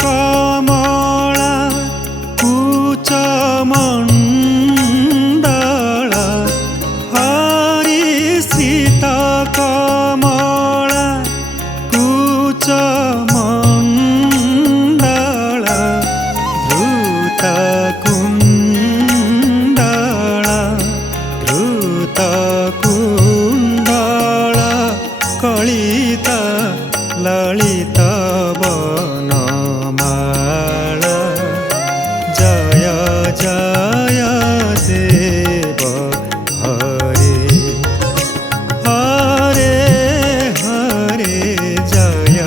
कमला कुच मण्डल हरि शीत कमला कुच मण्डल धृत कुण्डल कलित ललित वनमाल जय जय देव हरे हरे हरे जय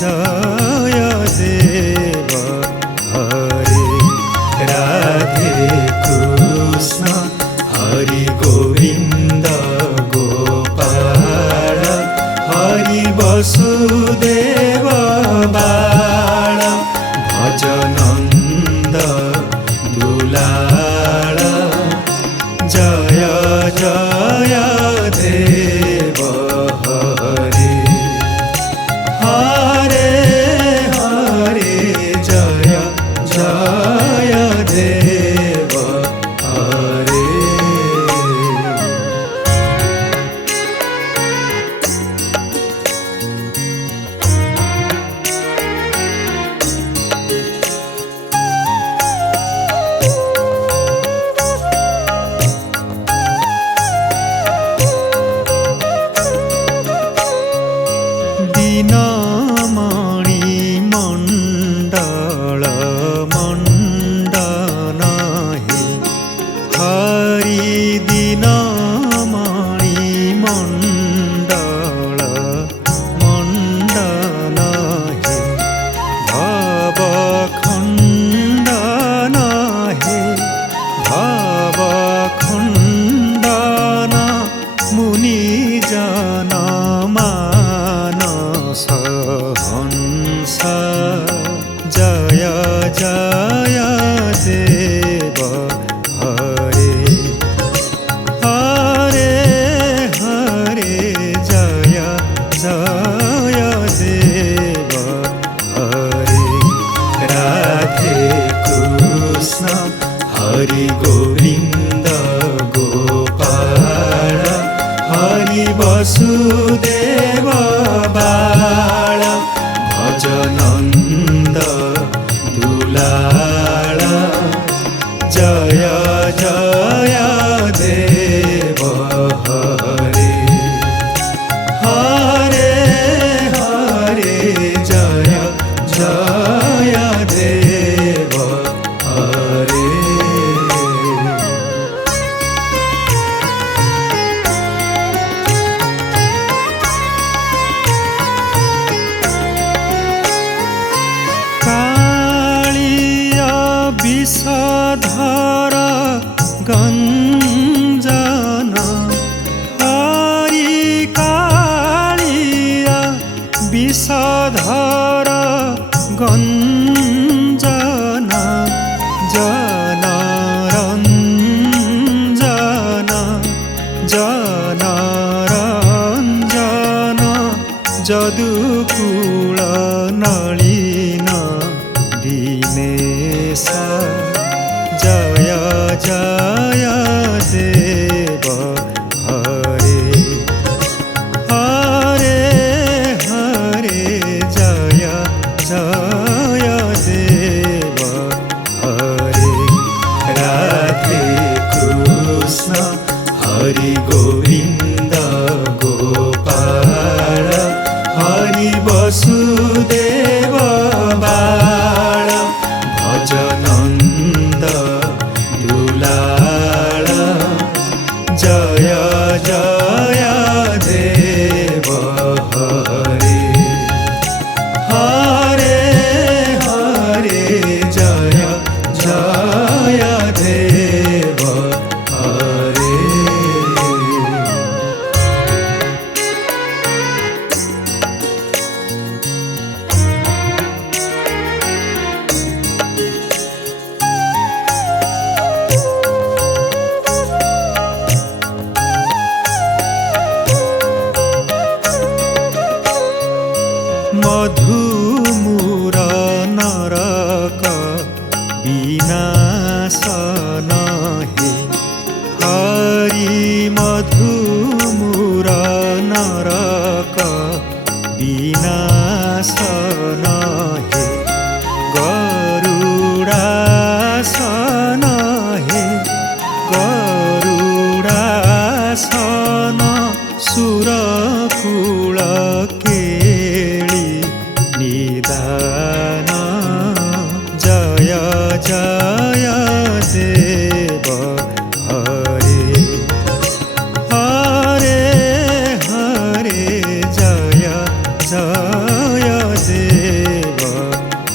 जय देव हरे राधे कृष्ण हरि गोविंद गोपाल हरि वसुदेव बाल भजनंद दुलाल जय जय देव हरे हरे हरे जय जय देव हरे। दीनमणि मण्डल मण्डन हे हरि दीनमणि मण्डल मण्डन हे भवखण्डन हे भवखण्डन मुनिजन हंस जय जय देव हरे हरे हरे जय जय देव हरे राधे कृष्ण हरि गोविंद गोपाल हरि वसुदेव बाल भजनंद दुलाल जय जय देव हरे हरे हरे जय जय देव हरे। विषधर गंजन हरि कालिया विषधर गंजन जनरंजन जनरंजन जदुकुल नलिन दीनेश जय जय देव हरे हरे हरे जय जय देव हरे राधे कृष्ण हरि गोविंद गोपाल हरि वसुदेव बाल भजनंद दुलाल नरक विनाशन हे गरुडासन हे गरुडासन सुरकुल केळी निदान जय जय देव हरे हरे हरे जय जय देव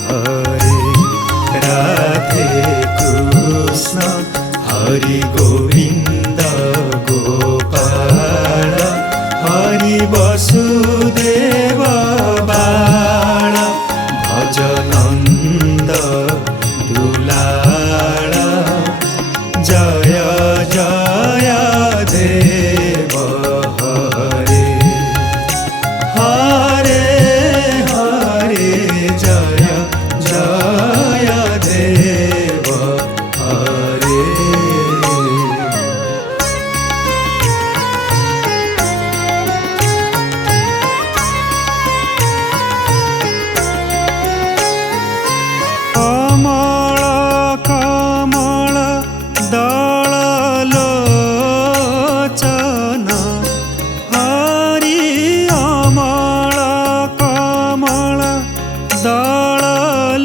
हरे राधे कृष्ण हरि गोविंद गोपाल हरि वसुदेव बाल भज नंद दुलाल जय जय देव हरे हरे हरे जय जय देव हरे कमल कमल दललोचन हरि अमल कमल दललोचन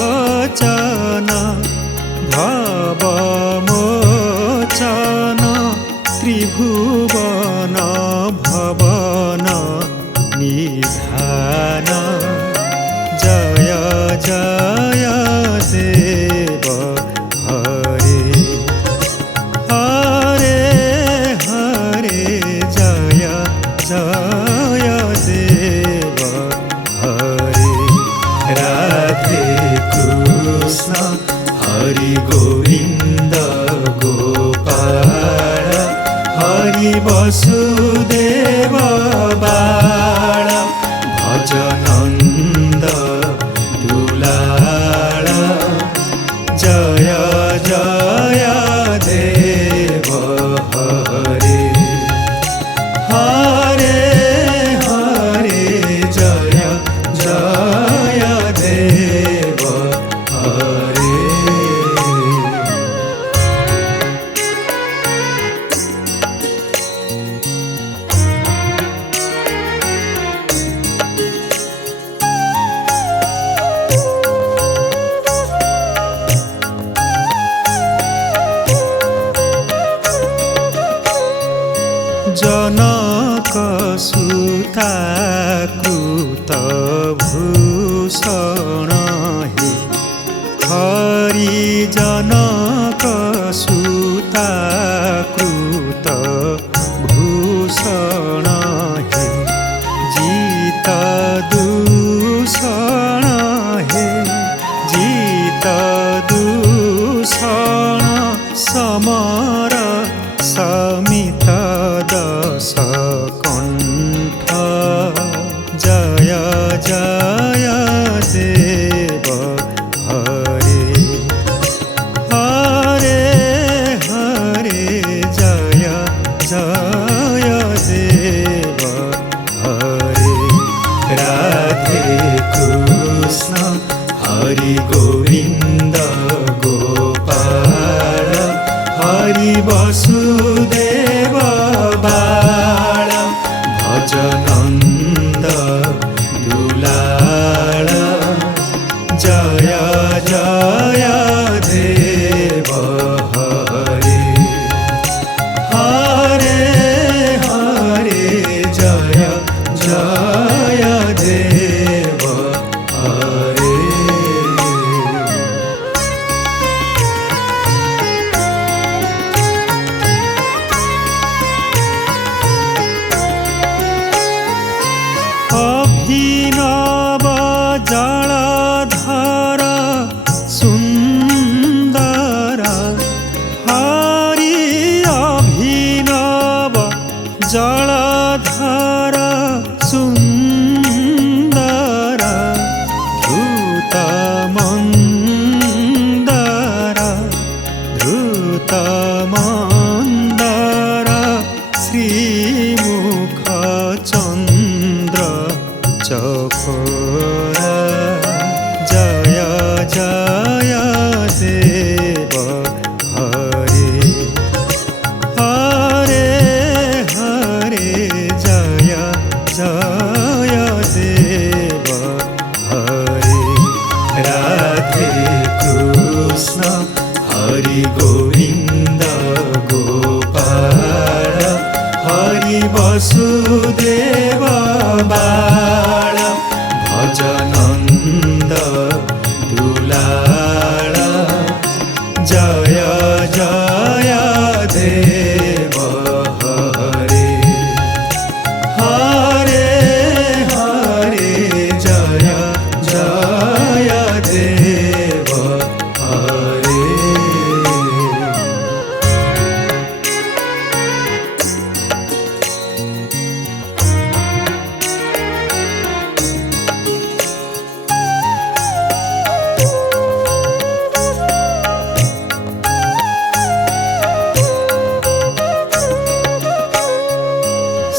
भवमोचन भवमोचन त्रिभुवन भवन निधान जय जय देव हरे हरे हरे जय जय देव हरे राधे कृष्ण हरि गोविंद गोपाल हरि वसुदेव बाल भज नंद दुलाल जय जय देव हरे हरे हरे जय जय देव हरे जनक सुता कृत भूषण हे हरि जनक सुता कृत भूषण हे जीत दूषण हे जीत दूषण समर समित दश कंठ जय जय देव हरे हरे हरे जय जय देव हरे राधे कृष्ण हरि गोविंद गोपाल हरि वसुदेव बाल भज नंद दुलाल जय जय देव हरे हरे हरे जय जय देव हरे वसुदेव बाळ भजनन्द दुलाळ जय जय देव हरे हरे हरे जय जय देव हरे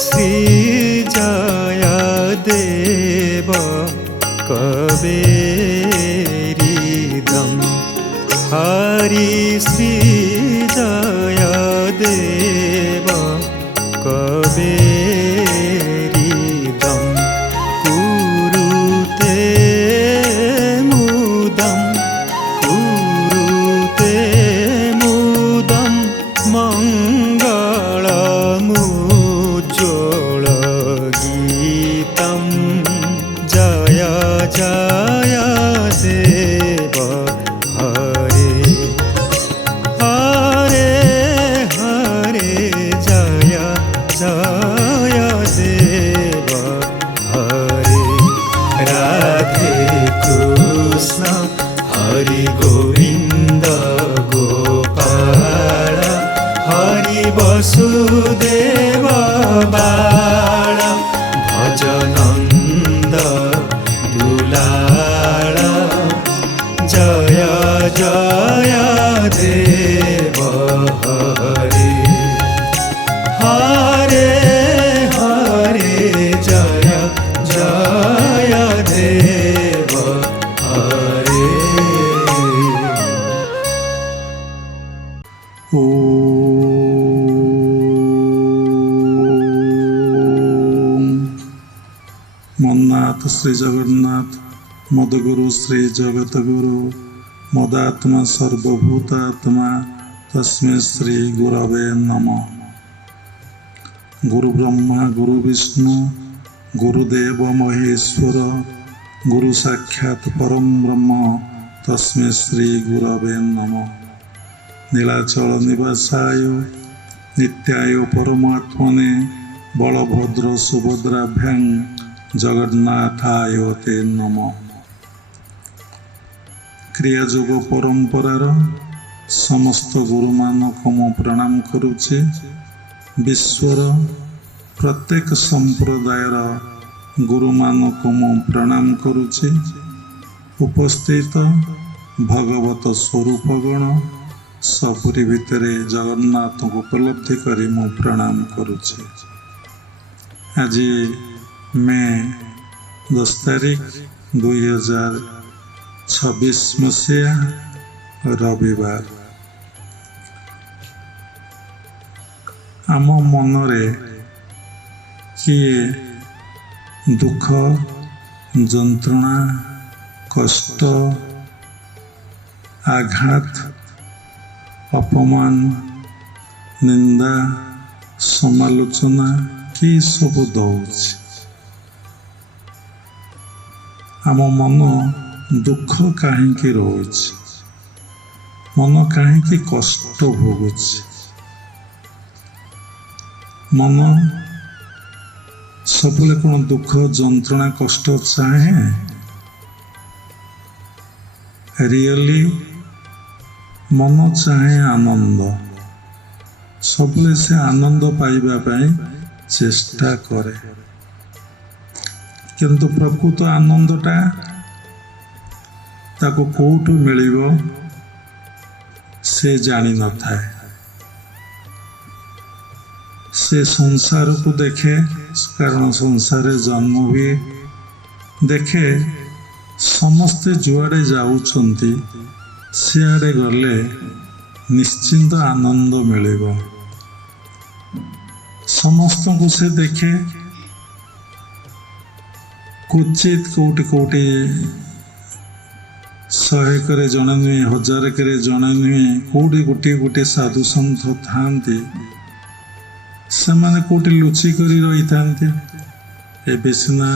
श्री जय देव कबेरिदम हरि श्री जय देव कबेरिदम कुरुते मुदम मंगलमुज्ज्वल गीतम जय जय देव हरे हरे हरे जय जय देव हरे राधे कृष्ण हरि गोविंद गोपाल हरि वसुदेव बाळ भजनन्द दुलाळ जय जय देव हरे हरे हरे जय जय देव हरे मन्नाथ श्री जगन्नाथ मदगुरु श्री जगतगुरु मदात्मा सर्वभूतात्मा तस्मै श्री गुरवे नमः। गुरु ब्रह्मा गुरु विष्णु गुरुदेव महेश्वर गुरु साक्षात परम ब्रह्म तस्मै श्री गुरवे नमः। नीलाचल निवासाय नित्याय परमात्मने बलभद्र सुभद्राभ्यां जगन्नाथाय ते नमः। क्रियायोग परंपरार समस्त गुरुमानक मु प्रणाम करुचे। विश्वर प्रत्येक संप्रदायर गुरुमानक मु प्रणाम करुचे। उपस्थित भगवत स्वरूपगण सबुरी भितरे जगन्नाथ को उपलब्धि करी मु प्रणाम करुचे। आज मे 10 तारिख 2026 मसीहा रविवार। आम मनरे किए दुख जंत्रणा कष्ट आघात अपमान निंदा समालोचना कि सब दौच आम मन दुख कहीं रोच मन कहीं कष्ट भोगुच मन सबले कौन दुख जंत्रणा कष्ट चाहे रियली मन चाहे आनंद सबले से आनंद पाइबा पाई चेष्टा करे किंतु प्रकृत आनंदटा ताको कोठू मिलिबो से जानी न थाए। से संसार को देखे कारण संसार जन्म हुए देखे समस्ते जुआड़े जाउछंती सियाड़े गले निश्चिंत आनंद मिलिबो। समस्त को से देखे क्वचित कोटि कोटि 100 करे जने नुहे 1000 करे जने नुहे कोटि गोटे गोटे साधु सन्थ थांती ସେମାନେ କେଉଁଠି ଲୁଚି କରି ରହିଥାନ୍ତି। ଏବେ ସିନା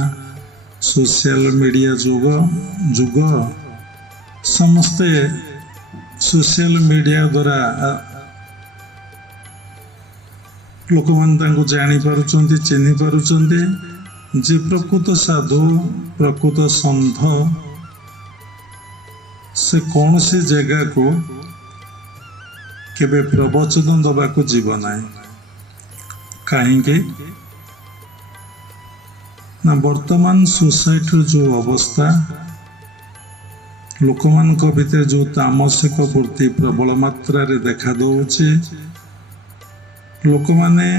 ସୋସିଆଲ ମିଡ଼ିଆ ଯୁଗ ସମସ୍ତେ ସୋସିଆଲ ମିଡ଼ିଆ ଦ୍ୱାରା ଲୋକମାନେ ତାଙ୍କୁ ଜାଣିପାରୁଛନ୍ତି, ଚିହ୍ନି ପାରୁଛନ୍ତି ଯେ ପ୍ରକୃତ ସାଧୁ, ପ୍ରକୃତ ସନ୍ଥ ସେ କୌଣସି ଜାଗାକୁ କେବେ ପ୍ରବଚନ ଦେବାକୁ ଯିବ ନାହିଁ। କାହିଁକି ନା ବର୍ତ୍ତମାନ ସୋସାଇଟିର ଯେଉଁ ଅବସ୍ଥା, ଲୋକମାନଙ୍କ ଭିତରେ ଯେଉଁ ତାମସିକ ବୃତ୍ତି ପ୍ରବଳ ମାତ୍ରାରେ ଦେଖା ଦେଉଛି, ଲୋକମାନେ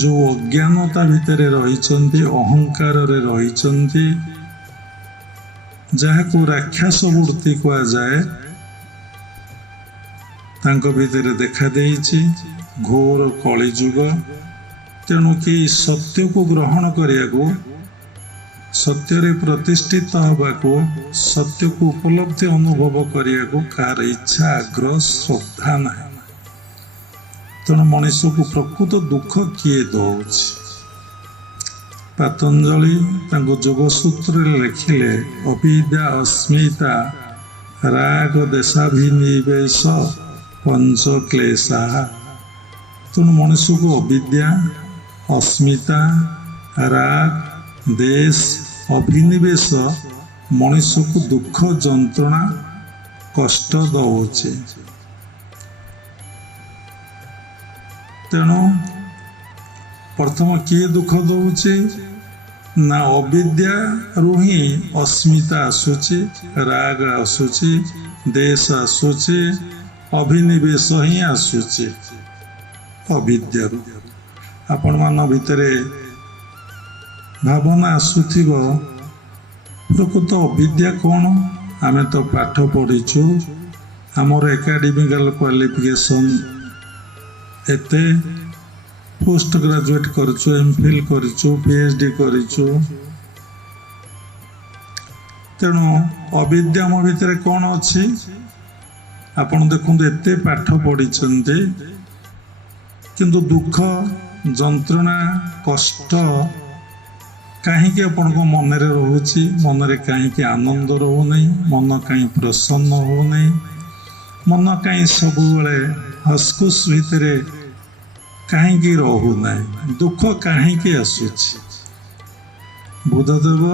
ଯେଉଁ ଅଜ୍ଞାନତା ଭିତରେ ରହିଛନ୍ତି, ଅହଙ୍କାରରେ ରହିଛନ୍ତି, ଯାହାକୁ ରାକ୍ଷସ ବୃତ୍ତି କୁହାଯାଏ, ତାଙ୍କ ଭିତରେ ଦେଖା ଦେଇଛି ଘୋର କଳିଯୁଗ। ତେଣୁ କି ସତ୍ୟକୁ ଗ୍ରହଣ କରିବାକୁ, ସତ୍ୟରେ ପ୍ରତିଷ୍ଠିତ ହେବାକୁ, ସତ୍ୟକୁ ଉପଲବ୍ଧି ଅନୁଭବ କରିବାକୁ କାହାର ଇଚ୍ଛା, ଆଗ୍ରହ, ଶ୍ରଦ୍ଧା ନାହିଁ। ତେଣୁ ମଣିଷକୁ ପ୍ରକୃତ ଦୁଃଖ କିଏ ଦେଉଛି? ପତଞ୍ଜଳି ତାଙ୍କ ଯୋଗସୂତ୍ରରେ ଲେଖିଲେ, ଅବିଦ୍ୟା ଅସ୍ମିତା ରାଗ ଦେଶାଭିନିବେଶ ପଞ୍ଚ କ୍ଲେଶା। ତେଣୁ ମଣିଷକୁ ଅବିଦ୍ୟା, ଅସ୍ମିତା, ରାଗ, ଦେଶ, ଅଭିନିବେଶ ମଣିଷକୁ ଦୁଃଖ, ଯନ୍ତ୍ରଣା, କଷ୍ଟ ଦେଉଛି। ତେଣୁ ପ୍ରଥମ କିଏ ଦୁଃଖ ଦେଉଛି? ନା ଅବିଦ୍ୟାରୁ ହିଁ ଅସ୍ମିତା ଆସୁଛି, ରାଗ ଆସୁଛି, ଦେଶ ଆସୁଛି, ଅଭିନିବେଶ ହିଁ ଆସୁଛି ଅବିଦ୍ୟାରୁ। ଆପଣମାନଙ୍କ ଭିତରେ ଭାବନା ଆସୁଥିବ, ପ୍ରକୃତ ଅବିଦ୍ୟା କ'ଣ? ଆମେ ତ ପାଠ ପଢ଼ିଛୁ, ଆମର ଏକାଡେମିକାଲ କ୍ୱାଲିଫିକେସନ୍ ଏତେ, ପୋଷ୍ଟ ଗ୍ରାଜୁଏଟ୍ କରିଛୁ, ଏମ୍ଫିଲ୍ କରିଛୁ, PhD କରିଛୁ। ତେଣୁ ଅବିଦ୍ୟା ଆମ ଭିତରେ କ'ଣ ଅଛି? ଆପଣ ଦେଖନ୍ତୁ, ଏତେ ପାଠ ପଢ଼ିଛନ୍ତି କିନ୍ତୁ ଦୁଃଖ, ଯନ୍ତ୍ରଣା, କଷ୍ଟ କାହିଁକି ଆପଣଙ୍କ ମନରେ ରହୁଛି? ମନରେ କାହିଁକି ଆନନ୍ଦ ରହୁନାହିଁ? ମନ କାହିଁ ପ୍ରସନ୍ନ ହେଉନାହିଁ? ମନ କାହିଁ ସବୁବେଳେ ହସଖୁସ୍ ଭିତରେ କାହିଁକି ରହୁନାହିଁ? ଦୁଃଖ କାହିଁକି ଆସୁଛି? ବୁଦ୍ଧଦେବ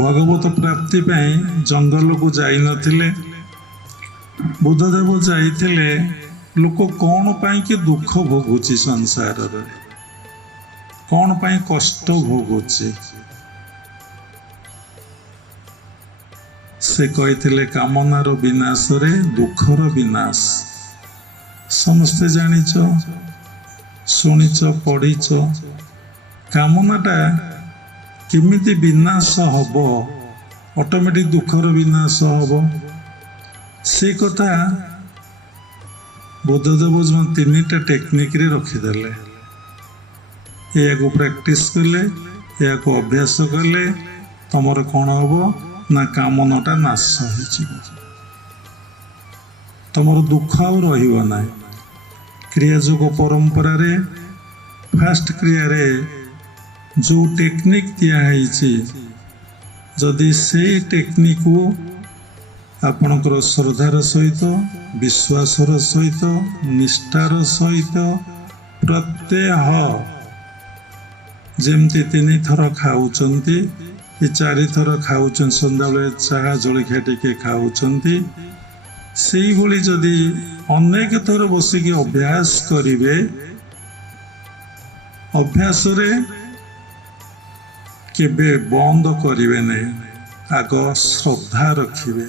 ଭଗବତ ପ୍ରାପ୍ତି ପାଇଁ ଜଙ୍ଗଲକୁ ଯାଇନଥିଲେ। ବୁଦ୍ଧଦେବ ଯାଇଥିଲେ, ଲୋକ କ'ଣ ପାଇଁକି ଦୁଃଖ ଭୋଗୁଛି ସଂସାରରେ, କ'ଣ ପାଇଁ କଷ୍ଟ ଭୋଗୁଛି? ସେ କହିଥିଲେ, କାମନାର ବିନାଶରେ ଦୁଃଖର ବିନାଶ। ସମସ୍ତେ ଜାଣିଛ, ଶୁଣିଛ, ପଢ଼ିଛ। କାମନାଟା କେମିତି ବିନାଶ ହେବ, ଅଟୋମେଟିକ୍ ଦୁଃଖର ବିନାଶ ହେବ। ସେ କଥା ବୁଦ୍ଧଦେବ ତିନିଟା ଟେକ୍ନିକରେ ରଖିଦେଲେ। ଏହାକୁ ପ୍ରାକ୍ଟିସ୍ କଲେ, ଏହାକୁ ଅଭ୍ୟାସ କଲେ, ତମର କ'ଣ ହେବ ନା କାମନାଟା ନାଶ ହେଇଯିବ, ତମର ଦୁଃଖ ଆଉ ରହିବ ନାହିଁ। କ୍ରିୟାଯୋଗ ପରମ୍ପରାରେ ଫାଷ୍ଟ କ୍ରିୟାରେ ଯେଉଁ ଟେକ୍ନିକ୍ ଦିଆହେଇଛି, ଯଦି ସେଇ ଟେକ୍ନିକ୍କୁ ଆପଣଙ୍କର ଶ୍ରଦ୍ଧାର ସହିତ, ବିଶ୍ୱାସର ସହିତ, ନିଷ୍ଠାର ସହିତ ପ୍ରତ୍ୟହ ଯେମିତି 3 ଥର ଖାଉଛନ୍ତି, 4 ଥର ଖାଉଛନ୍ତି, ସନ୍ଧ୍ୟାବେଳେ ଚାହା ଜଳଖିଆ ଟିକେ ଖାଉଛନ୍ତି, ସେଇଭଳି ଯଦି ଅନେକ ଥର ବସିକି ଅଭ୍ୟାସ କରିବେ, ଅଭ୍ୟାସରେ କେବେ ବନ୍ଦ କରିବେ ନାହିଁ। ଆଗ ଶ୍ରଦ୍ଧା ରଖିବେ,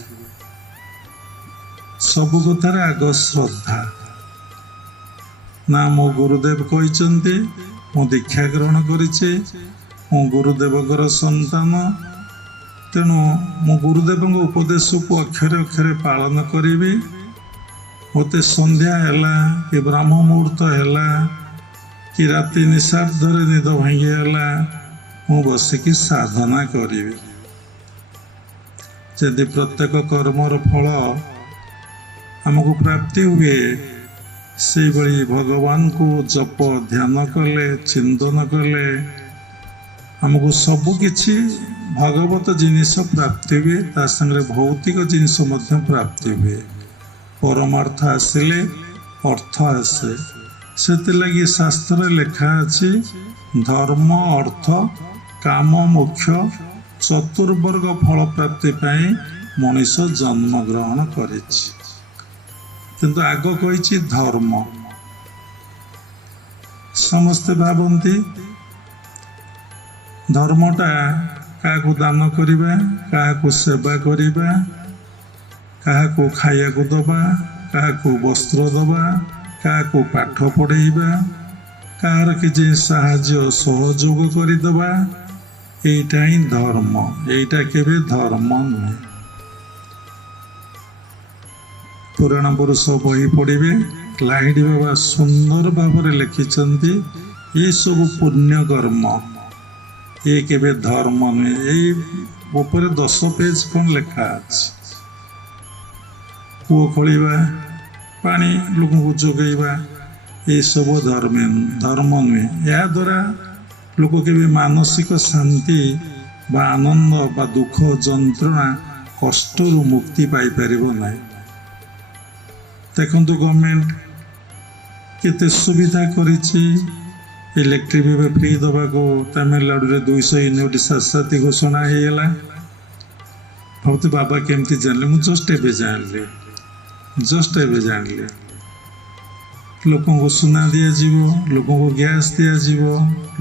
ସବୁ କଥାରେ ଆଗ ଶ୍ରଦ୍ଧା। ନା ମୋ ଗୁରୁଦେବ କହିଛନ୍ତି, ମୁଁ ଦୀକ୍ଷା ଗ୍ରହଣ କରିଛି, ମୁଁ ଗୁରୁଦେବଙ୍କର ସନ୍ତାନ, ତେଣୁ ମୁଁ ଗୁରୁଦେବଙ୍କ ଉପଦେଶକୁ ଅକ୍ଷରେ ଅକ୍ଷରେ ପାଳନ କରିବି। ମୋତେ ସନ୍ଧ୍ୟା ହେଲା କି ବ୍ରାହ୍ମ ମୁହୂର୍ତ୍ତ ହେଲା କି ରାତି ନିଶାର୍ଦ୍ଧରେ ନିଦ ଭାଙ୍ଗିଗଲା, ମୁଁ ବସିକି ସାଧନା କରିବି। ଯଦି ପ୍ରତ୍ୟେକ କର୍ମର ଫଳ ଆମକୁ ପ୍ରାପ୍ତି ହୁଏ, ସେଇଭଳି ଭଗବାନଙ୍କୁ ଜପ ଧ୍ୟାନ କଲେ, ଚିନ୍ତନ କଲେ ଆମକୁ ସବୁ କିଛି ଭଗବତ ଜିନିଷ ପ୍ରାପ୍ତି ହୁଏ, ତା ସାଙ୍ଗରେ ଭୌତିକ ଜିନିଷ ମଧ୍ୟ ପ୍ରାପ୍ତି ହୁଏ। ପରମାର୍ଥ ଆସିଲେ ଅର୍ଥ ଆସେ। ସେଥିଲାଗି ଶାସ୍ତ୍ରରେ ଲେଖା ଅଛି ଧର୍ମ ଅର୍ଥ କାମ ମୋକ୍ଷ ଚତୁର୍ବର୍ଗ ଫଳ ପ୍ରାପ୍ତି ପାଇଁ ମଣିଷ ଜନ୍ମଗ୍ରହଣ କରିଛି। କିନ୍ତୁ ଆଗ କହିଛି ଧର୍ମ। ସମସ୍ତେ ଭାବନ୍ତି ଧର୍ମଟା କାହାକୁ ଦାନ କରିବା, କାହାକୁ ସେବା କରିବା, କାହାକୁ ଖାଇବାକୁ ଦେବା, କାହାକୁ ବସ୍ତ୍ର ଦେବା, କାହାକୁ ପାଠ ପଢ଼େଇବା, କାହାର କିଛି ସାହାଯ୍ୟ ସହଯୋଗ କରିଦେବା, ଏଇଟା ହିଁ ଧର୍ମ। ଏଇଟା କେବେ ଧର୍ମ ନୁହେଁ। ପୁରାଣ ପୁରୁଷ ବହି ପଢ଼ିବେ, ଲାହିଡ଼ି ବାବା ସୁନ୍ଦର ଭାବରେ ଲେଖିଛନ୍ତି ଏସବୁ ପୁଣ୍ୟ କର୍ମ, ଏ କେବେ ଧର୍ମ ନୁହେଁ। ଏଇ ଉପରେ 10 ପେଜ କ'ଣ ଲେଖା ଅଛି। କୂଅ ଖୋଳିବା, ପାଣି ଲୋକଙ୍କୁ ଯୋଗାଇବା, ଏସବୁ ଧର୍ମ ନୁହେଁ। ଏହାଦ୍ୱାରା ଲୋକ କେବେ ମାନସିକ ଶାନ୍ତି ବା ଆନନ୍ଦ ବା ଦୁଃଖ ଯନ୍ତ୍ରଣା କଷ୍ଟରୁ ମୁକ୍ତି ପାଇପାରିବ ନାହିଁ। ଦେଖନ୍ତୁ ଗଭର୍ଣ୍ଣମେଣ୍ଟ କେତେ ସୁବିଧା କରିଛି। ଇଲେକ୍ଟ୍ରିକ୍ ଏବେ ଫ୍ରି ଦେବାକୁ ତାମିଲନାଡ଼ୁରେ 200 ୟୁନିଟ୍ ସାଥୀ ଘୋଷଣା ହେଇଗଲା। ଭାବୁଛି ବାବା କେମିତି ଜାଣିଲେ? ମୁଁ ଜଷ୍ଟ ଏବେ ଜାଣିଲି। ଲୋକଙ୍କୁ ସୁନା ଦିଆଯିବ, ଲୋକଙ୍କୁ ଗ୍ୟାସ୍ ଦିଆଯିବ,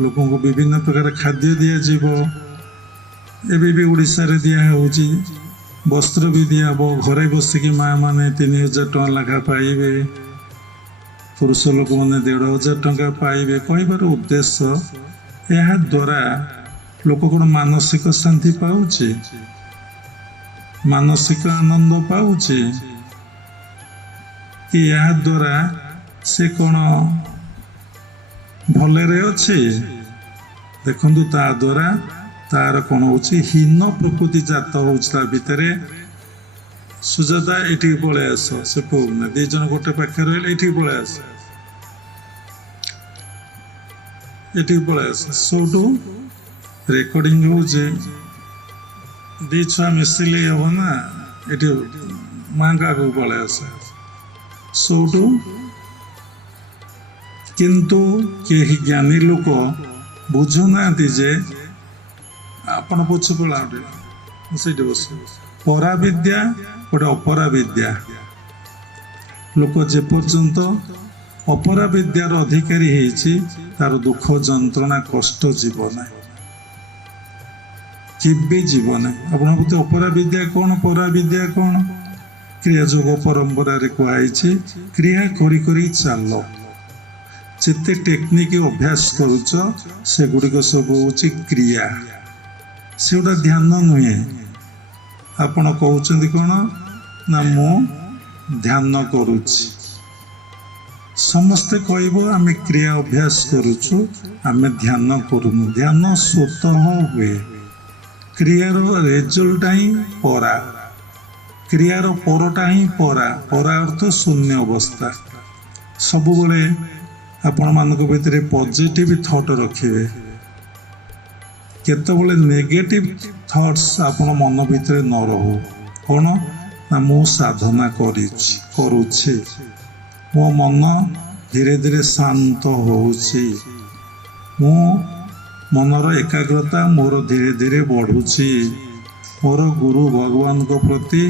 ଲୋକଙ୍କୁ ବିଭିନ୍ନ ପ୍ରକାର ଖାଦ୍ୟ ଦିଆଯିବ। ଏବେ ବି ଓଡ଼ିଶାରେ ଦିଆହେଉଛି। ବସ୍ତ୍ର ବି ଦିଆହେବ। ଘରେ ବସିକି ମାଆମାନେ 3000 ଟଙ୍କା ଲେଖା ପାଇବେ, ପୁରୁଷ ଲୋକମାନେ 1500 ଟଙ୍କା ପାଇବେ। କହିବାର ଉଦ୍ଦେଶ୍ୟ, ଏହା ଦ୍ୱାରା ଲୋକ କ'ଣ ମାନସିକ ଶାନ୍ତି ପାଉଛି, ମାନସିକ ଆନନ୍ଦ ପାଉଛି କି ଏହା ଦ୍ୱାରା ସେ କ'ଣ ଭଲରେ ଅଛି? ଦେଖନ୍ତୁ ତା ଦ୍ୱାରା ତାର କ'ଣ ହେଉଛି, ହୀନ ପ୍ରକୃତି ଜାତ ହେଉଛି ତା ଭିତରେ। ସୁଜାତା ଏଠିକି ପଳେଇ ଆସ, ସେ ପୁଅମାନେ 2 ଜଣ ଗୋଟେ ପାଖରେ ରହିଲେ, ଏଠିକି ପଳେଇ ଆସ, ଏଠିକି ପଳେଇ ଆସ। ସେଇଠୁ ରେକର୍ଡିଂ ହେଉଛି, 2 ଛୁଆ ମିଶିଲେ ହେବ ନା, ଏଠି ମାଆଙ୍କ ଆଗକୁ ପଳେଇ ଆସ। ସେଇଠୁ କିନ୍ତୁ କେହି ଜ୍ଞାନୀ ଲୋକ ବୁଝୁନାହାନ୍ତି ଯେ ଆପଣ ପଛ ପଳାଉଟେ ସେଇଠି ବସ। ପରାବିଦ୍ୟା ଗୋଟେ ଅପରାବିଦ୍ୟା। ଲୋକ ଯେପର୍ଯ୍ୟନ୍ତ ଅପରାବିଦ୍ୟାର ଅଧିକାରୀ ହେଇଛି ତାର ଦୁଃଖ ଯନ୍ତ୍ରଣା କଷ୍ଟ ଯିବ ନାହିଁ, କେବେ ଯିବ ନାହିଁ। ଆପଣ ଭାବୁଥିବେ ଅପରାବିଦ୍ୟା କ'ଣ, ପରାବିଦ୍ୟା କ'ଣ? କ୍ରିୟା ଯୋଗ ପରମ୍ପରାରେ କୁହାଯାଇଛି କ୍ରିୟା କରି କରି ଚାଲ। ଯେତେ ଟେକ୍ନିକ୍ ଅଭ୍ୟାସ କରୁଛ ସେଗୁଡ଼ିକ ସବୁ ହେଉଛି କ୍ରିୟା, ସେଗୁଡ଼ା ଧ୍ୟାନ ନୁହେଁ। ଆପଣ କହୁଛନ୍ତି କ'ଣ ନା ମୁଁ ଧ୍ୟାନ କରୁଛି। ସମସ୍ତେ କହିବ ଆମେ କ୍ରିୟା ଅଭ୍ୟାସ କରୁଛୁ, ଆମେ ଧ୍ୟାନ କରୁନୁ। ଧ୍ୟାନ ସ୍ୱତଃ ହୁଏ। କ୍ରିୟାର ରେଜଲ୍ଟ ହିଁ ପରା, କ୍ରିୟାର ପରଟା ହିଁ ପରା। ପରା ଅର୍ଥ ଶୂନ୍ୟ ଅବସ୍ଥା। ସବୁବେଳେ ଆପଣମାନଙ୍କ ଭିତରେ ପଜିଟିଭ୍ ଥଟ୍ ରଖିବେ। କେତେବେଳେ ନେଗେଟିଭ୍ ଥଟ୍ସ ଆପଣ ମନ ଭିତରେ ନ ରହୁ। କ'ଣ ନା ମୁଁ ସାଧନା କରୁଛି, ମୋ ମନ ଧୀରେ ଧୀରେ ଶାନ୍ତ ହେଉଛି, ମୁଁ ମନର ଏକାଗ୍ରତା ମୋର ଧୀରେ ଧୀରେ ବଢ଼ୁଛି, ମୋର ଗୁରୁ ଭଗବାନଙ୍କ ପ୍ରତି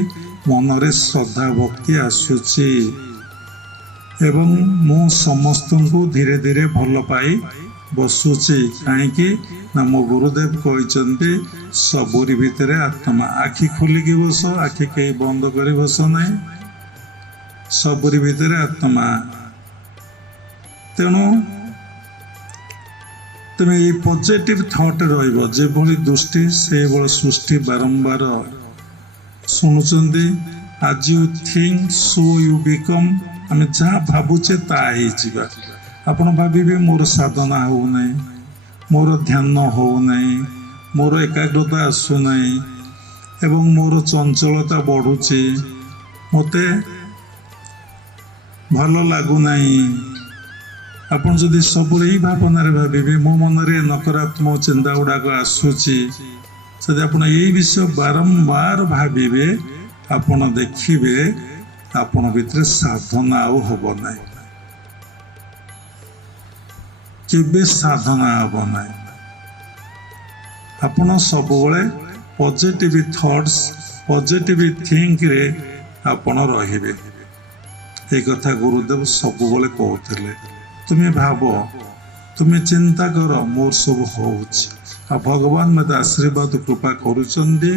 ମନରେ ଶ୍ରଦ୍ଧା ଭକ୍ତି ଆସୁଛି ଏବଂ ମୁଁ ସମସ୍ତଙ୍କୁ ଧୀରେ ଧୀରେ ଭଲ ପାଇ ବସୁଛି। କାହିଁକି ନା ମୋ ଗୁରୁଦେବ କହିଛନ୍ତି ସବୁରି ଭିତରେ ଆତ୍ମା। ଆଖି ଖୋଲିକି ବସ, ଆଖି କେହି ବନ୍ଦ କରି ବସ ନାହିଁ। ସବୁରି ଭିତରେ ଆତ୍ମା। ତେଣୁ ତୁମେ ଏଇ ପଜିଟିଭ୍ ଥଟ୍ ରହିବ। ଯେଭଳି ଦୃଷ୍ଟି ସେଇଭଳି ସୃଷ୍ଟି। ବାରମ୍ବାର ଶୁଣୁଛନ୍ତି as you think so you become. ଆମେ ଯାହା ଭାବୁଛେ ତାହା ହେଇଯିବା। ଆପଣ ଭାବିବେ ମୋର ସାଧନା ହେଉନାହିଁ, ମୋର ଧ୍ୟାନ ହେଉନାହିଁ, ମୋର ଏକାଗ୍ରତା ଆସୁନାହିଁ ଏବଂ ମୋର ଚଞ୍ଚଳତା ବଢ଼ୁଛି, ମୋତେ ଭଲ ଲାଗୁନାହିଁ। ଆପଣ ଯଦି ସବୁବେଳେ ଏଇ ଭାବନାରେ ଭାବିବେ, ମୋ ମନରେ ନକାରାତ୍ମକ ଚିନ୍ତା ଗୁଡ଼ାକ ଆସୁଛି, ଯଦି ଆପଣ ଏଇ ବିଷୟ ବାରମ୍ବାର ଭାବିବେ, ଆପଣ ଦେଖିବେ ଆପଣ ଭିତରେ ସାଧନା ଆଉ ହବ ନାହିଁ, କେବେ ସାଧନା ହବ ନାହିଁ। ଆପଣ ସବୁବେଳେ ପଜିଟିଭ ଥଟ୍ସ, ପଜିଟିଭ ଥିଙ୍କରେ ଆପଣ ରହିବେ। ଏ କଥା ଗୁରୁଦେବ ସବୁବେଳେ କହୁଥିଲେ। ତୁମେ ଭାବ, ତୁମେ ଚିନ୍ତା କର, ମୋର ସବୁ ହଉଛି। ଆଉ ଭଗବାନ ମୋତେ ଆଶୀର୍ବାଦ କୃପା କରୁଛନ୍ତି।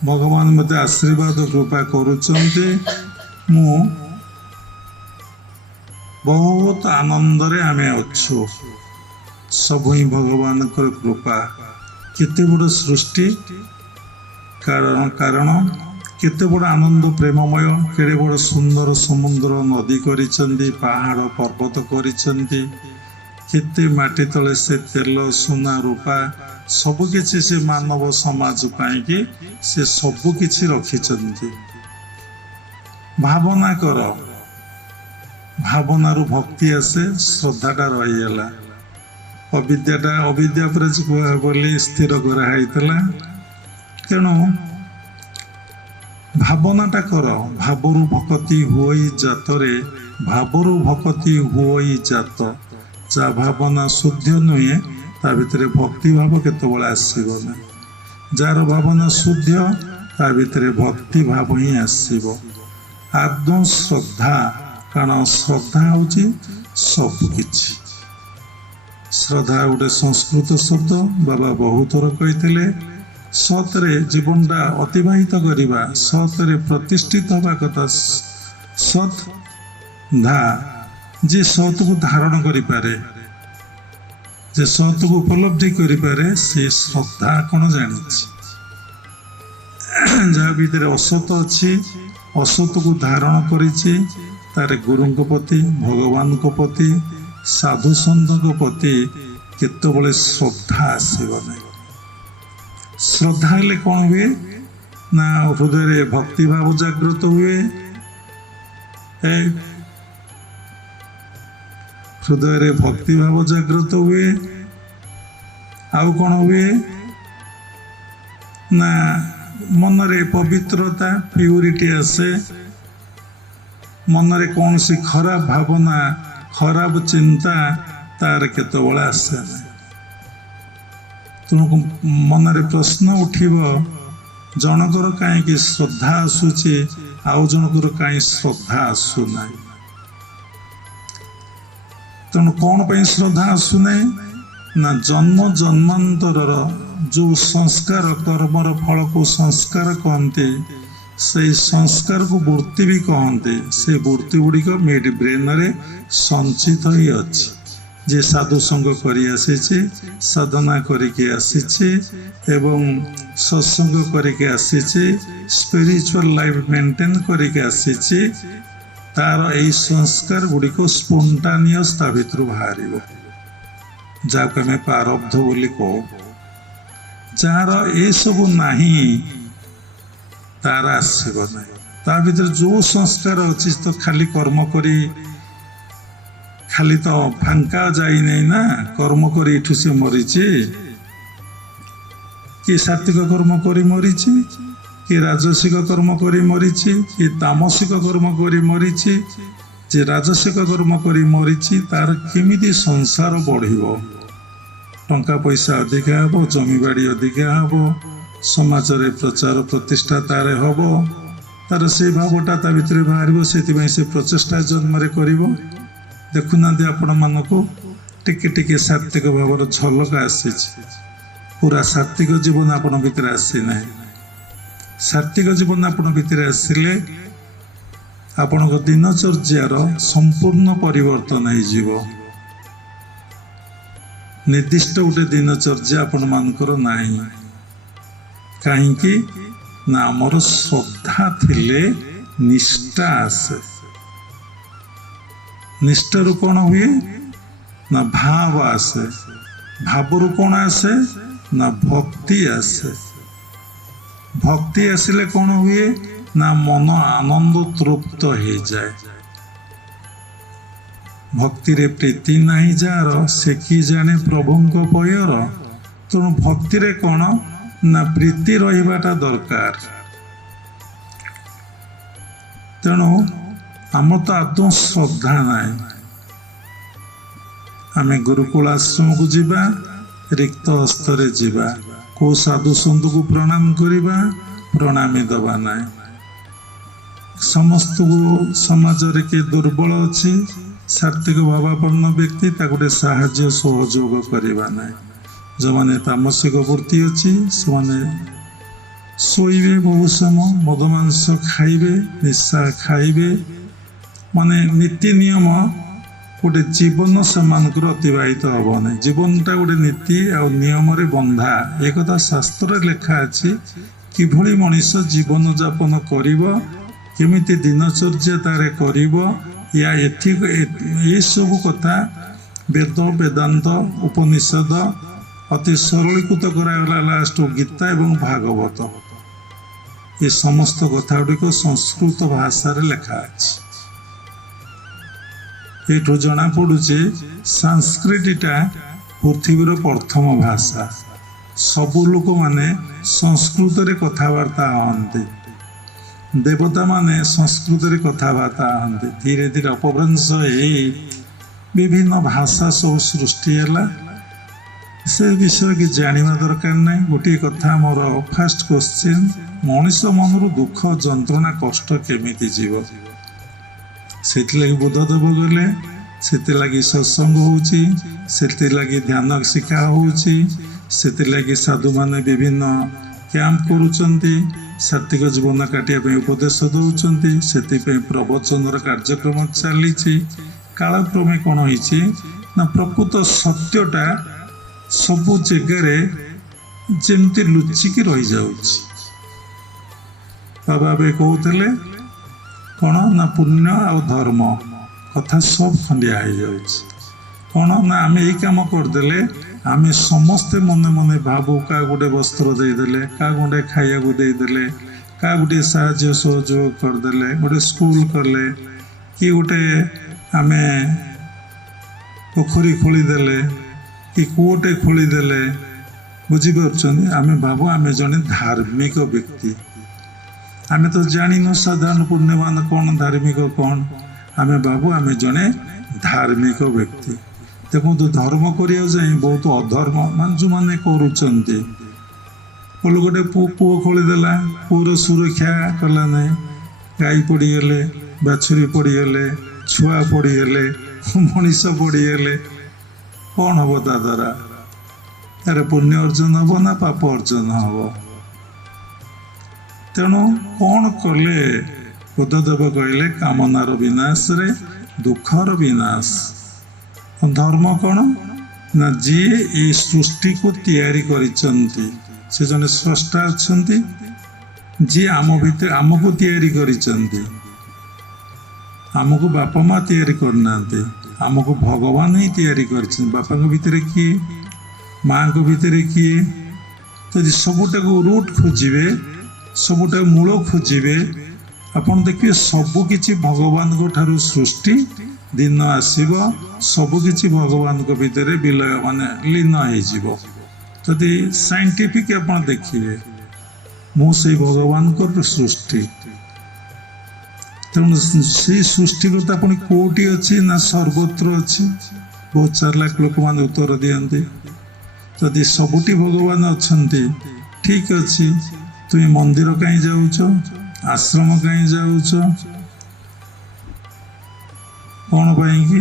ଭଗବାନ ମୋତେ ଆଶୀର୍ବାଦ କୃପା କରୁଛନ୍ତି। ମୁଁ ବହୁତ ଆନନ୍ଦରେ ଆମେ ଅଛୁ। ସବୁ ହିଁ ଭଗବାନଙ୍କର କୃପା। କେତେ ବଡ଼ ସୃଷ୍ଟି, କାରଣ କେତେ ବଡ଼ ଆନନ୍ଦ ପ୍ରେମମୟ, କେଡ଼େ ବଡ଼ ସୁନ୍ଦର ସମୁଦ୍ର ନଦୀ କରିଛନ୍ତି, ପାହାଡ଼ ପର୍ବତ କରିଛନ୍ତି, କେତେ ମାଟି ତଳେ ସେ ତେଲ ସୁନା ରୂପା ସବୁକିଛି ସେ ମାନବ ସମାଜ ପାଇଁକି ସେ ସବୁକିଛି ରଖିଛନ୍ତି। ଭାବନା କର, ଭାବନାରୁ ଭକ୍ତି ଆସେ, ଶ୍ରଦ୍ଧାଟା ରହିଗଲା। ଅବିଦ୍ୟା ପରେ ବୋଲି ସ୍ଥିର କରାହେଇଥିଲା। ତେଣୁ ଭାବନାଟା କର। ଭାବରୁ ଭକତି ହୁଅଇ ଜାତରେ, ଭାବରୁ ଭକତି ହୁଅଇ ଜାତ। ଯାହା ଭାବନା ଶୁଦ୍ଧ ନୁହେଁ, ତା ଭିତରେ ଭକ୍ତି ଭାବ କେତେବେଳେ ଆସିବ ନାହିଁ। ଯାହାର ଭାବନା ଶୁଦ୍ଧ, ତା ଭିତରେ ଭକ୍ତି ଭାବ ହିଁ ଆସିବ। ଆଦୌ ଶ୍ରଦ୍ଧା, କାରଣ ଶ୍ରଦ୍ଧା ହେଉଛି ସବୁକିଛି। ଶ୍ରଦ୍ଧା ଗୋଟେ ସଂସ୍କୃତ ଶବ୍ଦ, ବାବା ବହୁତ ଥର କହିଥିଲେ। ସତରେ ଜୀବନଟା ଅତିବାହିତ କରିବା, ସତରେ ପ୍ରତିଷ୍ଠିତ ହେବା କଥା। ସତ୍ ଧା, ଯେ ସତ୍କୁ ଧାରଣ କରିପାରେ, ଯେ ସତ୍କୁ ଉପଲବ୍ଧି କରିପାରେ, ସେ ଶ୍ରଦ୍ଧା କ'ଣ ଜାଣିଛି। ଯାହା ଭିତରେ ଅସତ ଅଛି, ଅସତକୁ ଧାରଣ କରିଛି, ତାର ଗୁରୁଙ୍କ ପ୍ରତି, ଭଗବାନଙ୍କ ପ୍ରତି, ସାଧୁ ସନ୍ଥଙ୍କ ପ୍ରତି କେତେବେଳେ ଶ୍ରଦ୍ଧା ଆସିବ ନାହିଁ। ଶ୍ରଦ୍ଧା ହେଲେ କ'ଣ ହୁଏ ନା ହୃଦୟରେ ଭକ୍ତିଭାବ ଜାଗ୍ରତ ହୁଏ। ହୃଦୟରେ ଭକ୍ତିଭାବ ଜାଗ୍ରତ ହୁଏ। ଆଉ କ'ଣ ହୁଏ ନା ମନରେ ପବିତ୍ରତା, ପ୍ୟୁରିଟି ଆସେ। ମନରେ କୌଣସି ଖରାପ ଭାବନା, ଖରାପ ଚିନ୍ତା ତାର କେତେବେଳେ ଆସେ ନାହିଁ। ତେଣୁ ମନରେ ପ୍ରଶ୍ନ ଉଠିବ, ଜଣଙ୍କର କାହିଁକି ଶ୍ରଦ୍ଧା ଆସୁଛି, ଆଉ ଜଣଙ୍କର କାହିଁ ଶ୍ରଦ୍ଧା ଆସୁନାହିଁ। ତେଣୁ କ'ଣ ପାଇଁ ଶ୍ରଦ୍ଧା ଆସୁନାହିଁ ନା ଜନ୍ମ ଜନ୍ମାନ୍ତରର ଯେଉଁ ସଂସ୍କାର, କର୍ମର ଫଳକୁ ସଂସ୍କାର କହନ୍ତି, ସେଇ ସଂସ୍କାରକୁ ବୃତ୍ତି ବି କହନ୍ତି। ସେ ବୃତ୍ତି ଗୁଡ଼ିକ ମିଡ୍ ବ୍ରେନରେ ସଞ୍ଚିତ ହିଁ ଅଛି। ଯେ ସାଧୁସଙ୍ଗ କରି ଆସିଛି, ସାଧନା କରିକି ଆସିଛି ଏବଂ ସତ୍ସଙ୍ଗ କରିକି ଆସିଛି, ସ୍ପିରିଚୁଆଲ ଲାଇଫ୍ ମେଣ୍ଟେନ୍ କରିକି ଆସିଛି, ତାର ଏଇ ସଂସ୍କାର ଗୁଡ଼ିକ ସ୍ପୋଣ୍ଟାନିୟସ୍ ତା ଭିତରୁ ବାହାରିବ, ଯାହାକୁ ଆମେ ପ୍ରାରବ୍ଧ ବୋଲି କହୁ। ଯାହାର ଏସବୁ ନାହିଁ, ତାର ଆସିବ ନାହିଁ। ତା ଭିତରେ ଯେଉଁ ସଂସ୍କାର ଅଛି ତ ଖାଲି କର୍ମ କରି, ଖାଲି ତ ଫାଙ୍କା ଯାଇନାହିଁ ନା, କର୍ମ କରି ଏଠୁ ସେ ମରିଛି। କିଏ ସାତ୍ଵିକ କର୍ମ କରି ମରିଛି, କିଏ ରାଜସିକ କର୍ମ କରି ମରିଛି, କିଏ ତାମସିକ କର୍ମ କରି ମରିଛି। ଯେ ରାଜସିକ କର୍ମ କରି ମରିଛି, ତାର କେମିତି ସଂସାର ବଢ଼ିବ। ଟଙ୍କା ପଇସା ଅଧିକା ହେବ, ଜମିବାଡ଼ି ଅଧିକା ହେବ, ସମାଜରେ ପ୍ରଚାର ପ୍ରତିଷ୍ଠା ତାର ହେବ, ତାର ସେଇ ଭାବଟା ତା ଭିତରେ ବାହାରିବ। ସେଥିପାଇଁ ସେ ପ୍ରଚେଷ୍ଟା ଜନ୍ମରେ କରିବ। ଦେଖୁନାହାନ୍ତି ଆପଣମାନଙ୍କୁ ଟିକେ ଟିକେ ସାତ୍ଵିକ ଭାବର ଝଲକ ଆସିଛି। ପୁରା ସାତ୍ଵିକ ଜୀବନ ଆପଣ ଭିତରେ ଆସିନାହିଁ। ସାତ୍ଵିକ ଜୀବନ ଆପଣ ଭିତରେ ଆସିଲେ ଆପଣଙ୍କ ଦିନଚର୍ଯ୍ୟାର ସମ୍ପୂର୍ଣ୍ଣ ପରିବର୍ତ୍ତନ ହେଇଯିବ। ନିର୍ଦ୍ଦିଷ୍ଟ ଗୋଟେ ଦିନଚର୍ଯ୍ୟା ଆପଣମାନଙ୍କର ନାହିଁ। କାହିଁକି ନା ଆମର ଶ୍ରଦ୍ଧା ଥିଲେ ନିଷ୍ଠା ଆସେ। ନିଷ୍ଠାରୁ କ'ଣ ହୁଏ ନା ଭାବ ଆସେ। ଭାବରୁ କ'ଣ ଆସେ ନା ଭକ୍ତି ଆସେ। ଭକ୍ତି ଆସିଲେ କ'ଣ ହୁଏ ନା ମନ ଆନନ୍ଦ ତୃପ୍ତ ହେଇଯାଏ। ଭକ୍ତିରେ ପ୍ରୀତି ନାହିଁ ଯାହାର, ସେ କି ଜାଣେ ପ୍ରଭୁଙ୍କ ପୟର। ତେଣୁ ଭକ୍ତିରେ କ'ଣ ନା ପ୍ରୀତି ରହିବାଟା ଦରକାର। ତେଣୁ ଆମର ତ ଆଦୌ ଶ୍ରଦ୍ଧା ନାହିଁ। ଆମେ ଗୁରୁକୁଳ ଆଶ୍ରମକୁ ଯିବା, ରିକ୍ତ ହସ୍ତରେ ଯିବା। କେଉଁ ସାଧୁ ସନ୍ଥକୁ ପ୍ରଣାମ କରିବା, ପ୍ରଣାମୀ ଦେବା ନାହିଁ। ସମସ୍ତଙ୍କୁ ସମାଜରେ କିଏ ଦୁର୍ବଳ ଅଛି, ସାତ୍ତ୍ୱିକ ଭାବାପନ୍ନ ବ୍ୟକ୍ତି, ତାକୁ ଗୋଟେ ସାହାଯ୍ୟ ସହଯୋଗ କରିବା ନାହିଁ। ଯେଉଁମାନେ ତାମସିକ ବୃତ୍ତି ଅଛି ସେମାନେ ଶୋଇବେ, ବହୁ ସମୟ ମଦ ମାଂସ ଖାଇବେ, ନିଶା ଖାଇବେ, ମାନେ ନୀତି ନିୟମ ଗୋଟେ ଜୀବନ ସେମାନଙ୍କର ଅତିବାହିତ ହେବ ନାହିଁ। ଜୀବନଟା ଗୋଟେ ନୀତି ଆଉ ନିୟମରେ ବନ୍ଧା। ଏକଥା ଶାସ୍ତ୍ରରେ ଲେଖା ଅଛି, କିଭଳି ମଣିଷ ଜୀବନଯାପନ କରିବ, କେମିତି ଦିନଚର୍ଯ୍ୟା ତାର କରିବ। ଏସବୁ କଥା ବେଦ, ବେଦାନ୍ତ, ଉପନିଷଦ ଅତି ସରଳୀକୃତ କରାଗଲା ଲାଷ୍ଟ ଗୀତା ଏବଂ ଭାଗବତ। ଏ ସମସ୍ତ କଥା ଗୁଡ଼ିକ ସଂସ୍କୃତ ଭାଷାରେ ଲେଖା ଅଛି। ଏଠୁ ଜଣାପଡ଼ୁଛି ସାଂସ୍କ୍ରିଟଟା ପୃଥିବୀର ପ୍ରଥମ ଭାଷା। ସବୁ ଲୋକମାନେ ସଂସ୍କୃତରେ କଥାବାର୍ତ୍ତା ହୁଅନ୍ତି। ଦେବତାମାନେ ସଂସ୍କୃତରେ କଥାବାର୍ତ୍ତା ହୁଅନ୍ତି। ଧୀରେ ଧୀରେ ଅପଭ୍ରଂଶ ହେଇ ବିଭିନ୍ନ ଭାଷା ସବୁ ସୃଷ୍ଟି ହେଲା। ସେ ବିଷୟରେ କିଛି ଜାଣିବା ଦରକାର ନାହିଁ। ଗୋଟିଏ କଥା ମୋର ଫାଷ୍ଟ କ୍ୱେଶ୍ଚିନ୍, ମଣିଷ ମନରୁ ଦୁଃଖ, ଯନ୍ତ୍ରଣା, କଷ୍ଟ କେମିତି ଯିବ? ସେଥିଲାଗି ବୁଦ୍ଧଦେବ ଗଲେ, ସେଥିଲାଗି ସତ୍ସଙ୍ଗ ହେଉଛି, ସେଥିଲାଗି ଧ୍ୟାନ ଶିକ୍ଷା ହେଉଛି, ସେଥିଲାଗି ସାଧୁମାନେ ବିଭିନ୍ନ କ୍ୟାମ୍ପ କରୁଛନ୍ତି, ସାତ୍ତ୍ୱିକ ଜୀବନ କାଟିବା ପାଇଁ ଉପଦେଶ ଦେଉଛନ୍ତି, ସେଥିପାଇଁ ପ୍ରବଚନର କାର୍ଯ୍ୟକ୍ରମ ଚାଲିଛି। କାଳକ୍ରମେ କ'ଣ ହେଇଛି ନା ପ୍ରକୃତ ସତ୍ୟଟା ସବୁ ଜାଗାରେ ଯେମିତି ଲୁଚିକି ରହିଯାଉଛି। ବାବା ଏବେ କହୁଥିଲେ କ'ଣ ନା ପୁଣ୍ୟ ଆଉ ଧର୍ମ କଥା ସବୁ ଖଣ୍ଡିଆ ହେଇଯାଉଛି। କ'ଣ ନା ଆମେ ଏଇ କାମ କରିଦେଲେ ଆମେ ସମସ୍ତେ ମନେ ମନେ ଭାବୁ, କାହା ଗୋଟେ ବସ୍ତ୍ର ଦେଇଦେଲେ, କାହା ଗୋଟେ ଖାଇବାକୁ ଦେଇଦେଲେ, କାହା ଗୋଟେ ସାହାଯ୍ୟ ସହଯୋଗ କରିଦେଲେ, ଗୋଟେ ସ୍କୁଲ କଲେ, କି ଗୋଟେ ଆମେ ପୋଖରୀ ଖୋଳିଦେଲେ, କି କୂଅଟେ ଖୋଳିଦେଲେ, ବୁଝିପାରୁଛନ୍ତି? ଆମେ ଭାବୁ ଆମେ ଜଣେ ଧାର୍ମିକ ବ୍ୟକ୍ତି। ଆମେ ତ ଜାଣିନୁ ସାଧାରଣ ପୁଣ୍ୟମାନ କ'ଣ, ଧାର୍ମିକ କ'ଣ। ଆମେ ଭାବୁ ଆମେ ଜଣେ ଧାର୍ମିକ ବ୍ୟକ୍ତି। ଦେଖନ୍ତୁ, ଧର୍ମ କରିବାକୁ ଯାଇ ବହୁତ ଅଧର୍ମ ମାନେ ଯେଉଁମାନେ କରୁଛନ୍ତି। ଗୋଟେ କୂଅ ଖୋଳିଦେଲା, କୂଅର ସୁରକ୍ଷା କଲା ନାହିଁ, ଗାଈ ପଡ଼ିଗଲେ, ବାଛୁରୀ ପଡ଼ିଗଲେ, ଛୁଆ ପଡ଼ିଗଲେ, ମଣିଷ ପଡ଼ିଗଲେ, କ'ଣ ହେବ ତା ଦ୍ୱାରା? ତାର ପୁଣ୍ୟ ଅର୍ଜନ ହେବ ନା ପାପ ଅର୍ଜନ ହେବ? ତେଣୁ କ'ଣ କଲେ? ବୁଦ୍ଧଦେବ କହିଲେ, କାମନାର ବିନାଶରେ ଦୁଃଖର ବିନାଶ। ଧର୍ମ କ'ଣ ନା ଯିଏ ଏଇ ସୃଷ୍ଟିକୁ ତିଆରି କରିଛନ୍ତି, ସେ ଜଣେ ସ୍ରଷ୍ଟା ଅଛନ୍ତି, ଯିଏ ଆମ ଭିତରେ ଆମକୁ ତିଆରି କରିଛନ୍ତି। ଆମକୁ ବାପା ମା ତିଆରି କରିନାହାନ୍ତି, ଆମକୁ ଭଗବାନ ହିଁ ତିଆରି କରିଛନ୍ତି। ବାପାଙ୍କ ଭିତରେ କିଏ, ମାଆଙ୍କ ଭିତରେ କିଏ? ଯଦି ସବୁଟାକୁ ରୁଟ୍ ଖୋଜିବେ, ସବୁଟାକୁ ମୂଳ ଖୋଜିବେ, ଆପଣ ଦେଖିବେ ସବୁକିଛି ଭଗବାନଙ୍କ ଠାରୁ ସୃଷ୍ଟି। ଦିନ ଆସିବ ସବୁକିଛି ଭଗବାନଙ୍କ ଭିତରେ ବିଲୟ ମାନେ ଲୀନ ହେଇଯିବ। ଯଦି ସାଇଣ୍ଟିଫିକ ଆପଣ ଦେଖିବେ, ମୁଁ ସେଇ ଭଗବାନଙ୍କର ସୃଷ୍ଟି। ତେଣୁ ସେଇ ସୃଷ୍ଟିକର୍ତ୍ତା ପୁଣି କେଉଁଠି ଅଛି ନା ସର୍ବତ୍ର ଅଛି। ବହୁତ ଚାଲାକ ଲୋକମାନେ ଉତ୍ତର ଦିଅନ୍ତି, ଯଦି ସବୁଠି ଭଗବାନ ଅଛନ୍ତି, ଠିକ ଅଛି, ତୁମେ ମନ୍ଦିର କାହିଁ ଯାଉଛ, ଆଶ୍ରମ କାହିଁ ଯାଉଛ, କ'ଣ ପାଇଁକି?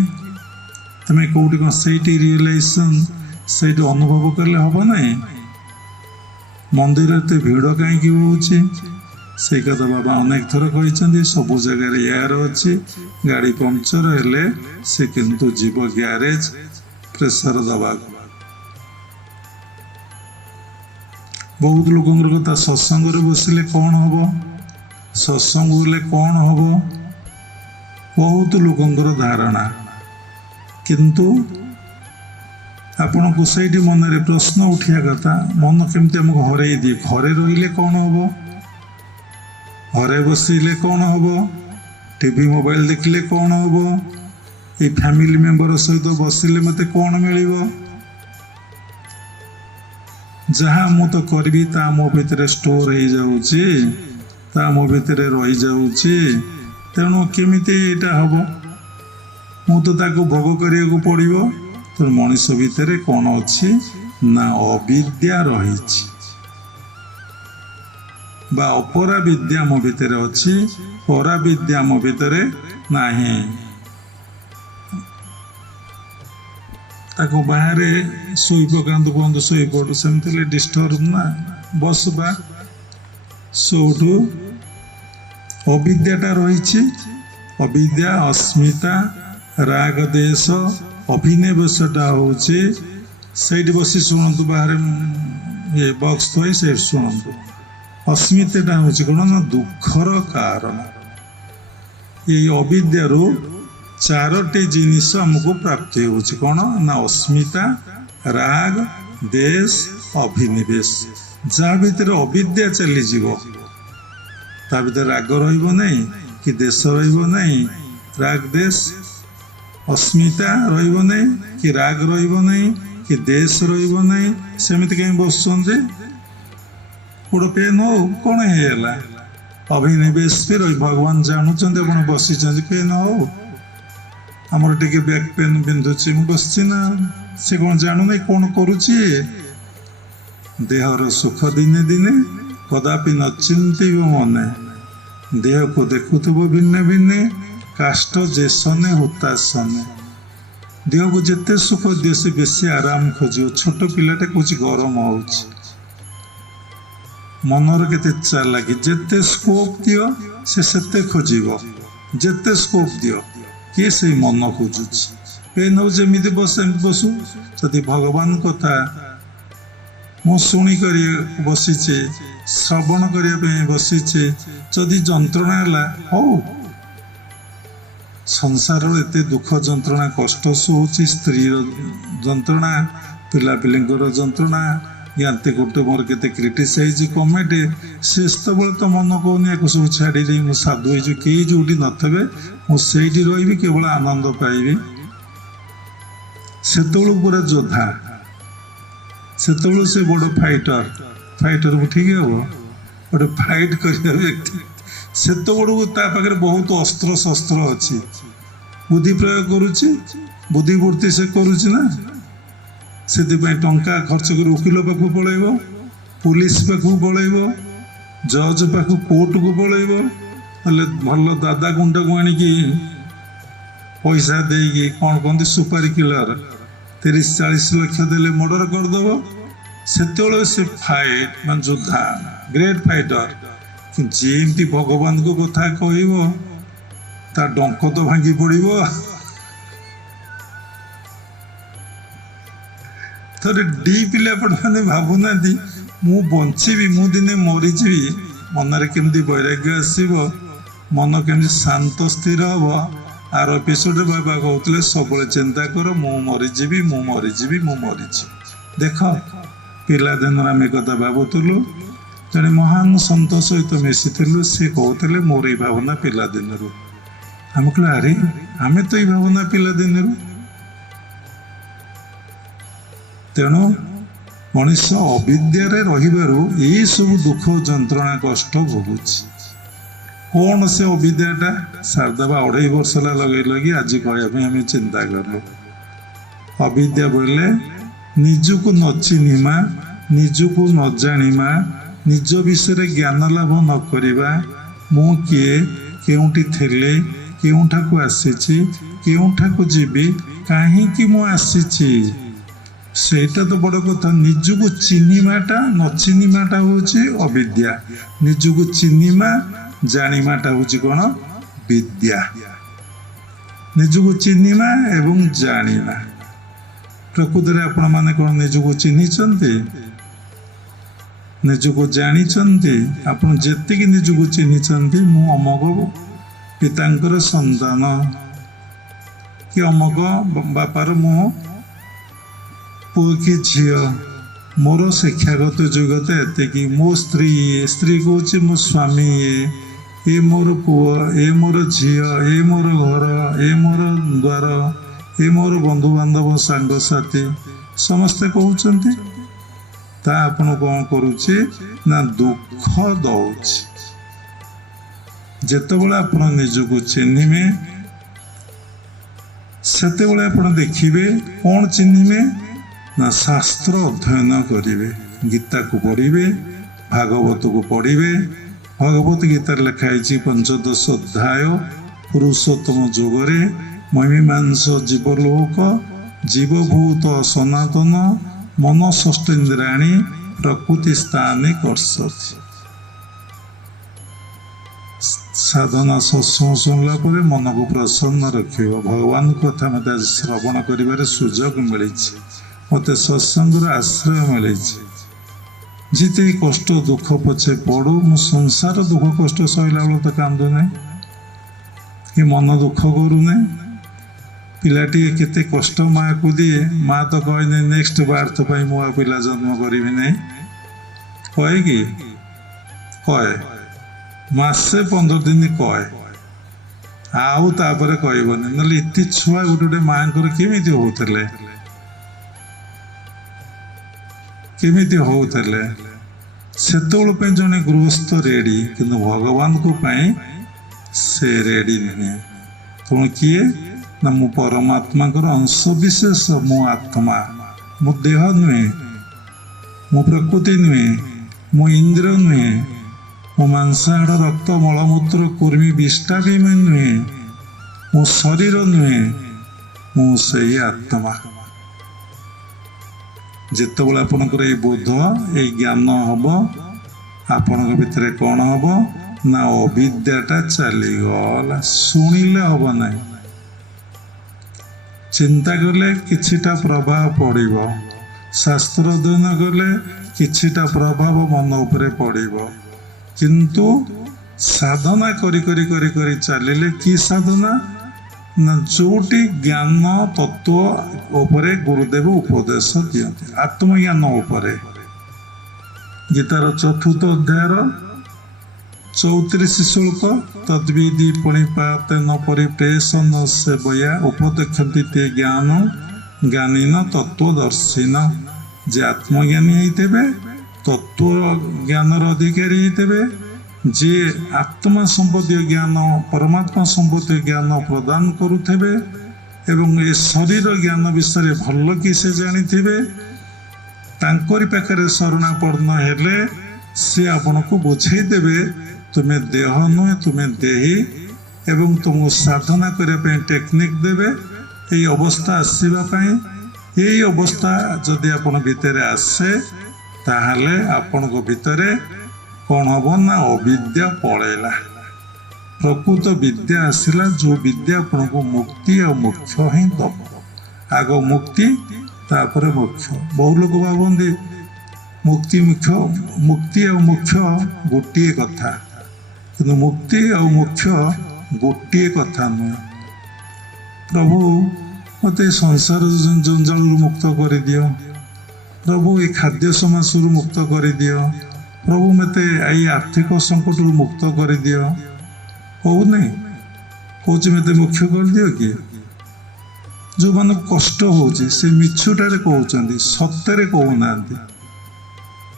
ତୁମେ କେଉଁଠି କ'ଣ ସେଇଠି ରିଏଲାଇଜେସନ୍, ସେଇଠି ଅନୁଭବ କଲେ ହେବ ନାହିଁ? ମନ୍ଦିରରେ ଏତେ ଭିଡ଼ କାହିଁକି ହେଉଛି? ସେଇ କଥା ବାବା ଅନେକ ଥର କହିଛନ୍ତି। ସବୁ ଜାଗାରେ ଏୟାର ଅଛି, ଗାଡ଼ି ପଙ୍କଚର ହେଲେ ସେ କିନ୍ତୁ ଯିବ ଗ୍ୟାରେଜ ପ୍ରେସର ଦେବାକୁ। ବହୁତ ଲୋକଙ୍କର କଥା, ସତ୍ସଙ୍ଗରେ ବସିଲେ କ'ଣ ହେବ, ସତ୍ସଙ୍ଗ ହେଲେ କ'ଣ ହେବ, ବହୁତ ଲୋକଙ୍କର ଧାରଣା। କିନ୍ତୁ ଆପଣଙ୍କୁ ସେଇଠି ମନରେ ପ୍ରଶ୍ନ ଉଠିବା କଥା, ମନ କେମିତି ଆମକୁ ହରେଇ ଦିଏ। ଘରେ ରହିଲେ କ'ଣ ହବ, ଘରେ ବସିଲେ କ'ଣ ହବ, ଟିଭି ମୋବାଇଲ ଦେଖିଲେ କ'ଣ ହବ, ଏଇ ଫ୍ୟାମିଲି ମେମ୍ବର ସହିତ ବସିଲେ ମୋତେ କ'ଣ ମିଳିବ। ଯାହା ମୁଁ ତ କରିବି ତା ମୋ ଭିତରେ ଷ୍ଟୋର ହେଇଯାଉଛି, ତା ମୋ ଭିତରେ ରହିଯାଉଛି। ତେଣୁ କେମିତି ଏଇଟା ହବ, ମୁଁ ତ ତାକୁ ଭୋଗ କରିବାକୁ ପଡ଼ିବ। ତେଣୁ ମଣିଷ ଭିତରେ କ'ଣ ଅଛି ନା ଅବିଦ୍ୟା ରହିଛି, ବା ଅପରା ବିଦ୍ୟା ମୋ ଭିତରେ ଅଛି, ପରା ବିଦ୍ୟା ମୋ ଭିତରେ ନାହିଁ। ତାକୁ ବାହାରେ ଶୋଇ ପକାନ୍ତୁ, କୁହନ୍ତୁ ଶୋଇପଡ଼ୁ, ସେମିତି ହେଲେ ଡିଷ୍ଟର୍ବ ନା, ବସ ବା ସୋଠୁ ଅବିଦ୍ୟାଟା ରହିଛି। ଅବିଦ୍ୟା, ଅସ୍ମିତା, ରାଗ, ଦେଶ, ଅଭିନିବେଶଟା ହେଉଛି ସେଇଠି ବସି ଶୁଣନ୍ତୁ, ବାହାରେ ଇଏ ବକ୍ସ ଥୋଇ ସେଇଠି ଶୁଣନ୍ତୁ। ଅସ୍ମିତାଟା ହେଉଛି କ'ଣ ନା ଦୁଃଖର କାରଣ। ଏଇ ଅବିଦ୍ୟାରୁ ଚାରୋଟି ଜିନିଷ ଆମକୁ ପ୍ରାପ୍ତି ହେଉଛି, କ'ଣ ନା ଅସ୍ମିତା, ରାଗ, ଦେଶ, ଅଭିନିବେଶ। ଯାହା ଭିତରେ ଅବିଦ୍ୟା ଚାଲିଯିବ ତା ଭିତରେ ରାଗ ରହିବ ନାହିଁ, କି ଦେଶ ରହିବ ନାହିଁ, ରାଗ ଦେଶ ଅସ୍ମିତା ରହିବ ନାହିଁ, କି ରାଗ ରହିବ ନାହିଁ, କି ଦେଶ ରହିବ ନାହିଁ। ସେମିତି କାହିଁ ବସୁଛନ୍ତି, ଗୋଡ଼ ପେନ୍ ହଉ କ'ଣ ହେଇଗଲା, ଅଭିନିବେଶ ବି ରହି, ଭଗବାନ ଜାଣୁଛନ୍ତି ଆପଣ ବସିଛନ୍ତି, ପେନ୍ ହଉ, ଆମର ଟିକେ ବ୍ୟାକ୍ ପେନ୍ ବିନ୍ଧୁଛି, ମୁଁ ବସିଛି ନା, ସେ କ'ଣ ଜାଣୁନାହିଁ କ'ଣ କରୁଛି। ଦେହର ସୁଖ ଦିନେ ଦିନେ କଦାପି ନ ଚିନ୍ତିବ ମନେ, ଦେହକୁ ଦେଖୁଥିବ ଭିନ୍ନ ଭିନ୍ନ, କାଷ୍ଟ ଯେସନେ ହୁତାସନେ। ଦେହକୁ ଯେତେ ସୁଖ ଦିଅ ସେ ବେଶୀ ଆରାମ ଖୋଜିବ। ଛୋଟ ପିଲାଟା କହୁଛି ଗରମ ହେଉଛି, ମନର କେତେ ଚାଲାକି, ଯେତେ ସ୍କୋପ୍ ଦିଅ ସେ ସେତେ ଖୋଜିବ, ଯେତେ ସ୍କୋପ୍ ଦିଅ କିଏ ସେଇ ମନ ଖୋଜୁଛି। ପେନ୍ ହେଉଛି ଏମିତି ବସ, ଏମିତି ବସୁ। ଯଦି ଭଗବାନ କଥା ମୁଁ ଶୁଣିକରି ବସିଛି, ଶ୍ରବଣ କରିବା ପାଇଁ ବସିଛି, ଯଦି ଯନ୍ତ୍ରଣା ହେଲା ହଉ। ସଂସାରର ଏତେ ଦୁଃଖ ଯନ୍ତ୍ରଣା, କଷ୍ଟ ସହୁଛି, ସ୍ତ୍ରୀର ଯନ୍ତ୍ରଣା, ପିଲାପିଲିଙ୍କର ଯନ୍ତ୍ରଣା, ଜ୍ଞାତି କୁଟୁମ୍ବର କେତେ କ୍ରିଟିସାଇଜ କମେଣ୍ଟ, ସେ ସେତେବେଳେ ତ ମନ କହୁନି ୟାକୁ ସବୁ ଛାଡ଼ି ଦେଇ ମୁଁ ସାଧୁ ହେଇଛି, କେହି ଯୋଉଠି ନଥିବେ ମୁଁ ସେଇଠି ରହିବି, କେବଳ ଆନନ୍ଦ ପାଇବି। ସେତେବେଳକୁ ପୁରା ଯୋଦ୍ଧା, ସେତେବେଳକୁ ସେ ବଡ଼ ଫାଇଟରକୁ ଠିକ୍ ହବ, ଗୋଟେ ଫାଇଟ୍ କରିବା ବ୍ୟକ୍ତି। ସେତେବେଳକୁ ତା ପାଖରେ ବହୁତ ଅସ୍ତ୍ର ଶସ୍ତ୍ର ଅଛି, ବୁଦ୍ଧି ପ୍ରୟୋଗ କରୁଛି, ବୁଦ୍ଧି ବୃତ୍ତି ସେ କରୁଛି ନା। ସେଥିପାଇଁ ଟଙ୍କା ଖର୍ଚ୍ଚ କରି ଓକିଲ ପାଖକୁ ପଳେଇବ, ପୁଲିସ ପାଖକୁ ପଳେଇବ, ଜଜ୍ ପାଖକୁ, କୋର୍ଟକୁ ପଳେଇବ, ନହେଲେ ଭଲ ଦାଦା ଗୁଣ୍ଡକୁ ଆଣିକି ପଇସା ଦେଇକି କ'ଣ କହନ୍ତି ସୁପାରି କିଲର 30-40 ଲକ୍ଷ ଦେଲେ ମର୍ଡର କରିଦେବ। ସେତେବେଳେ ସେ ଫାଇଟ୍ ମାନେ ଯୋଦ୍ଧା, ଗ୍ରେଟ୍ ଫାଇଟର। ଯେମିତି ଭଗବାନଙ୍କ କଥା କହିବ ତା ଡଙ୍କ ତ ଭାଙ୍ଗି ପଡ଼ିବ। ଥରେ ଡି ପିଲା ମାନେ ଭାବୁନାହାନ୍ତି ମୁଁ ବଞ୍ଚିବି, ମୁଁ ଦିନେ ମରିଯିବି, ମନରେ କେମିତି ବୈରାଗ୍ୟ ଆସିବ, ମନ କେମିତି ଶାନ୍ତ ସ୍ଥିର ହବ। ଆର ଏପିସୋଡରେ ବାବା କହୁଥିଲେ ସବୁବେଳେ ଚିନ୍ତା କର ମୁଁ ମରିଯିବି, ମୁଁ ମରିଯିବି, ମୁଁ ମରିଯିବି। ଦେଖ ପିଲାଦିନରୁ ଆମେ କଥା ଭାବୁଥିଲୁ, ଜଣେ ମହାନ ସନ୍ଥ ସହିତ ମିଶିଥିଲୁ, ସେ କହୁଥିଲେ ମୋର ଏଇ ଭାବନା ପିଲାଦିନରୁ। ଆମେ କହିଲେ ଆରେ ଆମେ ତ ଏଇ ଭାବନା ପିଲାଦିନରୁ। ତେଣୁ ମଣିଷ ଅବିଦ୍ୟାରେ ରହିବାରୁ ଏଇସବୁ ଦୁଃଖ ଯନ୍ତ୍ରଣା କଷ୍ଟ ଭୋଗୁଛି। କ'ଣ ସେ ଅବିଦ୍ୟାଟା ସାରଦେବା 2.5 ବର୍ଷ ହେଲା ଲଗେଇ ଆଜି କହିବା ପାଇଁ ଆମେ ଚିନ୍ତା କଲୁ। ଅବିଦ୍ୟା ବୋଇଲେ ନିଜକୁ ନ ଚିହ୍ନିମା, ନିଜକୁ ନ ଜାଣିମା, ନିଜ ବିଷୟରେ ଜ୍ଞାନ ଲାଭ ନ କରିବା। ମୁଁ କିଏ, କେଉଁଠି ଥିଲେ, କେଉଁଠାକୁ ଆସିଛି, କେଉଁଠାକୁ ଯିବି, କାହିଁକି ମୁଁ ଆସିଛି, ସେଇଟା ତ ବଡ଼ କଥା। ନିଜକୁ ଚିହ୍ନିମାଟା ନ ଚିହ୍ନିମାଟା ହେଉଛି ଅବିଦ୍ୟା। ନିଜକୁ ଚିହ୍ନିମା ଜାଣିମାଟା ହେଉଛି କ'ଣ ବିଦ୍ୟା। ନିଜକୁ ଚିହ୍ନିମା ଏବଂ ଜାଣିମା। ପ୍ରକୃତରେ ଆପଣମାନେ କ'ଣ ନିଜକୁ ଚିହ୍ନିଛନ୍ତି, ନିଜକୁ ଜାଣିଛନ୍ତି? ଆପଣ ଯେତିକି ନିଜକୁ ଚିହ୍ନିଛନ୍ତି, ମୁଁ ଅମକ ପିତାଙ୍କର ସନ୍ତାନ, କି ଅମକ ବାପାର ମୁଁ ପୁଅ କି ଝିଅ ମୋର ଶିକ୍ଷାଗତ ଯୋଗ୍ୟତା ଏତିକି, ମୋ ସ୍ତ୍ରୀ ସ୍ତ୍ରୀ କହୁଛି ମୋ ସ୍ୱାମୀ ଏ ମୋର ପୁଅ, ଏ ମୋର ଝିଅ, ଏ ମୋର ଘର, ଏ ମୋର ଦ୍ୱାର, ଏ ମୋର ବନ୍ଧୁବାନ୍ଧବ ସାଙ୍ଗସାଥି ସମସ୍ତେ କହୁଛନ୍ତି। ତା ଆପଣ କ'ଣ କରୁଛି ନା ଦୁଃଖ ଦେଉଛି। ଯେତେବେଳେ ଆପଣ ନିଜକୁ ଚିହ୍ନିବେ ସେତେବେଳେ ଆପଣ ଦେଖିବେ କ'ଣ ଚିହ୍ନିବେ ନା ଶାସ୍ତ୍ର ଅଧ୍ୟୟନ କରିବେ, ଗୀତାକୁ ପଢ଼ିବେ, ଭାଗବତକୁ ପଢ଼ିବେ। ଭଗବତ ଗୀତାରେ ଲେଖା ହେଇଛି 15 ଅଧ୍ୟାୟ ପୁରୁଷୋତ୍ତମ ଯୁଗରେ ମହିମାଂସ ଜୀବଲୋକ ଜୀବଭୂତ ସନାତନ ମନ ଷଷ୍ଠେନ୍ଦ୍ରାଣୀ ପ୍ରକୃତି ସ୍ଥାନେ କର୍ଷତି। ସାଧନା ସତ୍ସଙ୍ଗ ଶୁଣିଲା ପରେ ମନକୁ ପ୍ରସନ୍ନ ରଖିବ। ଭଗବାନଙ୍କ କଥା ମୋତେ ଆଜି ଶ୍ରବଣ କରିବାରେ ସୁଯୋଗ ମିଳିଛି, ମୋତେ ସତ୍ସଙ୍ଗର ଆଶ୍ରୟ ମିଳିଛି। ଯେତେ କଷ୍ଟ ଦୁଃଖ ପଛେ ପଡ଼ୁ, ମୁଁ ସଂସାର ଦୁଃଖ କଷ୍ଟ ସହିଲା ବେଳେ ତ କାନ୍ଦୁ ନାହିଁ କି ମନ ଦୁଃଖ କରୁନାହିଁ। ପିଲାଟିଏ କେତେ କଷ୍ଟ ମାଆକୁ ଦିଏ, ମା ତ କହେନି ନେକ୍ସଟ ବାର୍ଥ ପାଇଁ ମୁଁ ଆଉ ପିଲା ଜନ୍ମ କରିବି ନାହିଁ, କହେ କି? କହେ, ମାସେ 15 ଦିନ କହେ, ଆଉ ତାପରେ କହିବନି। ନହେଲେ ଏତେ ଛୁଆ ଗୋଟେ ଗୋଟେ ମାଆଙ୍କର କେମିତି ହଉଥିଲେ, କେମିତି ହଉଥିଲେ। ସେତେବେଳେ ପାଇଁ ଜଣେ ଗୃହସ୍ଥ ରେଡ଼ି, କିନ୍ତୁ ଭଗବାନଙ୍କ ପାଇଁ ସେ ରେଡ଼ି ନୁହେଁ। ତେଣୁ କିଏ ନା ମୁଁ ପରମାତ୍ମାଙ୍କର ଅଂଶ ବିଶେଷ, ମୁଁ ଆତ୍ମା, ମୁଁ ଦେହ ନୁହେଁ, ମୁଁ ପ୍ରକୃତି ନୁହେଁ, ମୁଁ ଇନ୍ଦ୍ର ନୁହେଁ, ମୁଁ ମାଂସାହାଡ଼ ରକ୍ତ ମଳମୂତ୍ର କୁର୍ମୀ ବିଷ୍ଠା ବି ନୁହେଁ, ମୁଁ ଶରୀର ନୁହେଁ, ମୁଁ ସେଇ ଆତ୍ମା। ଯେତେବେଳେ ଆପଣଙ୍କର ଏଇ ବୋଧ ଏଇ ଜ୍ଞାନ ହବ, ଆପଣଙ୍କ ଭିତରେ କ'ଣ ହବ ନା ଅବିଦ୍ୟାଟା ଚାଲିଗଲା। ଶୁଣିଲେ ହବ ନାହିଁ, ଚିନ୍ତା କଲେ କିଛିଟା ପ୍ରଭାବ ପଡ଼ିବ, ଶାସ୍ତ୍ର ଅଧ୍ୟୟନ କଲେ କିଛିଟା ପ୍ରଭାବ ମନ ଉପରେ ପଡ଼ିବ। କିନ୍ତୁ ସାଧନା କରି କରି କରି କରି ଚାଲିଲେ, କି ସାଧନା ନା ଯୋଉଠି ଜ୍ଞାନ ତତ୍ତ୍ୱ ଉପରେ ଗୁରୁଦେବ ଉପଦେଶ ଦିଅନ୍ତି, ଆତ୍ମଜ୍ଞାନ ଉପରେ। ଗୀତାର 4th ଅଧ୍ୟାୟର 34 ଶ୍ଲୋକ, ତଦ୍ବିଧି ପଣିପାତେନ ପରିପ୍ରେଷଣ ସେବୟା ଉପଦେକ୍ଷନ୍ତି ତେ ଜ୍ଞାନ ଜ୍ଞାନୀନ ତତ୍ତ୍ୱଦର୍ଶୀନ। ଯେ ଆତ୍ମଜ୍ଞାନୀ ହେଇଥିବେ, ତତ୍ତ୍ୱ ଜ୍ଞାନର ଅଧିକାରୀ ହେଇଥିବେ, ଯିଏ ଆତ୍ମା ସମ୍ବନ୍ଧୀୟ ଜ୍ଞାନ ପରମାତ୍ମା ସମ୍ବନ୍ଧୀୟ ଜ୍ଞାନ ପ୍ରଦାନ କରୁଥିବେ ଏବଂ ଏ ଶରୀର ଜ୍ଞାନ ବିଷୟରେ ଭଲ କି ସେ ଜାଣିଥିବେ, ତାଙ୍କରି ପାଖରେ ଶରଣାପନ୍ନ ହେଲେ ସେ ଆପଣଙ୍କୁ ବୁଝେଇ ଦେବେ ତୁମେ ଦେହ ନୁହେଁ, ତୁମେ ଦେହୀ, ଏବଂ ତୁମକୁ ସାଧନା କରିବା ପାଇଁ ଟେକ୍ନିକ୍ ଦେବେ ଏଇ ଅବସ୍ଥା ଆସିବା ପାଇଁ। ଏଇ ଅବସ୍ଥା ଯଦି ଆପଣ ଭିତରେ ଆସେ, ତାହେଲେ ଆପଣଙ୍କ ଭିତରେ କ'ଣ ହବ ନା ଅବିଦ୍ୟା ପଳେଇଲା, ପ୍ରକୃତ ବିଦ୍ୟା ଆସିଲା, ଯେଉଁ ବିଦ୍ୟା ଆପଣଙ୍କୁ ମୁକ୍ତି ଆଉ ମୋକ୍ଷ ହିଁ ଦେବ। ଆଗ ମୁକ୍ତି ତାପରେ ମୋକ୍ଷ। ବହୁ ଲୋକ ଭାବନ୍ତି ମୁକ୍ତି ଆଉ ମୋକ୍ଷ ଗୋଟିଏ କଥା, କିନ୍ତୁ ମୁକ୍ତି ଆଉ ମୋକ୍ଷ ଗୋଟିଏ କଥା ନୁହେଁ। ପ୍ରଭୁ ମୋତେ ଏ ସଂସାର ଜଞ୍ଜାଳରୁ ମୁକ୍ତ କରିଦିଅ, ପ୍ରଭୁ ଏ ଖାଦ୍ୟ ସମସ୍ୟାରୁ ମୁକ୍ତ କରିଦିଅ, ପ୍ରଭୁ ମୋତେ ଏଇ ଆର୍ଥିକ ସଙ୍କଟରୁ ମୁକ୍ତ କରିଦିଅ କହୁନି, କହୁଛି ମୋତେ ମୋକ୍ଷ କରିଦିଅ କି? ଯେଉଁମାନଙ୍କୁ କଷ୍ଟ ହେଉଛି ସେ ମିଛୁଟାରେ କହୁଛନ୍ତି, ସତରେ କହୁନାହାନ୍ତି।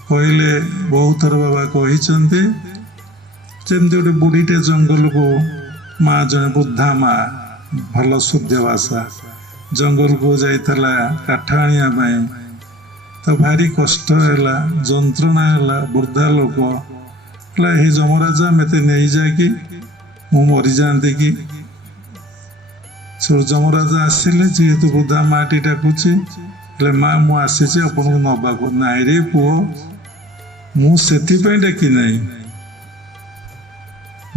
କହିଲେ ବହୁତ ଥର ବାବା କହିଛନ୍ତି, ଯେମିତି ଗୋଟେ ବୁଢ଼ୀଟେ ଜଙ୍ଗଲକୁ, ମା ଜଣେ ବୃଦ୍ଧା ମା, ଭଲ ଶୁଦ୍ଧ ଭାଷା, ଜଙ୍ଗଲକୁ ଯାଇଥିଲା କାଠ ଆଣିବା ପାଇଁ, ତ ଭାରି କଷ୍ଟ ହେଲା, ଯନ୍ତ୍ରଣା ହେଲା। ବୃଦ୍ଧା ଲୋକ ହେଲା, ହେ ଯମରାଜା ମୋତେ ନେଇଯାଏ ମୁଁ ମରିଯାଆନ୍ତି କି? ଯମରାଜା ଆସିଲେ, ଯେହେତୁ ବୃଦ୍ଧା ମାଟି ଡାକୁଛି, ହେଲେ ମା ମୁଁ ଆସିଛି ଆପଣଙ୍କୁ ନେବାକୁ। ନାଇଁ ରେ ପୁଅ, ମୁଁ ସେଥିପାଇଁ ଡାକି ନାହିଁ,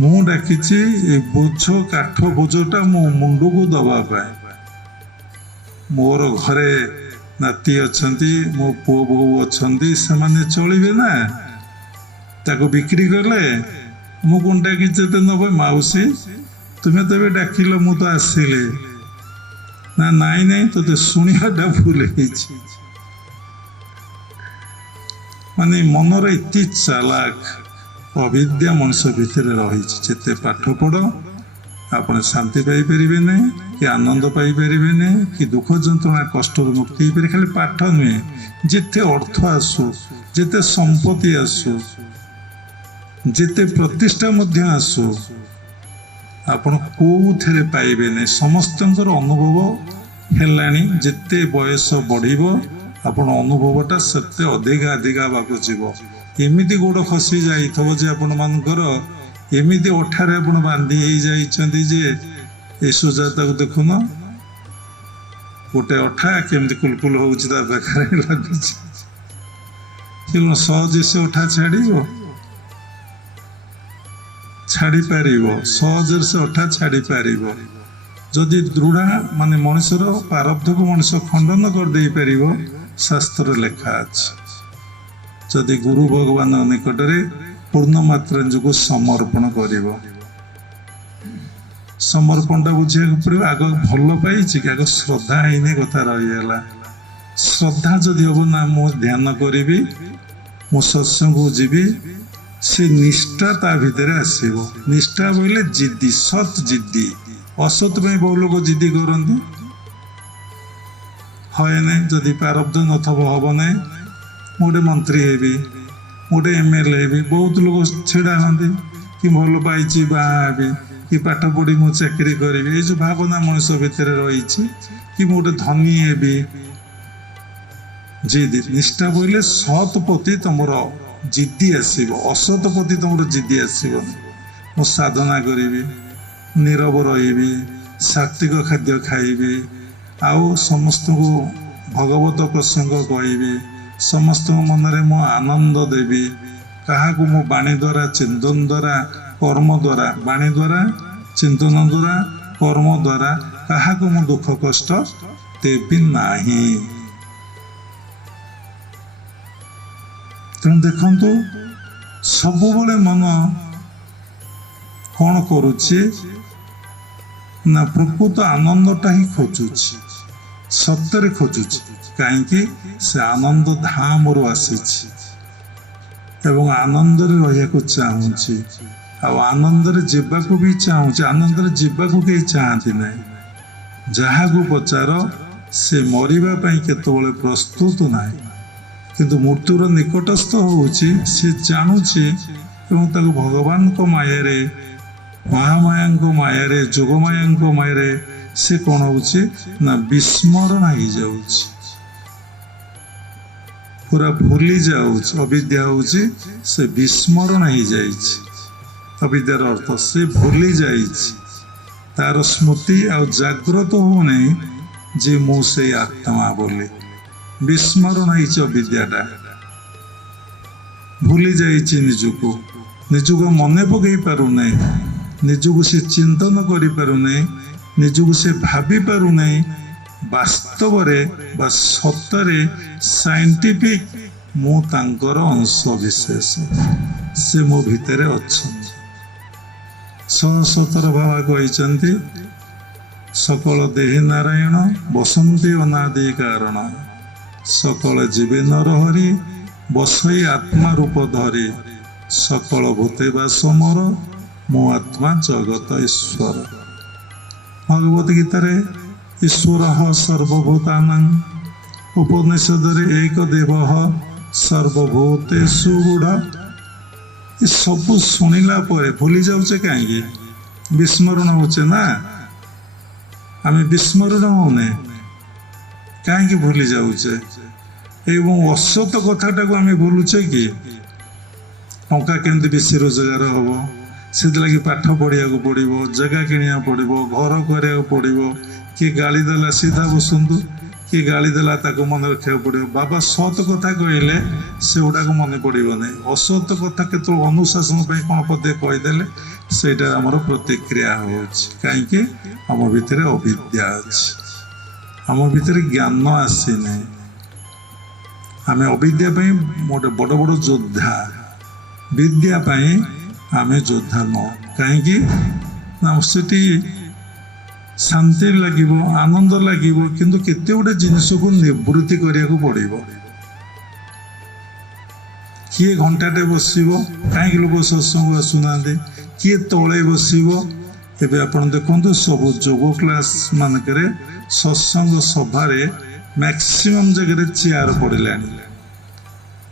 ମୁଁ ଡାକିଛି ଏ ବୋଝ କାଠ ବୋଝଟା ମୋ ମୁଣ୍ଡକୁ ଦେବା ପାଇଁ। ମୋର ଘରେ ନାତି ଅଛନ୍ତି, ମୋ ପୁଅ ବୋହୂ ଅଛନ୍ତି, ସେମାନେ ଚଳିବେ ନା। ତାକୁ ବିକ୍ରି କଲେ ମୁଁ କ'ଣ ଡାକିଛି ଯେତେ ନେବ? ମାଉସୀ ତୁମେ ତ ଏବେ ଡାକିଲ, ମୁଁ ତ ଆସିଲି। ନା ନାଇଁ ନାଇଁ, ତୋତେ ଶୁଣିବାଟା ଭୁଲ ହେଇଛି, ମାନେ ମନର ଏତେ ଚାଲାକ ଅବିଦ୍ୟା ମଣିଷ ଭିତରେ ରହିଛି। ଯେତେ ପାଠ ପଢ଼ ଆପଣ ଶାନ୍ତି ପାଇପାରିବେ ନାହିଁ, କି ଆନନ୍ଦ ପାଇପାରିବେ ନାହିଁ, କି ଦୁଃଖ ଯନ୍ତ୍ରଣା କଷ୍ଟରୁ ମୁକ୍ତି ହେଇପାରିବେ। ଖାଲି ପାଠ ନୁହେଁ, ଯେତେ ଅର୍ଥ ଆସୁ, ଯେତେ ସମ୍ପତ୍ତି ଆସୁ, ଯେତେ ପ୍ରତିଷ୍ଠା ମଧ୍ୟ ଆସୁ, ଆପଣ କୋଉଥିରେ ପାଇବେ ନାହିଁ। ସମସ୍ତଙ୍କର ଅନୁଭବ ହେଲାଣି, ଯେତେ ବୟସ ବଢ଼ିବ ଆପଣ ଅନୁଭବଟା ସେତେ ଅଧିକା ହେବାକୁ ଯିବ। ଏମିତି ଗୋଡ଼ ଖସି ଯାଇଥିବ ଯେ ଆପଣମାନଙ୍କର ଏମିତି ଅଠାରେ ଆପଣ ବାନ୍ଧି ହେଇଯାଇଛନ୍ତି ଯେ ଏ ସୁଜାତାକୁ ଦେଖୁନ, ଗୋଟେ ଅଠା କେମିତି କୁଲକୁଲ ହଉଛି ତା ପାଖରେ ଲାଗୁଛି। ସହଜେ ସେ ଅଠା ଛାଡ଼ିବ? ଛାଡ଼ି ପାରିବ? ସହଜରେ ସେ ଅଠା ଛାଡ଼ି ପାରିବ? ଯଦି ଦୃଢ଼ ମାନେ ମଣିଷର ପ୍ରାରବ୍ଧକୁ ମଣିଷ ଖଣ୍ଡନ କରିଦେଇ ପାରିବ, ଶାସ୍ତ୍ରରେ ଲେଖା ଅଛି। ଯଦି ଗୁରୁ ଭଗବାନଙ୍କ ନିକଟରେ ପୂର୍ଣ୍ଣ ମାତ୍ରା ନିଜକୁ ସମର୍ପଣ କରିବ। ସମର୍ପଣଟା ବୁଝିବାକୁ ପଡ଼ିବ। ଆଗ ଭଲ ପାଇଛି କି ଆଗ ଶ୍ରଦ୍ଧା ହେଇନି କଥା ରହିଗଲା। ଶ୍ରଦ୍ଧା ଯଦି ହବ ନା, ମୁଁ ଧ୍ୟାନ କରିବି, ମୁଁ ସତ୍ସଙ୍ଗକୁ ଯିବି, ସେ ନିଷ୍ଠା ତା ଭିତରେ ଆସିବ। ନିଷ୍ଠା ବୋଇଲେ ଜିଦ୍ଦି, ସତ୍ ଜିଦ୍ଦି। ଅସତ୍ ପାଇଁ ବହୁ ଲୋକ ଜିଦ୍ଦି କରନ୍ତି, ହଏ ନାହିଁ। ଯଦି ପ୍ରାରବ୍ଧ ନଥବ ହବ ନାହିଁ। ମୁଁ ଗୋଟେ ମନ୍ତ୍ରୀ ହେବି, ମୁଁ ଗୋଟେ MLA ହେବି, ବହୁତ ଲୋକ ଛିଡ଼ା ହୁଅନ୍ତି। କି ଭଲ ପାଇଛି ବାହା ହେବି, କି ପାଠ ପଢ଼ି ମୁଁ ଚାକିରି କରିବି, ଏ ଯେଉଁ ଭାବନା ମଣିଷ ଭିତରେ ରହିଛି, କି ମୁଁ ଗୋଟେ ଧନୀ ହେବି। ଜିଦି ନିଷ୍ଠା ବୋଇଲେ ସତ୍ ପ୍ରତି ତମର ଜିଦ୍ଦି ଆସିବ, ଅସତ୍ ପ୍ରତି ତମର ଜିଦ୍ଦି ଆସିବନି। ମୁଁ ସାଧନା କରିବି, ନୀରବ ରହିବି, ସାତ୍ତ୍ୱିକ ଖାଦ୍ୟ ଖାଇବି, ଆଉ ସମସ୍ତଙ୍କୁ ଭଗବତ ପ୍ରସଙ୍ଗ କହିବି, ସମସ୍ତଙ୍କ ମନରେ ମୁଁ ଆନନ୍ଦ ଦେବି। କାହାକୁ ମୁଁ ବାଣୀ ଦ୍ୱାରା, ଚିନ୍ତନ ଦ୍ୱାରା, କର୍ମ ଦ୍ୱାରା, ବାଣୀ ଦ୍ୱାରା, ଚିନ୍ତନ ଦ୍ୱାରା, କର୍ମ ଦ୍ୱାରା କାହାକୁ ମୁଁ ଦୁଃଖ କଷ୍ଟ ଦେବି ନାହିଁ। ତେଣୁ ଦେଖନ୍ତୁ, ସବୁବେଳେ ମନ କ'ଣ କରୁଛି ନା ପ୍ରକୃତ ଆନନ୍ଦଟା ହିଁ ଖୋଜୁଛି, ସତ୍ୟରେ ଖୋଜୁଛି। କାହିଁକି? ସେ ଆନନ୍ଦ ଧାମରୁ ଆସିଛି ଏବଂ ଆନନ୍ଦରେ ରହିବାକୁ ଚାହୁଁଛି, ଆଉ ଆନନ୍ଦରେ ଯିବାକୁ ବି ଚାହୁଁଛି। ଆନନ୍ଦରେ ଯିବାକୁ କେହି ଚାହାନ୍ତି ନାହିଁ। ଯାହାକୁ ପଚାର, ସେ ମରିବା ପାଇଁ କେତେବେଳେ ପ୍ରସ୍ତୁତ ନାହିଁ, କିନ୍ତୁ ମୃତ୍ୟୁର ନିକଟସ୍ଥ ହେଉଛି ସେ ଜାଣୁଛି। ଏବଂ ତାକୁ ଭଗବାନଙ୍କ ମାୟାରେ, ମହାମାୟାଙ୍କ ମାୟାରେ, ଯୋଗମାୟାଙ୍କ ମାୟାରେ ସେ କ'ଣ ହେଉଛି ନା ବିସ୍ମରଣ ହେଇଯାଉଛି, ପୁରା ଭୁଲି ଯାଉଛି। ଅବିଦ୍ୟା ହେଉଛି ସେ ବିସ୍ମରଣ ହେଇଯାଇଛି। ଅବିଦ୍ୟାର ଅର୍ଥ ସେ ଭୁଲି ଯାଇଛି, ତାର ସ୍ମୃତି ଆଉ ଜାଗ୍ରତ ହଉନାହିଁ ଯେ ମୁଁ ସେଇ ଆତ୍ମା ବୋଲି। ବିସ୍ମରଣ ହେଇଛି ଅବିଦ୍ୟାଟା, ଭୁଲି ଯାଇଛି ନିଜକୁ। ନିଜକୁ ମନେ ପକାଇ ପାରୁନାହିଁ, ନିଜକୁ ସେ ଚିନ୍ତନ କରିପାରୁନାହିଁ, ନିଜକୁ ସେ ଭାବି ପାରୁନାହିଁ। ବାସ୍ତବରେ ବା ସତରେ ସାଇଣ୍ଟିଫିକ ମୁଁ ତାଙ୍କର ଅଂଶ ବିଶେଷ, ସେ ମୋ ଭିତରେ ଅଛନ୍ତି। ସତର ବାବା କହିଛନ୍ତି, ସକଳ ଦେହୀ ନାରାୟଣ ବସନ୍ତି ଅନାଦି କାରଣ, ସକଳ ଜୀବେ ନର ହରି ବସଇ ଆତ୍ମା ରୂପ ଧରି, ସକଳ ଭୂତେ ବାସ ମୋର ମୁଁ ଆତ୍ମା ଜଗତ ଈଶ୍ୱର। ଭଗବତ ଗୀତାରେ ଈଶ୍ୱର ସର୍ବଭୂତାନାଂ, ଉପନିଷଦରେ ଏକ ଦେବ ସର୍ବଭୂତେଷୁ ଗୂଢ଼। ଏ ସବୁ ଶୁଣିଲା ପରେ ଭୁଲି ଯାଉଛେ କାହିଁକି? ବିସ୍ମରଣ ହଉଛେ ନା। ଆମେ ବିସ୍ମରଣ ହଉନେ କାହିଁକି? ଭୁଲି ଯାଉଛେ। ଏବଂ ଅସତ କଥାଟାକୁ ଆମେ ଭୁଲୁଛେ କି? ଟଙ୍କା କେମିତି ବେଶୀ ରୋଜଗାର ହବ, ସେଥିଲାଗି ପାଠ ପଢ଼ିବାକୁ ପଡ଼ିବ, ଜାଗା କିଣିବାକୁ ପଡ଼ିବ, ଘର କରିବାକୁ ପଡ଼ିବ। କିଏ ଗାଳି ଦେଲା, ସିଧା ବସନ୍ତୁ, କିଏ ଗାଳି ଦେଲା ତାକୁ ମନେ ରଖିବାକୁ ପଡ଼ିବ। ବାବା ସତ କଥା କହିଲେ ସେଗୁଡ଼ାକ ମନେ ପଡ଼ିବ ନାହିଁ। ଅସତ କଥା କେତେବେଳେ ଅନୁଶାସନ ପାଇଁ କ'ଣ ପଦେ କହିଦେଲେ ସେଇଟା ଆମର ପ୍ରତିକ୍ରିୟା ହେଉଛି। କାହିଁକି? ଆମ ଭିତରେ ଅବିଦ୍ୟା ଅଛି, ଆମ ଭିତରେ ଜ୍ଞାନ ଆସିନାହିଁ। ଆମେ ଅବିଦ୍ୟା ପାଇଁ ଗୋଟେ ବଡ଼ ବଡ଼ ଯୋଦ୍ଧା, ବିଦ୍ୟା ପାଇଁ ଆମେ ଯୋଦ୍ଧା ନୁହଁ। କାହିଁକି ନା ସେଠି ଶାନ୍ତି ଲାଗିବ, ଆନନ୍ଦ ଲାଗିବ, କିନ୍ତୁ କେତେ ଗୋଟେ ଜିନିଷକୁ ନିବୃତ୍ତି କରିବାକୁ ପଡ଼ିବ। କିଏ ଘଣ୍ଟାଟେ ବସିବ, କାହିଁକି ଲୋକ ସତ୍ସଙ୍ଗ ଆସୁନାହାନ୍ତି, କିଏ ତଳେ ବସିବ। ଏବେ ଆପଣ ଦେଖନ୍ତୁ ସବୁ ଯୋଗ କ୍ଲାସ୍ ମାନଙ୍କରେ ସତ୍ସଙ୍ଗ ସଭାରେ ମ୍ୟାକ୍ସିମମ୍ ଜାଗାରେ ଚେୟାର ପଡ଼ିଲାଣି।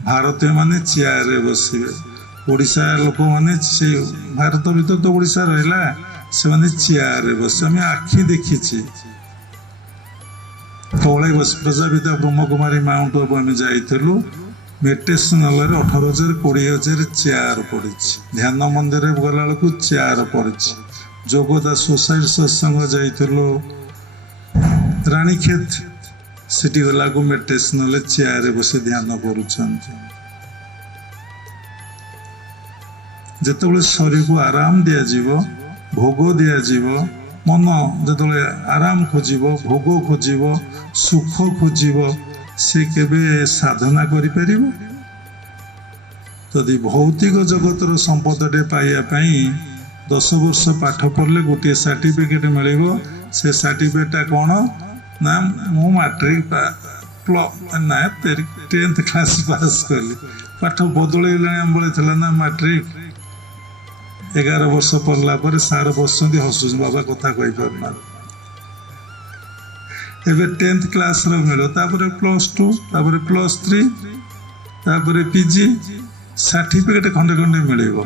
ଭାରତୀୟମାନେ ଚେୟାରରେ ବସିବେ, ଓଡ଼ିଶା ଲୋକମାନେ ସେ ଭାରତ ଭିତରେ ତ ଓଡ଼ିଶା ରହିଲା, ସେମାନେ ଚେୟାରରେ ବସିବେ। ଆମେ ଆଖି ଦେଖିଛି ତଳେ ବସି ପ୍ରଜାପିତା ବ୍ରହ୍ମକୁମାରୀ ମାଉଣ୍ଟ ଆବୁ ଆମେ ଯାଇଥିଲୁ, ମେଡିଟେସନାଲରେ 18,000 20,000 ଚେୟାର ପଡ଼ିଛି। ଧ୍ୟାନ ମନ୍ଦିରରେ ଗଲାବେଳକୁ ଚେୟାର ପଡ଼ିଛି। ଯୋଗଦା ସୋସାଇଟି ସତ୍ସଙ୍ଗ ଯାଇଥିଲୁ ରାଣୀକ୍ଷେତ, ସେଠି ଗଲାକୁ ମେଡିଟେସନାଲରେ ଚେୟାରରେ ବସି ଧ୍ୟାନ କରୁଛନ୍ତି। ଯେତେବେଳେ ଶରୀରକୁ ଆରାମ ଦିଆଯିବ, ଭୋଗ ଦିଆଯିବ, ମନ ଯେତେବେଳେ ଆରାମ ଖୋଜିବ, ଭୋଗ ଖୋଜିବ, ସୁଖ ଖୋଜିବ, ସେ କେବେ ସାଧନା କରିପାରିବ? ଯଦି ଭୌତିକ ଜଗତର ସମ୍ପଦଟେ ପାଇବା ପାଇଁ 10 ବର୍ଷ ପାଠ ପଢ଼ିଲେ ଗୋଟିଏ ସାର୍ଟିଫିକେଟ୍ ମିଳିବ। ସେ ସାର୍ଟିଫିକେଟ୍ଟା କ'ଣ ନା ମୁଁ ମାଟ୍ରିକ ନା 10th କ୍ଲାସ୍ ପାସ୍ କଲି। ପାଠ ବଦଳେଇଲାଣି, ଆମ ବେଳେ ଥିଲା ନା ମାଟ୍ରିକ। 11 ବର୍ଷ ପଢ଼ିଲା ପରେ ସାର୍ ବସୁଛନ୍ତି, ହସୁଛନ୍ତି, ବାବା କଥା କହିପାରୁନାହାନ୍ତି। ଏବେ 10th କ୍ଲାସ୍ର ମିଳିବ, ତାପରେ +2, ତାପରେ +3, ତାପରେ PG, ସାର୍ଟିଫିକେଟ୍ ଖଣ୍ଡେ ଖଣ୍ଡେ ମିଳିବ।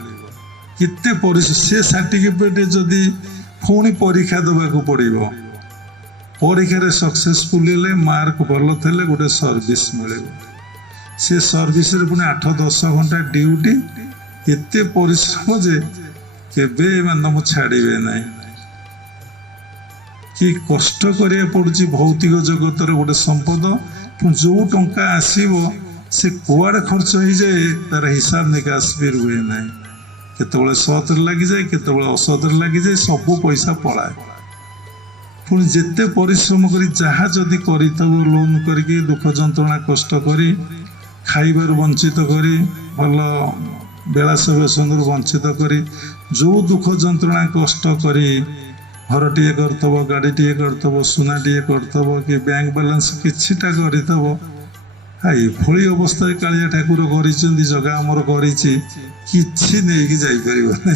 କେତେ ପରିଶ୍ରମ! ସେ ସାର୍ଟିଫିକେଟ୍ ଯଦି ପୁଣି ପରୀକ୍ଷା ଦେବାକୁ ପଡ଼ିବ, ପରୀକ୍ଷାରେ ସକ୍ସେସଫୁଲ୍ ହେଲେ, ମାର୍କ ଭଲ ଥିଲେ ଗୋଟେ ସର୍ଭିସ୍ ମିଳିବ। ସେ ସର୍ଭିସରେ ପୁଣି 8-10 ଘଣ୍ଟା ଡ୍ୟୁଟି, ଏତେ ପରିଶ୍ରମ ଯେ କେବେ ମାନେ ମୁଁ ଛାଡ଼ିବେ ନାହିଁ। କି କଷ୍ଟ କରିବାକୁ ପଡ଼ୁଛି ଭୌତିକ ଜଗତର ଗୋଟେ ସମ୍ପଦ। ଯେଉଁ ଟଙ୍କା ଆସିବ ସେ କୁଆଡ଼େ ଖର୍ଚ୍ଚ ହେଇଯାଏ ତାର ହିସାବ ନିକାଶ ବି ରୁହେ ନାହିଁ। କେତେବେଳେ ସତରେ ଲାଗିଯାଏ, କେତେବେଳେ ଅସତରେ ଲାଗିଯାଏ, ସବୁ ପଇସା ପଳାଏ। ପୁଣି ଯେତେ ପରିଶ୍ରମ କରି ଯାହା ଯଦି କରିଥିବ, ଲୋନ୍ କରିକି, ଦୁଃଖ ଯନ୍ତ୍ରଣା କଷ୍ଟ କରି, ଖାଇବାରୁ ବଞ୍ଚିତ କରି, ଭଲ ବେଳାସ ବେସନରୁ ବଞ୍ଚିତ କରି, ଯେଉଁ ଦୁଃଖ ଯନ୍ତ୍ରଣା କଷ୍ଟ କରି ଘରଟିଏ କରିଥିବ, ଗାଡ଼ିଟିଏ କରିଥିବ, ସୁନାଟିଏ କରିଥିବ, କି ବ୍ୟାଙ୍କ ବାଲାନ୍ସ କିଛିଟା କରିଥିବ, ଏଭଳି ଅବସ୍ଥାରେ କାଳିଆ ଠାକୁର କରିଛନ୍ତି, ଜଗା ଆମର କରିଛି, କିଛି ନେଇକି ଯାଇପାରିବନି।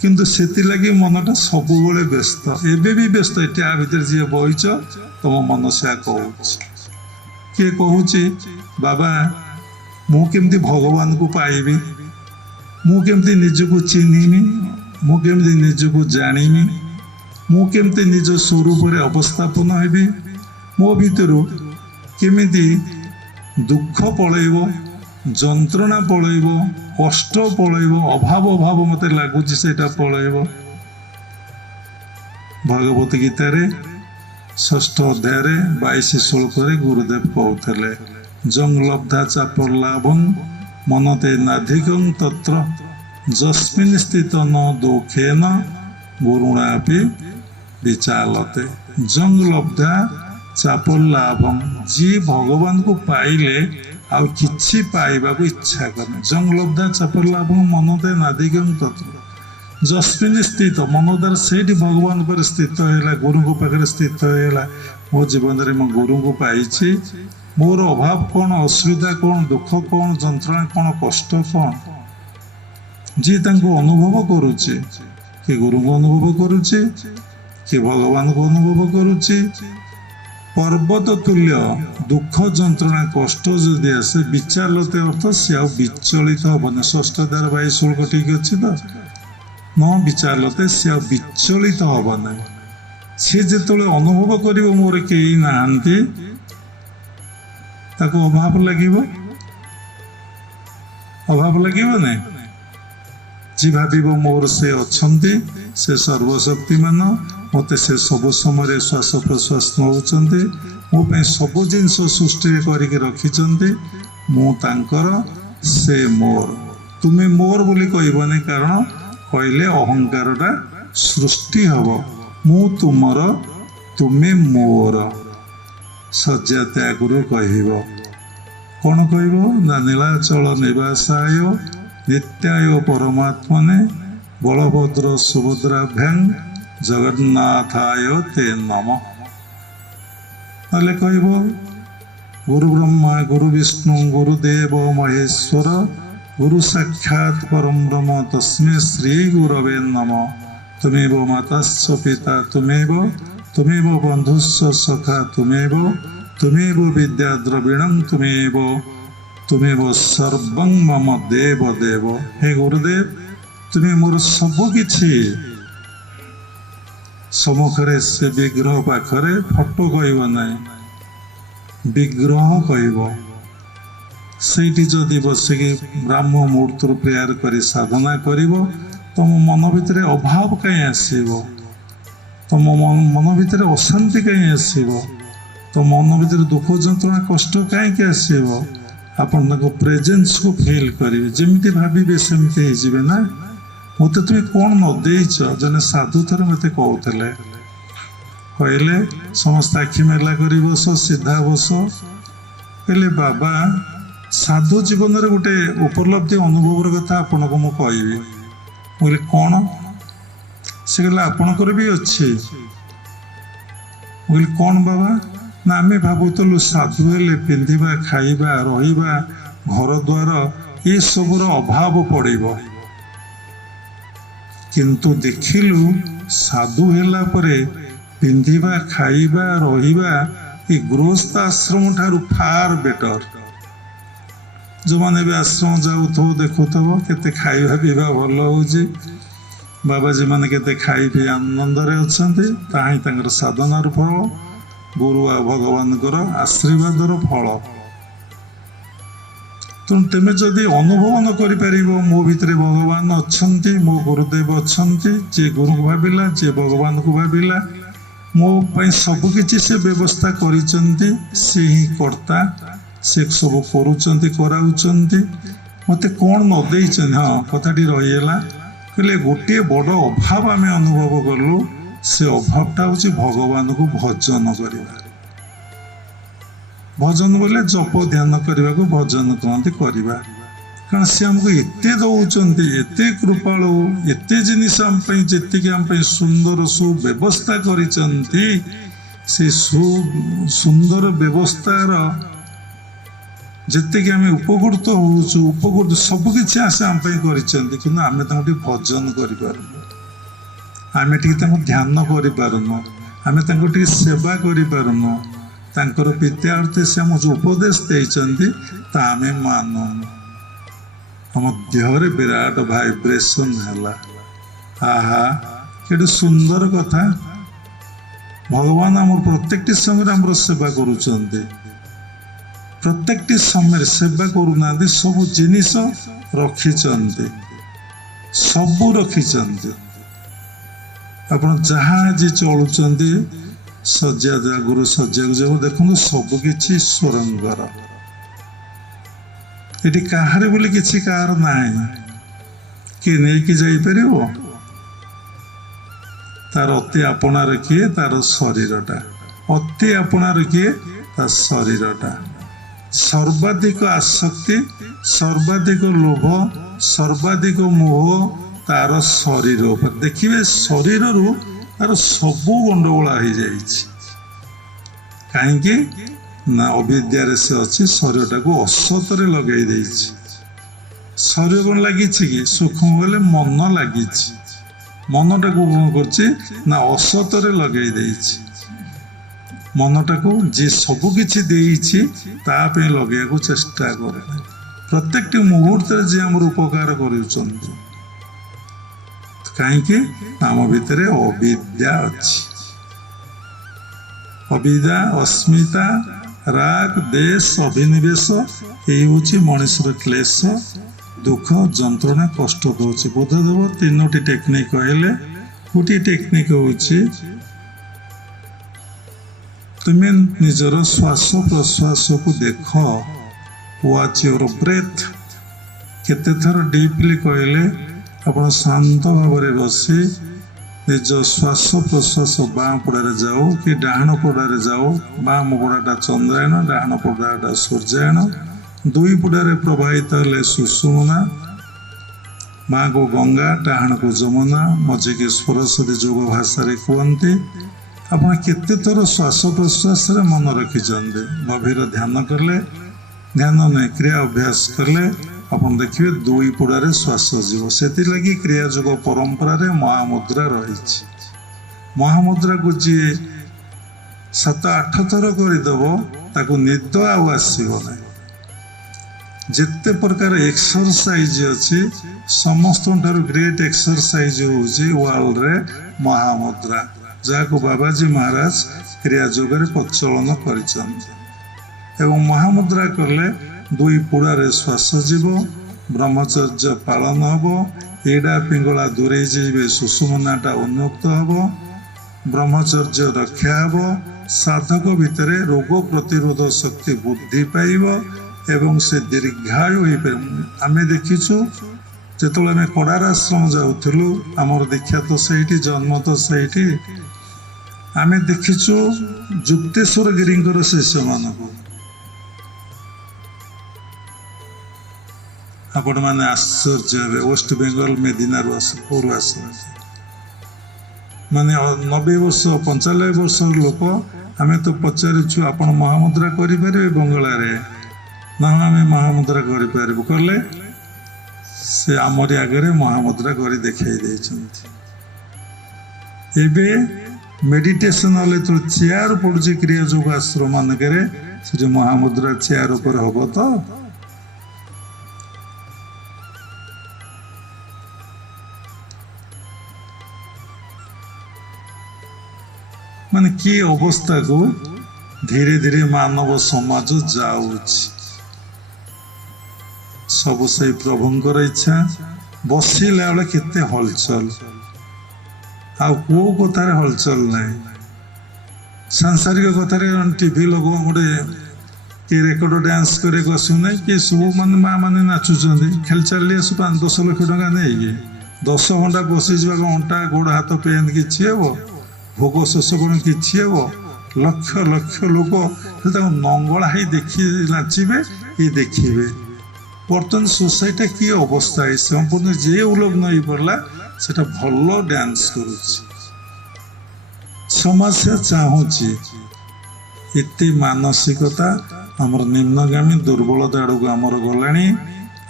କିନ୍ତୁ ସେଥିଲାଗି ମନଟା ସବୁବେଳେ ବ୍ୟସ୍ତ, ଏବେ ବି ବ୍ୟସ୍ତ। ଏଠି ଆ ଭିତରେ ଯିଏ ବହିଛ ତମ ମନ ସେଆ କହୁଛି। କିଏ କହୁଛି ବାବା ମୁଁ କେମିତି ଭଗବାନଙ୍କୁ ପାଇବି, ମୁଁ କେମିତି ନିଜକୁ ଚିହ୍ନିବି, ମୁଁ କେମିତି ନିଜକୁ ଜାଣିବି, ମୁଁ କେମିତି ନିଜ ସ୍ୱରୂପରେ ଅବସ୍ଥାପନ ହେବି, ମୋ ଭିତରୁ କେମିତି ଦୁଃଖ ପଳେଇବ, ଯନ୍ତ୍ରଣା ପଳେଇବ, କଷ୍ଟ ପଳେଇବ, ଅଭାବ ମୋତେ ଲାଗୁଛି ସେଇଟା ପଳେଇବ। ଭଗବତ ଗୀତାରେ 6ଠ ଅଧ୍ୟାୟରେ 22 ଶ୍ଲୋକରେ ଗୁରୁଦେବ କହୁଥିଲେ, ଜଂ ଲବ୍ଧା ଚାପଲ୍ଲାଭଂ ମନତେ ନାଧିକଂ ତତ୍ର ଯସ୍ମିନ୍ ସ୍ଥିତ ନ ଦୁଃଖେନ ଗୁରୁଣାପି ବିଚାଲତେ। ଜଂ ଲବ୍ଧା ଚାପଲ୍ଲାଭଂ, ଯିଏ ଭଗବାନଙ୍କୁ ପାଇଲେ ଆଉ କିଛି ପାଇବାକୁ ଇଚ୍ଛା କରେ। ଜଂ ଲବ୍ଧା ଚାପଲ୍ଲାଭଂ ମନତେ ନାଧିକଂ ତତ୍ର ଯସ୍ମିନ୍ ସ୍ଥିତ, ମନ ଦ୍ୱାରା ସେଇଠି ଭଗବାନ ଉପରେ ସ୍ଥିତ ହେଲା, ଗୁରୁଙ୍କ ପାଖରେ ସ୍ଥିତ ହେଇଗଲା। ମୋ ଜୀବନରେ ମୁଁ ଗୁରୁଙ୍କୁ ପାଇଛି, ମୋର ଅଭାବ କ'ଣ, ଅସୁବିଧା କ'ଣ, ଦୁଃଖ କ'ଣ, ଯନ୍ତ୍ରଣା କ'ଣ, କଷ୍ଟ କ'ଣ, ଯିଏ ତାଙ୍କୁ ଅନୁଭବ କରୁଛି, କି ଗୁରୁଙ୍କୁ ଅନୁଭବ କରୁଛି, କି ଭଗବାନଙ୍କୁ ଅନୁଭବ କରୁଛି, ପର୍ବତ ତୁଲ୍ୟ ଦୁଃଖ ଯନ୍ତ୍ରଣା କଷ୍ଟ ଯଦି ଆସେ, ବିଚାଲତେ ଅର୍ଥ ସେ ଆଉ ବିଚଳିତ ହବନି। 6ଠ ଅଧ୍ୟାୟ 22 ଶ୍ଲୋକ ଠିକ ଅଛି ତ? ନ ବିଚାଲତେ, ସେ ଆଉ ବିଚଳିତ ହବ ନାହିଁ। ସେ ଯେତେବେଳେ ଅନୁଭବ କରିବ ମୋର କେହି ନାହାନ୍ତି, ତାକୁ ଅଭାବ ଲାଗିବ, ଅଭାବ ଲାଗିବ ନାହିଁ। ଯିଏ ଭାବିବ ମୋର ସେ ଅଛନ୍ତି, ସେ ସର୍ବଶକ୍ତିମାନ, ମୋତେ ସେ ସବୁ ସମୟରେ ଶ୍ୱାସ ପ୍ରଶ୍ୱାସ ନେଉଛନ୍ତି, ମୋ ପାଇଁ ସବୁ ଜିନିଷ ସୃଷ୍ଟିରେ କରିକି ରଖିଛନ୍ତି, ମୁଁ ତାଙ୍କର, ସେ ମୋର। ତୁମେ ମୋର ବୋଲି କହିବନି, କାରଣ କହିଲେ ଅହଙ୍କାରଟା ସୃଷ୍ଟି ହବ। ମୁଁ ତୁମର, ତୁମେ ମୋର। ଶଯ୍ୟା ତ୍ୟାଗରୁ କହିବ, କ'ଣ କହିବ ନା ନୀଳାଚଳ ନିବାସାୟ ନିତ୍ୟାୟ ପରମାତ୍ମନେ ବଳଭଦ୍ର ସୁଭଦ୍ରାଭ୍ୟାଂ ଜଗନ୍ନାଥାୟ ତେ ନମଃ। ନହେଲେ କହିବ गुरु ब्रह्मा गुरु विष्णु गुरुदेव महेश्वर गुरु साक्षात् परम ब्रह्म तस्मै श्री गुरवे नमः। तुमेव माताश्च पिता तुमेव बन्धुश्च सखा तुमेव विद्या द्रविणं तुमेव सर्वं मम देव देव। हे गुरुदेव तुमे मोर सबकिछि सम्मुखरे से विग्रह पाखरे फटो कहब ना विग्रह कहब ସେଇଠି ଯଦି ବସିକି ବ୍ରାହ୍ମ ମୁହୂର୍ତ୍ତରୁ ପ୍ରେୟାର କରି ସାଧନା କରିବ ତମ ମନ ଭିତରେ ଅଭାବ କାହିଁ ଆସିବ? ତମ ମନ ଭିତରେ ଅଶାନ୍ତି କାହିଁ ଆସିବ? ତମ ମନ ଭିତରେ ଦୁଃଖ ଯନ୍ତ୍ରଣା କଷ୍ଟ କାହିଁକି ଆସିବ? ଆପଣ ତାଙ୍କ ପ୍ରେଜେନ୍ସକୁ ଫିଲ୍ କରିବେ, ଯେମିତି ଭାବିବେ ସେମିତି ହେଇଯିବେ ନା। ମୋତେ ତୁମେ କ'ଣ ନ ଦେଇଛ? ଜଣେ ସାଧୁ ଥରେ ମୋତେ କହୁଥିଲେ, କହିଲେ ସମସ୍ତେ ଆଖି ମେଲା କରି ବସ, ସିଧା ବସ। କହିଲେ ବାବା ସାଧୁ ଜୀବନରେ ଗୋଟେ ଉପଲବ୍ଧି ଅନୁଭବର କଥା ଆପଣଙ୍କୁ ମୁଁ କହିବି। ମୁଁ କହିଲି କ'ଣ? ସେ କହିଲେ ଆପଣଙ୍କର ବି ଅଛି। ମୁଁ କହିଲି କ'ଣ ବାବା? ନା ଆମେ ଭାବୁଥିଲୁ ସାଧୁ ହେଲେ ପିନ୍ଧିବା ଖାଇବା ରହିବା ଘର ଦ୍ୱାର ଏସବୁର ଅଭାବ ପଡ଼ିବ, କିନ୍ତୁ ଦେଖିଲୁ ସାଧୁ ହେଲା ପରେ ପିନ୍ଧିବା ଖାଇବା ରହିବା ଏ ଗୃହସ୍ଥ ଆଶ୍ରମ ଠାରୁ ଫାର ବେଟର। ଯେଉଁମାନେ ବି ଆଶ୍ରମ ଯାଉଥିବ ଦେଖୁଥିବ କେତେ ଖାଇବା ପିଇବା ଭଲ ହେଉଛି, ବାବାଜୀମାନେ କେତେ ଖାଇ ପିଇ ଆନନ୍ଦରେ ଅଛନ୍ତି, ତାହା ହିଁ ତାଙ୍କର ସାଧନାର ଫଳ, ଗୁରୁ ଆଉ ଭଗବାନଙ୍କର ଆଶୀର୍ବାଦର ଫଳ। ତେଣୁ ତୁମେ ଯଦି ଅନୁଭବ ନ କରିପାରିବ ମୋ ଭିତରେ ଭଗବାନ ଅଛନ୍ତି, ମୋ ଗୁରୁଦେବ ଅଛନ୍ତି, ଯିଏ ଗୁରୁକୁ ଭାବିଲା ଯିଏ ଭଗବାନକୁ ଭାବିଲା ମୋ ପାଇଁ ସବୁକିଛି ସେ ବ୍ୟବସ୍ଥା କରିଛନ୍ତି, ସେ ହିଁ କର୍ତ୍ତା, ସେ ସବୁ କରୁଛନ୍ତି କରାଉଛନ୍ତି, ମୋତେ କ'ଣ ନ ଦେଇଛନ୍ତି? ହଁ କଥାଟି ରହିଗଲା। କହିଲେ ଗୋଟିଏ ବଡ଼ ଅଭାବ ଆମେ ଅନୁଭବ କଲୁ, ସେ ଅଭାବଟା ହେଉଛି ଭଗବାନଙ୍କୁ ଭଜନ କରିବା। ଭଜନ ବୋଲେ ଜପ ଧ୍ୟାନ କରିବାକୁ ଭଜନ କହନ୍ତି କରିବା, କାରଣ ସେ ଆମକୁ ଏତେ ଦେଉଛନ୍ତି, ଏତେ କୃପାଳୁ, ଏତେ ଜିନିଷ ଆମ ପାଇଁ, ଯେତିକି ଆମ ପାଇଁ ସୁନ୍ଦର ସୁବ୍ୟବସ୍ଥା କରିଛନ୍ତି, ସେ ସୁନ୍ଦର ବ୍ୟବସ୍ଥାର ଯେତିକି ଆମେ ଉପକୃତ ହେଉଛୁ, ଉପକୃତ ସବୁକିଛି ଆଶା ଆମ ପାଇଁ କରିଛନ୍ତି, କିନ୍ତୁ ଆମେ ତାଙ୍କୁ ଟିକେ ଭଜନ କରିପାରୁନୁ, ଆମେ ଟିକେ ତାଙ୍କୁ ଧ୍ୟାନ କରିପାରୁନୁ, ଆମେ ତାଙ୍କୁ ଟିକେ ସେବା କରିପାରୁନୁ। ତାଙ୍କର ପିତ୍ୟାର୍ଥେ ସେ ଆମକୁ ଯେଉଁ ଉପଦେଶ ଦେଇଛନ୍ତି ତା ଆମେ ମାନୁନୁ। ଆମ ଦେହରେ ବିରାଟ ଭାଇବ୍ରେସନ୍ ହେଲା। ଆହା କେତେ ସୁନ୍ଦର କଥା। ଭଗବାନ ଆମର ପ୍ରତ୍ୟେକଟି ସମୟରେ ଆମର ସେବା କରୁଛନ୍ତି, ପ୍ରତ୍ୟେକଟି ସମୟରେ ସେବା କରୁନାହାନ୍ତି, ସବୁ ଜିନିଷ ରଖିଛନ୍ତି, ସବୁ ରଖିଛନ୍ତି। ଆପଣ ଯାହା ଆଜି ଚଳୁଛନ୍ତି ଶଯ୍ୟା ଆଗରୁ ଶଯ୍ୟାକୁ ଯାଉ ଦେଖନ୍ତୁ ସବୁକିଛି ଈଶ୍ୱରଙ୍କର। ଏଠି କାହାର ବୋଲି କିଛି କାହାର ନାହିଁ, କିଏ ନେଇକି ଯାଇପାରିବ? ତାର ଅତି ଆପଣାର କିଏ? ତାର ଶରୀରଟା। ଅତି ଆପଣାର କିଏ? ତା ଶରୀରଟା। ସର୍ବାଧିକ ଆସକ୍ତି, ସର୍ବାଧିକ ଲୋଭ, ସର୍ବାଧିକ ମୋହ ତାର ଶରୀର ଉପରେ। ଦେଖିବେ ଶରୀରରୁ ତାର ସବୁ ଗଣ୍ଡଗୋଳ ହେଇଯାଇଛି। କାହିଁକି ନା ଅବିଦ୍ୟାରେ ସେ ଅଛି, ଶରୀରଟାକୁ ଅସତରେ ଲଗେଇ ଦେଇଛି। ଶରୀର କ'ଣ ଲାଗିଛି କି? ସୂକ୍ଷ୍ମ ଗଲେ ମନ ଲାଗିଛି। ମନଟାକୁ କ'ଣ କରୁଛି ନା ଅସତରେ ଲଗେଇ ଦେଇଛି। ମନଟାକୁ ଯିଏ ସବୁ କିଛି ଦେଇଛି ତା ପାଇଁ ଲଗେଇବାକୁ ଚେଷ୍ଟା କରେ। ପ୍ରତ୍ୟେକଟି ମୁହୂର୍ତ୍ତରେ ଯିଏ ଆମର ଉପକାର କରୁଛନ୍ତି, କାହିଁକି? ଆମ ଭିତରେ ଅବିଦ୍ୟା ଅଛି। ଅବିଦ୍ୟା, ଅସ୍ମିତା, ରାଗ, ଦେଶ, ଅଭିନିବେଶ, ଏଇ ହେଉଛି ମଣିଷର କ୍ଲେଶ, ଦୁଃଖ, ଯନ୍ତ୍ରଣା, କଷ୍ଟ ଦେଉଛି। ବୁଦ୍ଧଦେବ ତିନୋଟି ଟେକ୍ନିକ୍ କହିଲେ। ଗୋଟିଏ ଟେକ୍ନିକ୍ ହେଉଛି ତୁମେ ନିଜର ଶ୍ୱାସ ପ୍ରଶ୍ୱାସକୁ ଦେଖ, ୱାଚ୍ ୟୋର ବ୍ରେଥ୍। କେତେଥର ଡିପ୍ଲି କହିଲେ ଆପଣ ଶାନ୍ତ ଭାବରେ ବସି ନିଜ ଶ୍ୱାସ ପ୍ରଶ୍ୱାସ ବାଁ ପୋଡ଼ାରେ ଯାଉ କି ଡାହାଣ ପୋଡ଼ାରେ ଯାଉ, ବାମ ପୋଡ଼ାଟା ଚନ୍ଦ୍ରାୟଣ, ଡାହାଣ ପୋଡ଼ାଟା ସୂର୍ଯ୍ୟାୟଣ, ଦୁଇ ପୋଡ଼ାରେ ପ୍ରବାହିତ ହେଲେ ସୁଷୁମ୍ନା, ବାଁକୁ ଗଙ୍ଗା, ଡାହାଣକୁ ଯମୁନା, ମଝିକି ସରସ୍ୱତୀ ଯୋଗ ଭାଷାରେ କୁହନ୍ତି। ଆପଣ କେତେ ଥର ଶ୍ୱାସ ପ୍ରଶ୍ୱାସରେ ମନ ରଖିଛନ୍ତି? ଗଭୀର ଧ୍ୟାନ କଲେ, ଧ୍ୟାନ ନାହିଁ କ୍ରିୟା ଅଭ୍ୟାସ କଲେ ଆପଣ ଦେଖିବେ 2 ପୁଡ଼ାରେ ଶ୍ୱାସ ଯିବ। ସେଥିଲାଗି କ୍ରିୟା ଯୋଗ ପରମ୍ପରାରେ ମହାମୁଦ୍ରା ରହିଛି। ମହାମୁଦ୍ରାକୁ ଯିଏ 7-8 ଥର କରିଦେବ ତାକୁ ନିଦ ଆଉ ଆସିବ ନାହିଁ। ଯେତେ ପ୍ରକାର ଏକ୍ସରସାଇଜ ଅଛି ସମସ୍ତଙ୍କଠାରୁ ଗ୍ରେଟ୍ ଏକ୍ସରସାଇଜ ହେଉଛି ୱାର୍ଲଡରେ ମହାମୁଦ୍ରା, ଯାହାକୁ ବାବାଜୀ ମହାରାଜ କ୍ରିୟା ଯୋଗରେ ପ୍ରଚଳନ କରିଛନ୍ତି। ଏବଂ ମହାମୁଦ୍ରା କଲେ 2 ପୁଡ଼ାରେ ଶ୍ୱାସ ଯିବ, ବ୍ରହ୍ମଚର୍ଯ୍ୟ ପାଳନ ହେବ, ଏଡ଼ା ପିଙ୍ଗଳା ଦୂରେଇ ଯିବେ, ସୁଷୁମ୍ନାଟା ଉନ୍ମୁକ୍ତ ହେବ, ବ୍ରହ୍ମଚର୍ଯ୍ୟ ରକ୍ଷା ହେବ, ସାଧକ ଭିତରେ ରୋଗ ପ୍ରତିରୋଧ ଶକ୍ତି ବୃଦ୍ଧି ପାଇବ ଏବଂ ସେ ଦୀର୍ଘାୟୁ ହୋଇପାରିବ। ଆମେ ଦେଖିଛୁ ଯେତେବେଳେ ଆମେ କଡ଼ାର ଆଶ୍ରମ ଯାଉଥିଲୁ, ଆମର ଦୀକ୍ଷା ତ ସେଇଠି, ଜନ୍ମ ତ ସେଇଠି, ଆମେ ଦେଖିଛୁ ଯୁକ୍ତେଶ୍ୱର ଗିରିଙ୍କର ଶିଷ୍ୟମାନଙ୍କୁ। ଆପଣମାନେ ଆଶ୍ଚର୍ଯ୍ୟ ହେବେ, ୱେଷ୍ଟ ବେଙ୍ଗଲ ମେଦିନାରୁ ଆସନ୍ତି, ମାନେ 90 ବର୍ଷ 95 ବର୍ଷର ଲୋକ। ଆମେ ତ ପଚାରୁଛୁ ଆପଣ ମହାମୁଦ୍ରା କରିପାରିବେ ବଙ୍ଗଳାରେ? ନା ଆମେ ମହାମୁଦ୍ରା କରିପାରିବୁ। କଲେ ସେ ଆମରି ଆଗରେ ମହାମୁଦ୍ରା କରି ଦେଖାଇ ଦେଇଛନ୍ତି। ଏବେ ମେଡିଟେସନ ହେଲେ ତ ଚେୟାର ପଡୁଛି କ୍ରିୟା ଯୋଗ ଆଶ୍ରମ ମାନଙ୍କରେ, ସେଠି ମହାମୁଦ୍ରା ଚେୟାର ଉପରେ ହବ ତ? ମାନେ କି ଅବସ୍ଥାକୁ ଧୀରେ ଧୀରେ ମାନବ ସମାଜ ଯାଉଛି। ସବୁ ସେଇ ପ୍ରଭୁଙ୍କର ଇଚ୍ଛା। ବସିଲା ବେଳେ କେତେ ହଲଚଲ, ଆଉ କୋଉ କଥାରେ ହଲଚଲ ନାହିଁ। ସାଂସାରିକ କଥାରେ ଟିଭି ଲୋକ ଗୋଟେ କିଏ ରେକର୍ଡ ଡ୍ୟାନ୍ସ କରିବାକୁ ଆସୁନାହିଁ, କିଏ ସବୁ ମାନେ ମା ମାନେ ନାଚୁଛନ୍ତି, ଖେଳି ଚାଲି ଆସୁ 5-10 ଲକ୍ଷ ଟଙ୍କା ନେଇକି 10 ଘଣ୍ଟା ବସିଯିବା, ଅଣ୍ଟା ଗୋଡ଼ ହାତ ପେନ୍ କିଛି ହେବ? ଭୋଗ ଶେଷ କ'ଣ କିଛି ହେବ? ଲକ୍ଷ ଲକ୍ଷ ଲୋକ ତାକୁ ନଙ୍ଗଳା ହେଇ ଦେଖି ନାଚିବେ, ଇଏ ଦେଖିବେ। ବର୍ତ୍ତମାନ ସୋସାଇଟି କି ଅବସ୍ଥା ହେଇ ସମ୍ପୂର୍ଣ୍ଣ ଯିଏ ଉଲଗ୍ନ ହେଇପଡ଼ିଲା ସେଟା ଭଲ ଡ୍ୟାନ୍ସ କରୁଛି। ସମାଜ ଚାହୁଁଛି ଏତେ ମାନସିକତା ଆମର ନିମ୍ନଗାମୀ ଦୁର୍ବଳତା ଆଡ଼କୁ ଆମର ଗଲାଣି।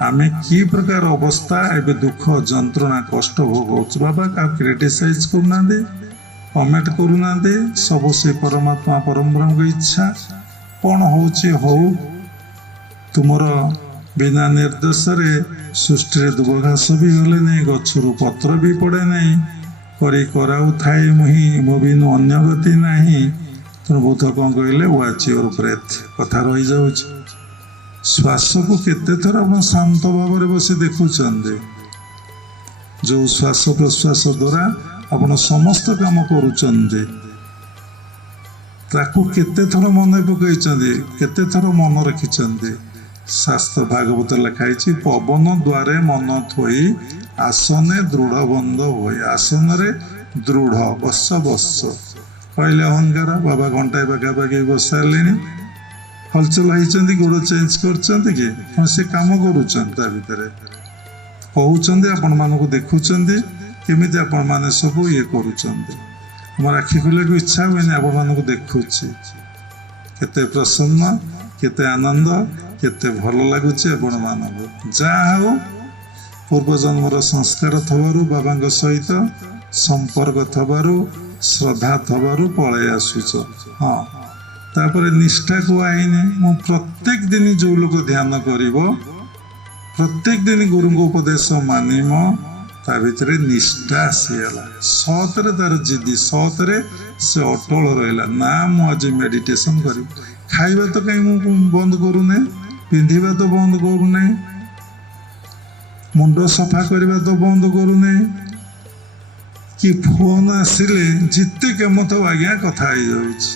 ଆମେ କି ପ୍ରକାର ଅବସ୍ଥା ଏବେ ଦୁଃଖ ଯନ୍ତ୍ରଣା କଷ୍ଟ ଭୋଗଉଛୁ। ବାବା କାହାକୁ କ୍ରିଟିସାଇଜ କରୁନାହାନ୍ତି, କମେଣ୍ଟ କରୁନାହାନ୍ତି, ସବୁ ସେ ପରମାତ୍ମା ପରମବ୍ରହ୍ମଙ୍କ ଇଚ୍ଛା। କ'ଣ ହେଉଛି ହଉ, ତୁମର ବିନା ନିର୍ଦ୍ଦେଶରେ ସୃଷ୍ଟିରେ ଦୁବଘାସ ବି ଗଲେ ନାହିଁ, ଗଛରୁ ପତ୍ର ବି ପଡ଼େ ନାହିଁ, କରି କରାଉଥାଏ ମୁହିଁ ମୋ ବିନୁ ଅନ୍ୟ ଗତି ନାହିଁ। ତେଣୁ ବୁଦ୍ଧ କ'ଣ କହିଲେ? Watch your breath. କଥା ରହିଯାଉଛି। ଶ୍ୱାସକୁ କେତେ ଥର ଆପଣ ଶାନ୍ତ ଭାବରେ ବସି ଦେଖୁଛନ୍ତି? ଯେଉଁ ଶ୍ୱାସ ପ୍ରଶ୍ୱାସ ଦ୍ୱାରା ଆପଣ ସମସ୍ତ କାମ କରୁଛନ୍ତି, ତାକୁ କେତେ ଥର ମନେ ପକାଇଛନ୍ତି, କେତେ ଥର ମନେ ରଖିଛନ୍ତି? ଶାସ୍ତ୍ର ଭାଗବତ ଲେଖା ହେଇଛି, ପବନ ଦ୍ୱାରେ ମନ ଥୋଇ ଆସନେ ଦୃଢ଼ ବନ୍ଧ ହୋଇ। ଆସନରେ ଦୃଢ଼, ବସ ବସ କହିଲେ ଅହଙ୍କାର। ବାବା ଘଣ୍ଟାଏ ପାଖାପାଖି ବସାରିଲେଣି, ହଲଚଲ ହେଇଛନ୍ତି, ଗୋଡ଼ ଚେଞ୍ଜ କରିଛନ୍ତି କି? ସେ କାମ କରୁଛନ୍ତି, ତା ଭିତରେ କହୁଛନ୍ତି, ଆପଣମାନଙ୍କୁ ଦେଖୁଛନ୍ତି କେମିତି ଆପଣମାନେ ସବୁ ଇଏ କରୁଛନ୍ତି। ଆମର ଆଖି ଖୋଲିବାକୁ ଇଚ୍ଛା ହୁଏନି, ଆପଣମାନଙ୍କୁ ଦେଖୁଛି କେତେ ପ୍ରସନ୍ନ, କେତେ ଆନନ୍ଦ, କେତେ ଭଲ ଲାଗୁଛି ଆପଣମାନଙ୍କୁ। ଯାହା ହଉ ପୂର୍ବଜନ୍ମର ସଂସ୍କାର ଥବାରୁ, ବାବାଙ୍କ ସହିତ ସମ୍ପର୍କ ଥବାରୁ, ଶ୍ରଦ୍ଧା ଥବାରୁ ପଳେଇ ଆସୁଛ। ହଁ, ତାପରେ ନିଷ୍ଠା କୁହାହେଇନି। ମୁଁ ପ୍ରତ୍ୟେକ ଦିନ ଯେଉଁ ଲୋକ ଧ୍ୟାନ କରିବ, ପ୍ରତ୍ୟେକ ଦିନ ଗୁରୁଙ୍କ ଉପଦେଶ ମାନିବ, ତା ଭିତରେ ନିଷ୍ଠା ଆସିଗଲା। ସତରେ ତାର ଜିଦି, ସତରେ ସେ ଅଟଳ ରହିଲା। ନା ମୁଁ ଆଜି ମେଡିଟେସନ କରିବି। ଖାଇବା ତ କାହିଁ ମୁଁ ବନ୍ଦ କରୁନାହିଁ, ପିନ୍ଧିବା ତ ବନ୍ଦ କରୁନାହିଁ, ମୁଣ୍ଡ ସଫା କରିବା ତ ବନ୍ଦ କରୁନାହିଁ, କି ଫୋନ୍ ଆସିଲେ ଯେତେ କାମ ଥାଉ ଆଜ୍ଞା କଥା ହେଇଯାଉଛି।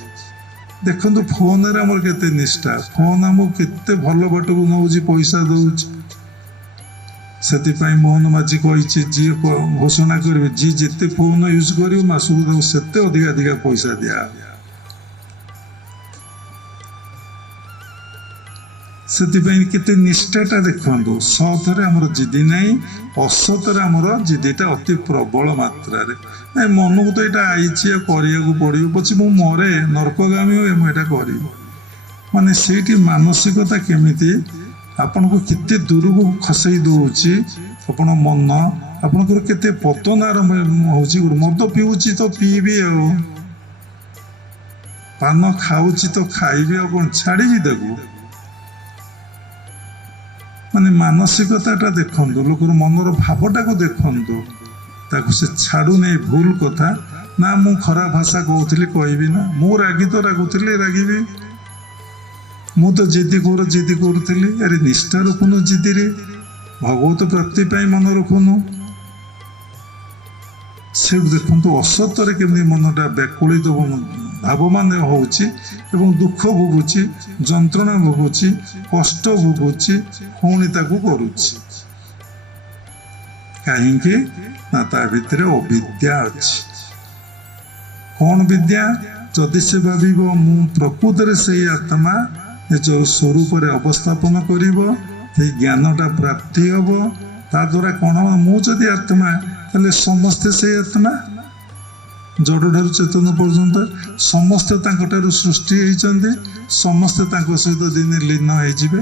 ଦେଖନ୍ତୁ ଫୋନରେ ଆମର କେତେ ନିଷ୍ଠା, ଫୋନ୍ ଆମକୁ କେତେ ଭଲ ବାଟକୁ ନେଉଛି, ପଇସା ଦେଉଛି। ସେଥିପାଇଁ ମୋହନ ମାଝୀ କହିଛି, ଯିଏ ଘୋଷଣା କରିବେ ଯିଏ ଯେତେ ଫୋନ୍ ୟୁଜ୍ କରିବ ମାସକୁ ତାକୁ ସେତେ ଅଧିକା ପଇସା ଦିଆହେବ। ସେଥିପାଇଁ କେତେ ନିଷ୍ଠାଟା ଦେଖନ୍ତୁ। ସତରେ ଆମର ଜିଦି ନାହିଁ, ଅସତରେ ଆମର ଜିଦିଟା ଅତି ପ୍ରବଳ ମାତ୍ରାରେ। ନାଇଁ ମନକୁ ତ ଏଇଟା ଆଇଛି ଆଉ କରିବାକୁ ପଡ଼ିବ, ପଛେ ମୁଁ ମରେ ନର୍କଗାମୀ ହୁଏ ମୁଁ ଏଇଟା କରିବି। ମାନେ ସେଇଠି ମାନସିକତା କେମିତି ଆପଣଙ୍କୁ କେତେ ଦୂରକୁ ଖସେଇ ଦେଉଛି। ଆପଣ ମନ ଆପଣଙ୍କର କେତେ ପତନ ଆରମ୍ଭ ହେଉଛି। ମଦ ପିଉଛି ତ ପିଇବି, ଆଉ ପାନ ଖାଉଛି ତ ଖାଇବି, ଆଉ କ'ଣ ଛାଡ଼ିବି ତାକୁ। ମାନେ ମାନସିକତାଟା ଦେଖନ୍ତୁ, ଲୋକର ମନର ଭାବଟାକୁ ଦେଖନ୍ତୁ, ତାକୁ ସେ ଛାଡ଼ୁନି। ଭୁଲ କଥା ନା, ମୁଁ ଖରାପ ଭାଷା କହୁଥିଲି କହିବି ନା, ମୁଁ ରାଗି ତ ରାଗୁଥିଲି ରାଗିବି, ମୁଁ ତ ଜିଦି କରୁଥିଲି। ଆରେ ନିଷ୍ଠା ରଖୁନୁ ଜିଦିରେ, ଭଗବତ ପ୍ରାପ୍ତି ପାଇଁ ମନ ରଖୁନୁ। ସେଠୁ ଦେଖନ୍ତୁ ଅସତରେ କେମିତି ମନଟା ବ୍ୟାକୁଳିତ ଭାବମାନ ହେଉଛି ଏବଂ ଦୁଃଖ ଭୋଗୁଛି, ଯନ୍ତ୍ରଣା ଭୋଗୁଛି, କଷ୍ଟ ଭୋଗୁଛି, ପୁଣି ତାକୁ କରୁଛି। କାହିଁକି ନା ତା ଭିତରେ ଅବିଦ୍ୟା ଅଛି। କ'ଣ ବିଦ୍ୟା? ଯଦି ସେ ଭାବିବ ମୁଁ ପ୍ରକୃତରେ ସେଇ ଆତ୍ମା, ନିଜ ସ୍ୱରୂପରେ ଅବସ୍ଥାପନ କରିବ, ସେଇ ଜ୍ଞାନଟା ପ୍ରାପ୍ତି ହେବ। ତା ଦ୍ୱାରା କ'ଣ? ମୁଁ ଯଦି ଆତ୍ମା, ତାହେଲେ ସମସ୍ତେ ସେଇ ଆତ୍ମା। ଜଡ଼ଠାରୁ ଚେତନ ପର୍ଯ୍ୟନ୍ତ ସମସ୍ତେ ତାଙ୍କଠାରୁ ସୃଷ୍ଟି ହେଇଛନ୍ତି, ସମସ୍ତେ ତାଙ୍କ ସହିତ ଦିନେ ଲୀନ ହେଇଯିବେ।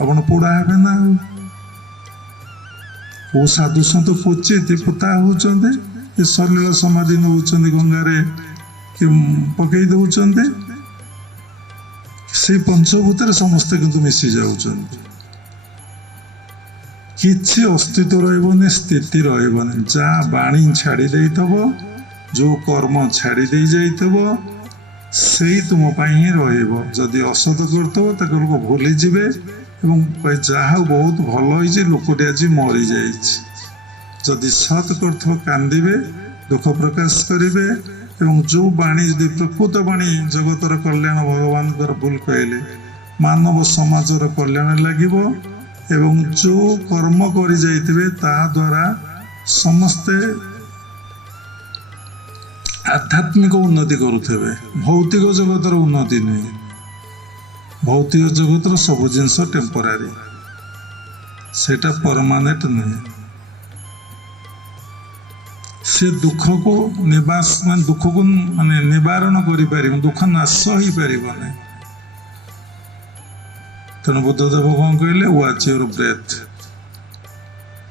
ଆପଣ ପୋଡ଼ା ହେବେ ନା? ଆଉ କେଉଁ ସାଧୁ ସନ୍ଥ କ୍ୱଚିତ ପୋତା ହେଉଛନ୍ତି, ଏ ସଲିଳ ସମାଧି ନେଉଛନ୍ତି, ଗଙ୍ଗାରେ କି ପକେଇ ଦେଉଛନ୍ତି। ସେଇ ପଞ୍ଚଭୂତରେ ସମସ୍ତେ କିନ୍ତୁ ମିଶି ଯାଉଛନ୍ତି। କିଛି ଅସ୍ତିତ୍ୱ ରହିବନି, ସ୍ଥିତି ରହିବନି। ଯାହା ବାଣୀ ଛାଡ଼ି ଦେଇଥିବ, ଯେଉଁ କର୍ମ ଛାଡ଼ି ଦେଇ ଯାଇଥିବ, ସେଇ ତୁମ ପାଇଁ ହିଁ ରହିବ। ଯଦି ଅସତ କରୁଥିବ ତାକୁ ଲୋକ ଭୁଲିଯିବେ ଏବଂ ଯାହା ବହୁତ ଭଲ ହେଇଛି, ଲୋକଟି ଆଜି ମରିଯାଇଛି। ଯଦି ସତ୍ କରୁଥିବ କାନ୍ଦିବେ, ଦୁଃଖ ପ୍ରକାଶ କରିବେ। ଏବଂ ଯେଉଁ ବାଣୀ ଯଦି ପ୍ରକୃତ ବାଣୀ ଜଗତର କଲ୍ୟାଣ, ଭଗବାନଙ୍କର ଭୁଲ କହିଲେ ମାନବ ସମାଜର କଲ୍ୟାଣ ଲାଗିବ। ଏବଂ ଯେଉଁ କର୍ମ କରି ଯାଇଥିବେ ତାହା ଦ୍ୱାରା ସମସ୍ତେ ଆଧ୍ୟାତ୍ମିକ ଉନ୍ନତି କରୁଥିବେ, ଭୌତିକ ଜଗତର ଉନ୍ନତି ନୁହେଁ। ଭୌତିକ ଜଗତର ସବୁ ଜିନିଷ ଟେମ୍ପୋରାରୀ, ସେଇଟା ପରମାନେଣ୍ଟ ନୁହେଁ। ସେ ଦୁଃଖକୁ ନିବାରଣ କରିପାରିବ, ଦୁଃଖ ନାଶ ହେଇପାରିବନି। ତେଣୁ ବୁଦ୍ଧଦେବ କ'ଣ କହିଲେ? Watch your breath.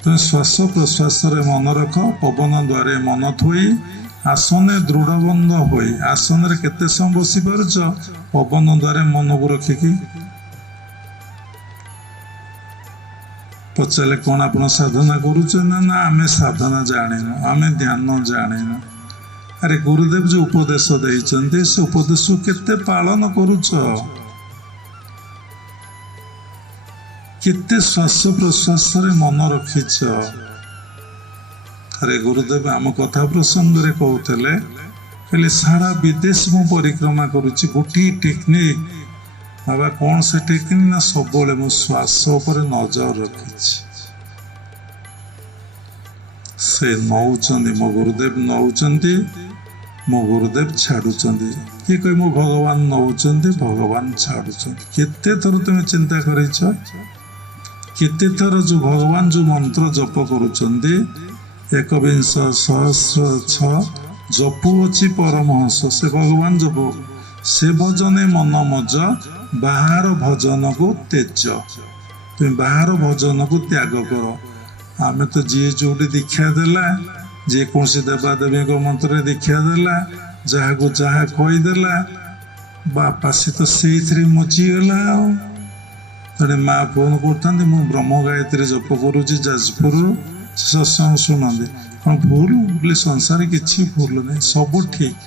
ତୁମେ ଶ୍ୱାସ ପ୍ରଶ୍ୱାସରେ ମନ ରଖ, ପବନ ଦ୍ୱାରେ ମନ ଥୋଇ, ଆସନେ ଦୃଢ଼ବନ୍ଧ ହୋଇ। ଆସନରେ କେତେ ସମୟ ବସିପାରୁଛ? ପବନ ଦ୍ୱାରେ ମନକୁ ରଖିକି। ପଚାରିଲେ କ'ଣ ଆପଣ ସାଧନା କରୁଛନ୍ତି? ନା ଆମେ ସାଧନା ଜାଣିନୁ, ଆମେ ଧ୍ୟାନ ଜାଣିନୁ। ଆରେ ଗୁରୁଦେବ ଯେଉଁ ଉପଦେଶ ଦେଇଛନ୍ତି, ସେ ଉପଦେଶକୁ କେତେ ପାଳନ କରୁଛ? କେତେ ଶ୍ୱାସ ପ୍ରଶ୍ୱାସରେ ମନ ରଖିଛ? ଆରେ ଗୁରୁଦେବ ଆମ କଥା ପ୍ରସଙ୍ଗରେ କହୁଥିଲେ, କହିଲେ ସାରା ବିଦେଶ ମୁଁ ପରିକ୍ରମା କରୁଛି, ଗୋଟିଏ ଟେକ୍ନିକ୍। ବାବା କ'ଣ ସେ ଟେକ୍ନିକ୍? ନା ସବୁବେଳେ ମୁଁ ଶ୍ୱାସ ଉପରେ ନଜର ରଖିଛି। ସେ ନଉଛନ୍ତି, ମୋ ଗୁରୁଦେବ ନଉଛନ୍ତି, ମୋ ଗୁରୁଦେବ ଛାଡ଼ୁଛନ୍ତି। କିଏ କହେ ମୋ ଭଗବାନ ନଉଛନ୍ତି, ଭଗବାନ ଛାଡ଼ୁଛନ୍ତି। କେତେ ଥର ତୁମେ ଚିନ୍ତା କରିଛ? କେତେ ଥର ଯେଉଁ ଭଗବାନ ଯେଉଁ ମନ୍ତ୍ର ଜପ କରୁଛନ୍ତି, 1,000,000,006 ଜପୁଅଛି ପରମହଂସ, ସେ ଭଗବାନ ଜପ। ସେ ଭଜନେ ମନ ମଜ, ବାହାର ଭଜନକୁ ତେଜ। ତୁମେ ବାହାର ଭଜନକୁ ତ୍ୟାଗ କର। ଆମେ ତ ଯିଏ ଯେଉଁଠି ଦୀକ୍ଷା ଦେଲା, ଯେକୌଣସି ଦେବାଦେବୀଙ୍କ ମନ୍ତ୍ରରେ ଦୀକ୍ଷା ଦେଲା, ଯାହାକୁ ଯାହା କହିଦେଲା, ବାପା ସେ ତ ସେଇଥିରେ ମଜିଗଲା। ଆଉ ଜଣେ ମା ଫୋନ୍ କରୁଥାନ୍ତି, ମୁଁ ବ୍ରହ୍ମ ଗାୟତ୍ରୀ ଜପ କରୁଛି ଯାଜପୁରରୁ, ସତ୍ସଙ୍ଗ ଶୁଣନ୍ତି। କ'ଣ ଭୁଲ? ବୋଲି ସଂସାରରେ କିଛି ଭୁଲ ନାହିଁ, ସବୁ ଠିକ୍।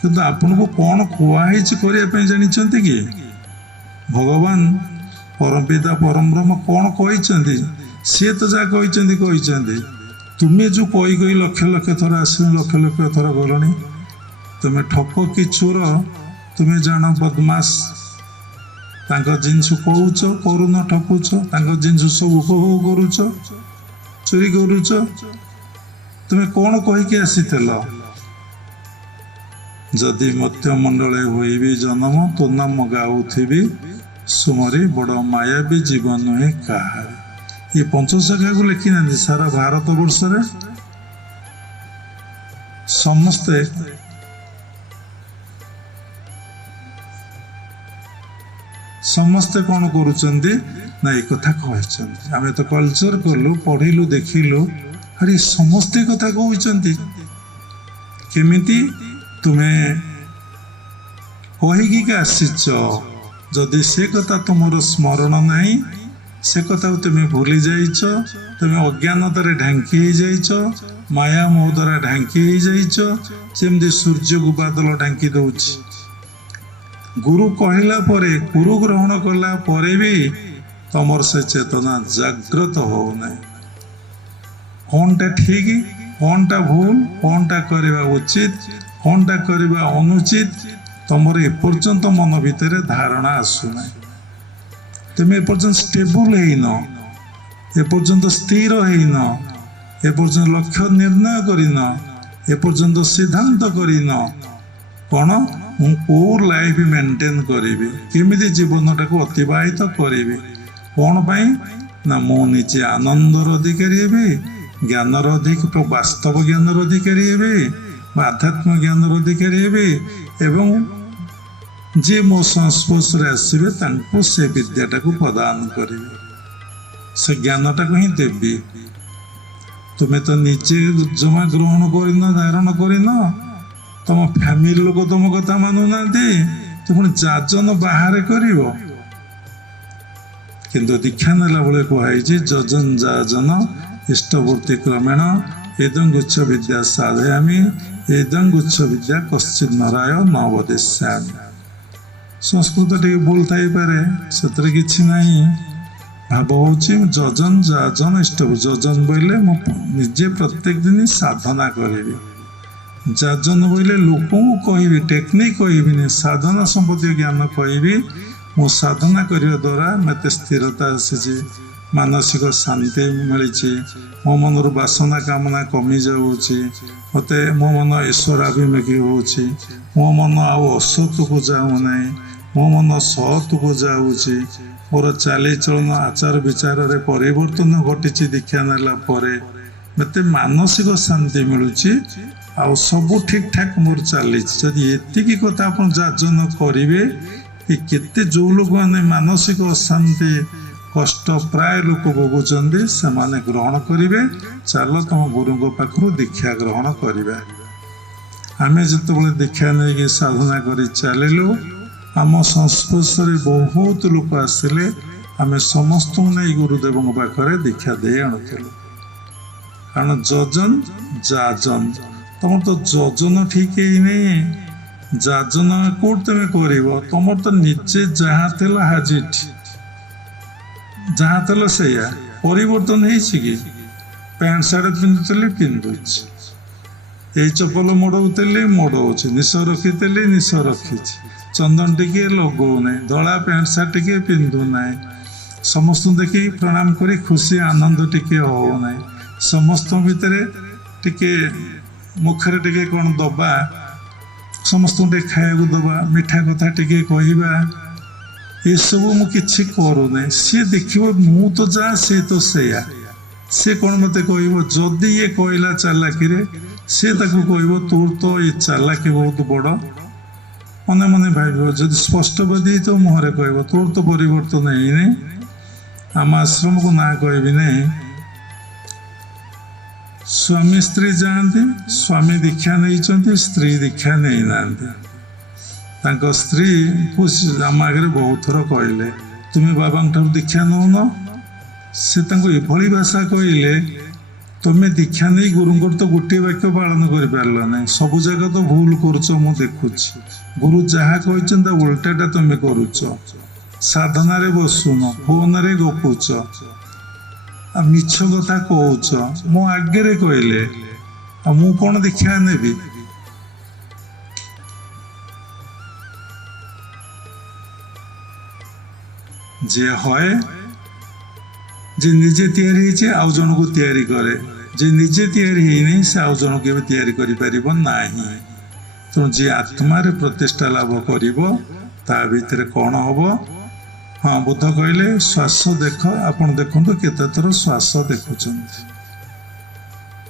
କିନ୍ତୁ ଆପଣଙ୍କୁ କ'ଣ କୁହାହେଇଛି କରିବା ପାଇଁ ଜାଣିଛନ୍ତି କି? ଭଗବାନ ପରମପିତା ପରମବ୍ରହ୍ମ କ'ଣ କହିଛନ୍ତି? ସିଏ ତ ଯାହା କହିଛନ୍ତି। ତୁମେ ଯେଉଁ କହି ଲକ୍ଷ ଲକ୍ଷ ଥର ଆସିଲଣି, ଲକ୍ଷ ଲକ୍ଷ ଥର ଗଲଣି। ତୁମେ ଠକ କି ଚୋର, ତୁମେ ଜାଣ ବଦମାସ। ତାଙ୍କ ଜିନିଷ କହୁଛ, କରୁନ, ଠକୁଛ। ତାଙ୍କ ଜିନିଷ ସବୁ ଉପଭୋଗ କରୁଛ, ଚୋରି କରୁଛ। ତୁମେ କ'ଣ କହିକି ଆସିଥିଲ? ଯଦି ମତ୍ୟ ମଣ୍ଡଳେ ହୋଇବି ଜନମ, ତୋ ନାମ ଗାଉଥିବି ସୁମରି ବଡ଼ ମାୟାବୀ ଜୀବନ ନୁହେଁ କାହାର। ଏ ପଞ୍ଚସଖାକୁ ଲେଖିନାହାନ୍ତି, ସାରା ଭାରତ ବର୍ଷରେ ସମସ୍ତେ କ'ଣ କରୁଛନ୍ତି ନା ଏ କଥା କହିଛନ୍ତି। ଆମେ ତ କଲଚର କଲୁ, ପଢ଼ିଲୁ, ଦେଖିଲୁ, ଆରେ ସମସ୍ତେ କଥା କହୁଛନ୍ତି। କେମିତି ତୁମେ କହିକି ଆସିଛ, ଯଦି ସେ କଥା ତୁମର ସ୍ମରଣ ନାହିଁ, ସେ କଥାକୁ ତୁମେ ଭୁଲି ଯାଇଛ, ତୁମେ ଅଜ୍ଞାନତାରେ ଢାଙ୍କି ହେଇଯାଇଛ, ମାୟା ମୋହ ଦ୍ୱାରା ଢାଙ୍କି ହେଇଯାଇଛ, ଯେମିତି ସୂର୍ଯ୍ୟକୁ ବାଦଲ ଢାଙ୍କି ଦେଉଛି। ଗୁରୁ କହିଲା ପରେ, ଗୁରୁ ଗ୍ରହଣ କଲା ପରେ ବି ତମର ସେ ଚେତନା ଜାଗ୍ରତ ହଉନାହିଁ। କ'ଣଟା ଠିକ, କ'ଣଟା ଭୁଲ, କ'ଣ କରିବା ଉଚିତ, କ'ଣଟା କରିବା ଅନୁଚିତ, ତମର ଏପର୍ଯ୍ୟନ୍ତ ମନ ଭିତରେ ଧାରଣା ଆସୁନାହିଁ। ତୁମେ ଏପର୍ଯ୍ୟନ୍ତ ଷ୍ଟେବୁଲ ହେଇନ, ଏପର୍ଯ୍ୟନ୍ତ ସ୍ଥିର ହେଇନ, ଏପର୍ଯ୍ୟନ୍ତ ଲକ୍ଷ୍ୟ ନିର୍ଣ୍ଣୟ କରିନ, ଏପର୍ଯ୍ୟନ୍ତ ସିଦ୍ଧାନ୍ତ କରିନ। କ'ଣ, ମୁଁ କେଉଁ ଲାଇଫ ମେଣ୍ଟେନ୍ କରିବି, କେମିତି ଜୀବନଟାକୁ ଅତିବାହିତ କରିବି। କ'ଣ ପାଇଁ ନା ମୁଁ ନିଜେ ଆନନ୍ଦର ଅଧିକାରୀ ହେବି, ଜ୍ଞାନର ବାସ୍ତବ ଜ୍ଞାନର ଅଧିକାରୀ ହେବି, ଆଧ୍ୟାତ୍ମ ଜ୍ଞାନର ଅଧିକାରୀ ହେବି, ଏବଂ ଯିଏ ମୋ ସଂସ୍ପର୍ଶରେ ଆସିବେ ତାଙ୍କୁ ସେ ବିଦ୍ୟାଟାକୁ ପ୍ରଦାନ କରିବି, ସେ ଜ୍ଞାନଟାକୁ ହିଁ ଦେବି। ତୁମେ ତ ନିଜେ ଜମା ଗ୍ରହଣ କରିନ, ଧାରଣ କରିନ, ତମ ଫ୍ୟାମିଲି ଲୋକ ତମ କଥା ମାନୁନାହାନ୍ତି, ତୁ ପୁଣି ଯାଜନ ବାହାରେ କରିବ। କିନ୍ତୁ ଦୀକ୍ଷା ନେଲା ବେଳେ କୁହାଯାଇଛି ଯଜନ ଯାଜନ ଇଷ୍ଟବୃତ୍ତି କ୍ରମେଣ ଏଦଂ ଗୁଚ୍ଛ ବିଦ୍ୟା ସାଧୟାମି ଏଦଂ ଗୁଚ୍ଛ ବିଦ୍ୟା କଶ୍ଚିତ୍ ନରାୟ ନ ବଦିଷ୍ୟାମି। ସଂସ୍କୃତ ଟିକେ ଭୁଲ ଥାଇପାରେ, ସେଥିରେ କିଛି ନାହିଁ। ଭାବ ହେଉଛି ଯଜନ ଯାଜନ ଇଷ୍ଟବୃତ୍ତି। ଯଜନ ବୋଇଲେ ମୁଁ ନିଜେ ପ୍ରତ୍ୟେକ ଦିନ ସାଧନା କରିବି, ଯାଜନ ବୋଇଲେ ଲୋକଙ୍କୁ କହିବି, ଟେକ୍ନିକ୍ କହିବିନି, ସାଧନା ସମ୍ବନ୍ଧୀୟ ଜ୍ଞାନ କହିବି। ମୁଁ ସାଧନା କରିବା ଦ୍ୱାରା ମୋତେ ସ୍ଥିରତା ଆସିଛି, ମାନସିକ ଶାନ୍ତି ମିଳିଛି, ମୋ ମନରୁ ବାସନା କାମନା କମିଯାଉଛି, ମୋତେ ମୋ ମନ ଈଶ୍ୱରାଭିମୁଖୀ ହେଉଛି, ମୋ ମନ ଆଉ ଅସତକୁ ଯାଉନାହିଁ, ମୋ ମନ ସତକୁ ଯାଉଛି, ମୋର ଚାଲିଚଳନ ଆଚାର ବିଚାରରେ ପରିବର୍ତ୍ତନ ଘଟିଛି। ଦୀକ୍ଷା ନେଲା ପରେ ମୋତେ ମାନସିକ ଶାନ୍ତି ମିଳୁଛି, ଆଉ ସବୁ ଠିକ୍ ଠାକ୍ ମୋର ଚାଲିଛି। ଯଦି ଏତିକି କଥା ଆପଣ ଯାଜନ କରିବେ, କେତେ ଯେଉଁ ଲୋକମାନେ ମାନସିକ ଅଶାନ୍ତି କଷ୍ଟ ପ୍ରାୟ ଲୋକ ଭୋଗୁଛନ୍ତି, ସେମାନେ ଗ୍ରହଣ କରିବେ। ଚାଲ ତମ ଗୁରୁଙ୍କ ପାଖରୁ ଦୀକ୍ଷା ଗ୍ରହଣ କରିବା। ଆମେ ଯେତେବେଳେ ଦୀକ୍ଷା ନେଇକି ସାଧନା କରି ଚାଲିଲୁ, ଆମ ସଂସ୍ପର୍ଶରେ ବହୁତ ଲୋକ ଆସିଲେ, ଆମେ ସମସ୍ତଙ୍କୁ ନେଇ ଗୁରୁଦେବଙ୍କ ପାଖରେ ଦୀକ୍ଷା ଦେଇ ଆଣୁଥିଲୁ। କାରଣ ଯଜନ ଯାଜନ, ତମର ତ ଯଜନ ଠିକ ହେଇନି, ଯାଜନ କୋଉଠି ତମେ କରିବ? ତମର ତ ନିଜେ ଯାହା ଥିଲା ହାଜିଟ, ଯାହା ଥିଲା ସେଇଆ, ପରିବର୍ତ୍ତନ ହେଇଛି କି? ପ୍ୟାଣ୍ଟ ସାର୍ଟ ପିନ୍ଧୁଥିଲି, ପିନ୍ଧୁଛି, ଏଇ ଚପଲ ମୋଡ଼ଉଥିଲି, ମୋଡ଼ଉଛି, ନିଶ ରଖିଥିଲି, ନିଶ ରଖିଛି, ଚନ୍ଦନ ଟିକେ ଲଗଉନାହିଁ, ଧଳା ପ୍ୟାଣ୍ଟ ସାର୍ଟ ଟିକେ ପିନ୍ଧୁନାହିଁ, ସମସ୍ତଙ୍କୁ ଦେଖି ପ୍ରଣାମ କରି ଖୁସି ଆନନ୍ଦ ଟିକେ ହଉନାହିଁ, ସମସ୍ତଙ୍କ ଭିତରେ ଟିକେ ମୁଖରେ ଟିକେ କ'ଣ ଦବା, ସମସ୍ତଙ୍କୁ ଟିକେ ଖାଇବାକୁ ଦବା, ମିଠା କଥା ଟିକେ କହିବା, ଏସବୁ ମୁଁ କିଛି କରୁନାହିଁ। ସିଏ ଦେଖିବ ମୁଁ ତ ଯାହା ସିଏ ତ ସେଇଆ। ସିଏ କ'ଣ ମୋତେ କହିବ? ଯଦି ଇଏ କହିଲା ଚାଲାକିରେ, ସିଏ ତାକୁ କହିବ ତୋର ତ ଏ ଚାଲାକି ବହୁତ ବଡ଼। ମନେ ମନେ ଭାବିବ, ଯଦି ସ୍ପଷ୍ଟବାଦୀ ତ ମୁହଁରେ କହିବ ତୋର ତ ପରିବର୍ତ୍ତନ ହେଇନି। ଆମ ଆଶ୍ରମକୁ ନାଁ କହିବି ନାହିଁ, ସ୍ୱାମୀ ସ୍ତ୍ରୀ ଯାଆନ୍ତି, ସ୍ୱାମୀ ଦୀକ୍ଷା ନେଇଛନ୍ତି, ସ୍ତ୍ରୀ ଦୀକ୍ଷା ନେଇନାହାନ୍ତି। ତାଙ୍କ ସ୍ତ୍ରୀ ଆମ ଆଗରେ ବହୁତ ଥର କହିଲେ ତୁମେ ବାବାଙ୍କ ଠାରୁ ଦୀକ୍ଷା ନେଉନ। ସେ ତାଙ୍କୁ ଏଭଳି ଭାଷା କହିଲେ, ତୁମେ ଦୀକ୍ଷା ନେଇ ଗୁରୁଙ୍କର ତ ଗୋଟିଏ ବାକ୍ୟ ପାଳନ କରିପାରିଲ ନାହିଁ, ସବୁ ଜାଗା ତ ଭୁଲ କରୁଛ, ମୁଁ ଦେଖୁଛି। ଗୁରୁ ଯାହା କହିଛନ୍ତି ତା ଓଲଟାଟା ତୁମେ କରୁଛ, ସାଧନାରେ ବସୁନ, ଫୋନରେ ଗପୁଛ, ଆଉ ମିଛ କଥା କହୁଛ। ମୋ ଆଗରେ କହିଲେ, ଆଉ ମୁଁ କ'ଣ ଦୀକ୍ଷା ନେବି? ଯିଏ ହଏ, ଯେ ନିଜେ ତିଆରି ହେଇଛି ଆଉ ଜଣକୁ ତିଆରି କରେ, ଯେ ନିଜେ ତିଆରି ହେଇନି ସେ ଆଉ ଜଣକୁ କେବେ ତିଆରି କରିପାରିବ ନାହିଁ। ତେଣୁ ଯିଏ ଆତ୍ମାରେ ପ୍ରତିଷ୍ଠା ଲାଭ କରିବ, ତା ଭିତରେ କ'ଣ ହବ ହଁ, ବୁଦ୍ଧ କହିଲେ ଶ୍ୱାସ ଦେଖ, ଆପଣ ଦେଖନ୍ତୁ କେତେ ଥର ଶ୍ୱାସ ଦେଖୁଛନ୍ତି।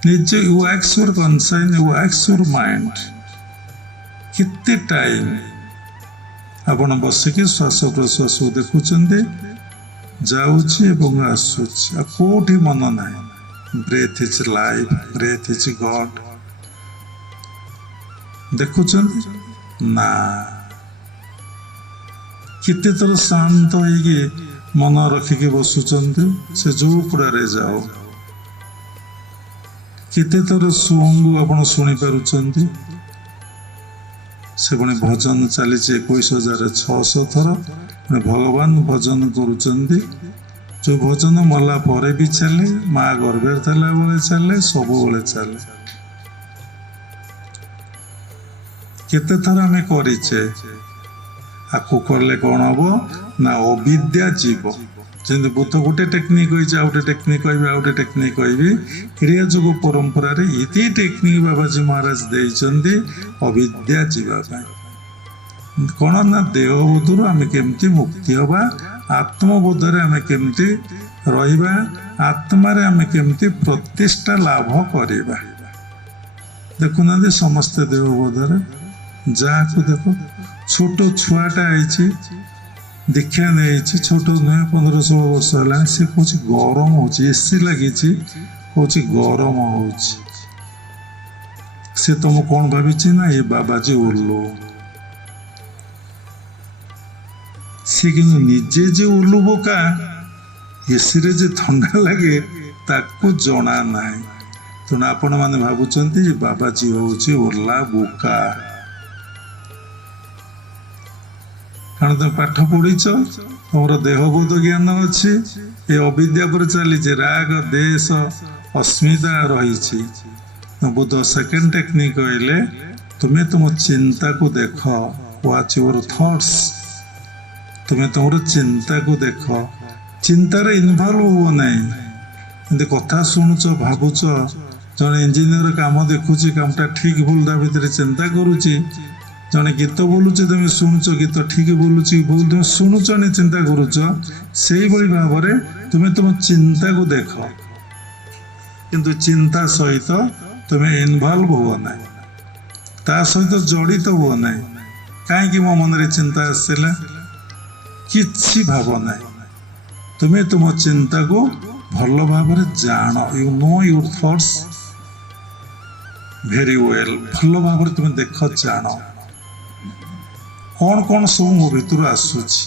ନିଜେ you wakes your conscience, you wakes your mind. କେତେ ଟାଇମ୍ ଆପଣ ବସିକି ଶ୍ୱାସ ପ୍ରଶ୍ୱାସକୁ ଦେଖୁଛନ୍ତି, ଯାଉଛି ଏବଂ ଆସୁଛି, ଆଉ କୋଉଠି ମନ ନାହିଁ। Breath is life, breath is God. ଦେଖୁଛନ୍ତି ନା? କେତେଥର ଶାନ୍ତ ହେଇକି ମନ ରଖିକି ବସୁଛନ୍ତି, ସେ ଯୋଉପଡ଼ାରେ ଯାଉ। କେତେଥର ସୁଅଙ୍ଗୁ ଆପଣ ଶୁଣିପାରୁଛନ୍ତି? ସେ ପୁଣି ଭଜନ ଚାଲିଛି 21,600 ଥର। ପୁଣି ଭଗବାନ ଭଜନ କରୁଛନ୍ତି, ଯୋଉ ଭଜନ ମଲା ପରେ ବି ଚାଲେ, ମା ଗର୍ଭରେ ଥିଲା ବେଳେ ଚାଲେ, ସବୁବେଳେ ଚାଲେ। କେତେଥର ଆମେ କରିଛେ? ଆକୁ କଲେ କଣ ହବ ନା ଅବିଦ୍ୟା ଯିବ। ଯେମିତି ବୁଦ୍ଧ ଗୋଟେ ଟେକ୍ନିକ୍ କହିଛି, ଆଉ ଗୋଟେ ଟେକ୍ନିକ୍ କହିବି, ଆଉ ଗୋଟେ ଟେକ୍ନିକ୍ କହିବି। କ୍ରିୟା ଯୋଗ ପରମ୍ପରାରେ ଏତେ ଟେକ୍ନିକ୍ ବାବାଜୀ ମହାରାଜ ଦେଇଛନ୍ତି ଅବିଦ୍ୟା ଯିବା ପାଇଁ। କଣ ନା ଦେହବୋଧରୁ ଆମେ କେମିତି ମୁକ୍ତି ହବା, ଆତ୍ମବୋଧରେ ଆମେ କେମିତି ରହିବା, ଆତ୍ମାରେ ଆମେ କେମିତି ପ୍ରତିଷ୍ଠା ଲାଭ କରିବା। ଦେଖୁନାହାନ୍ତି ସମସ୍ତେ ଦେହବୋଧରେ, ଯାହାକୁ ଦେଖ ଛୋଟ ଛୁଆଟା ହେଇଛି, ଦୀକ୍ଷା ନେଇଛି, ଛୋଟ ନୁହେଁ, 15-16 ବର୍ଷ ହେଲାଣି, ସେ କହୁଛି ଗରମ ହଉଛି, ଏସି ଲାଗିଛି, କହୁଛି ଗରମ ହଉଛି। ସେ ତମକୁ କଣ ଭାବିଛି ନା ଏ ବାବାଜୀ ଉଲ୍ଲୁ। ସେ କିନ୍ତୁ ନିଜେ ଯେ ଉଲ୍ଲୁ ବୋକା, ଏସିରେ ଯେ ଥଣ୍ଡା ଲାଗେ ତାକୁ ଜଣା ନାହିଁ। ତେଣୁ ଆପଣମାନେ ଭାବୁଛନ୍ତି ବାବାଜୀ ହଉଛି ଉର୍ଲା ବୋକା। କାରଣ ତମେ ପାଠ ପଢିଛ, ତମର ଦେହବୋଧ ଜ୍ଞାନ ଅଛି, ଏ ଅବିଦ୍ୟା ପରେ ଚାଲିଛି, ରାଗ ଦେଶ ଅସ୍ମିତା ରହିଛି। ବୁଦ୍ଧ ସେକେଣ୍ଡ ଟେକ୍ନିକ୍ କହିଲେ ତୁମେ ତୁମ ଚିନ୍ତାକୁ ଦେଖ, ୱାଚ୍ ୟୁର ଥଟ୍ସ। ତୁମେ ତମର ଚିନ୍ତାକୁ ଦେଖ, ଚିନ୍ତାରେ ଇନଭଲ୍ଭ ହୁଅ ନାହିଁ। ଏମିତି କଥା ଶୁଣୁଛ, ଭାବୁଛ, ଜଣେ ଇଞ୍ଜିନିୟର କାମ ଦେଖୁଛି, କାମଟା ଠିକ୍ ଭୁଲ ତା ଭିତରେ ଚିନ୍ତା କରୁଛି। ଜଣେ ଗୀତ ବୋଲୁଛି, ତମେ ଶୁଣୁଛ, ଗୀତ ଠିକ୍ ବୋଲୁଛି ଭୁଲ ତମେ ଶୁଣୁଛ ନି ଚିନ୍ତା କରୁଛ। ସେଇଭଳି ଭାବରେ ତୁମେ ତୁମ ଚିନ୍ତାକୁ ଦେଖ, କିନ୍ତୁ ଚିନ୍ତା ସହିତ ତୁମେ ଇନଭଲ୍ଭ ହୁଅ ନାହିଁ, ତା ସହିତ ଜଡ଼ିତ ହୁଅ ନାହିଁ। କାହିଁକି ମୋ ମନରେ ଚିନ୍ତା ଆସିଲା? କିଛି ଭାବ ନାହିଁ। ତୁମେ ତୁମ ଚିନ୍ତାକୁ ଭଲ ଭାବରେ ଜାଣ। You know your thoughts very well. ଭଲ ଭାବରେ ତୁମେ ଦେଖ, ଜାଣ କଣ କଣ ସବୁ ମୋ ଭିତରୁ ଆସୁଛି।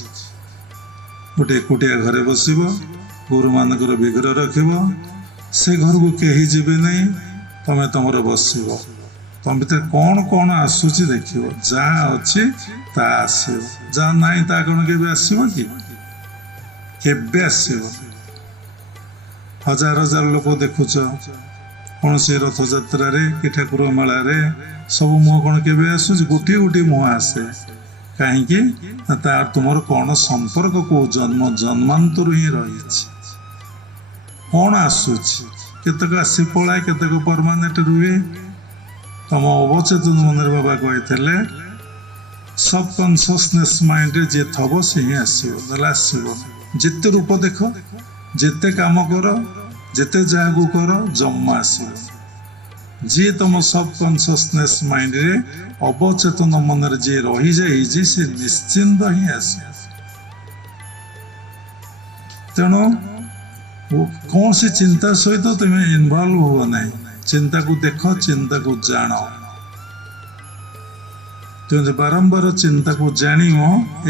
ଗୋଟେ ଏକୁଟିଆ ଘରେ ବସିବ, ଗୁରୁମାନଙ୍କର ବିଗ୍ରହ ରଖିବ, ସେ ଘରକୁ କେହି ଯିବେ ନାହିଁ, ତମେ ତମର ବସିବ। ତମ ଭିତରେ କଣ କଣ ଆସୁଛି ଦେଖିବ, ଯାହା ଅଛି ତା ଆସିବ, ଯାହା ନାହିଁ ତା କଣ କେବେ ଆସିବ କି? କେବେ ଆସିବ? ହଜାର ହଜାର ଲୋକ ଦେଖୁଛ, କୌଣସି ରଥଯାତ୍ରାରେ କି ଠାକୁର ମେଳାରେ, ସବୁ ମୁହଁ କଣ କେବେ ଆସୁଛି? ଗୋଟିଏ ଗୋଟିଏ ମୁହଁ ଆସେ। କାହିଁକି ନା ତାର ତୁମର କଣ ସମ୍ପର୍କ, କୋଉ ଜନ୍ମ ଜନ୍ମାନ୍ତରୁ ହିଁ ରହିଛି। କଣ ଆସୁଛି? କେତେକ ଆସି ପଳାଏ, କେତେକ ପରମାନେଣ୍ଟ ରୁହେ। ତମ ଅବଚେତନ ମନରେ ବାବା କହିଥିଲେ ସବକନସିୟସନେସ୍ ମାଇଣ୍ଡରେ ଯିଏ ଥବ ସେ ହିଁ ଆସିବ, ନହେଲେ ଆସିବ। ଯେତେ ରୂପ ଦେଖ, ଯେତେ କାମ କର, ଯେତେ ଯାହାକୁ କର, ଜମା ଆସିବ। ଯିଏ ତମ ସବକନସିୟସନେସ୍ ମାଇଣ୍ଡରେ, ଅବଚେତନ ମନରେ ଯିଏ ରହିଯାଇଛି, ସେ ନିଶ୍ଚିନ୍ତ ହିଁ ଆସିବ। ତେଣୁ କୌଣସି ଚିନ୍ତା ସହିତ ତୁମେ ଇନଭଲ୍ଭ ହୁଅ ନାହିଁ। ଚିନ୍ତାକୁ ଦେଖ, ଚିନ୍ତାକୁ ଜାଣ। ତୁମେ ବାରମ୍ବାର ଚିନ୍ତାକୁ ଜାଣିବ,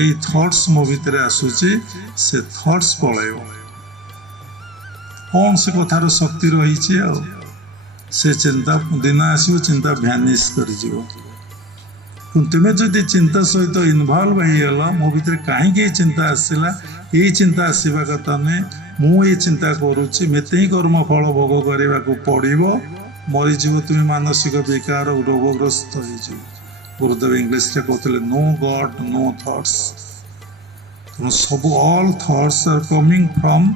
ଏଇ ଥଟ୍ସ ମୋ ଭିତରେ ଆସୁଛି, ସେ ଥଟ୍ସ ପଳେଇବ। କଣ ସେ କଥାର ଶକ୍ତି ରହିଛି? ଆଉ ସେ ଚିନ୍ତା ଦିନ ଆସିବ, ଚିନ୍ତା ଭ୍ୟାନିଶ କରିଯିବ। ତୁମେ ଯଦି ଚିନ୍ତା ସହିତ ଇନଭଲ୍ଭ ହେଇଗଲ, ମୋ ଭିତରେ କାହିଁକି ଏଇ ଚିନ୍ତା ଆସିଲା, ଏଇ ଚିନ୍ତା ଆସିବା କଥା ନୁହେଁ, ମୁଁ ଏଇ ଚିନ୍ତା କରୁଛି, ମୋତେ ହିଁ କର୍ମ ଫଳ ଭୋଗ କରିବାକୁ ପଡ଼ିବ, ମରିଯିବ ତୁମେ ମାନସିକ ବିକାର ରୋଗଗ୍ରସ୍ତ ହେଇଯିବ। ଗୁରୁଦେବ ଇଂଲିଶରେ କହୁଥିଲେ ନୋ ଗଡ୍ ନୋ ଥଟ୍ସ। ତେଣୁ ସବୁ all thoughts are coming from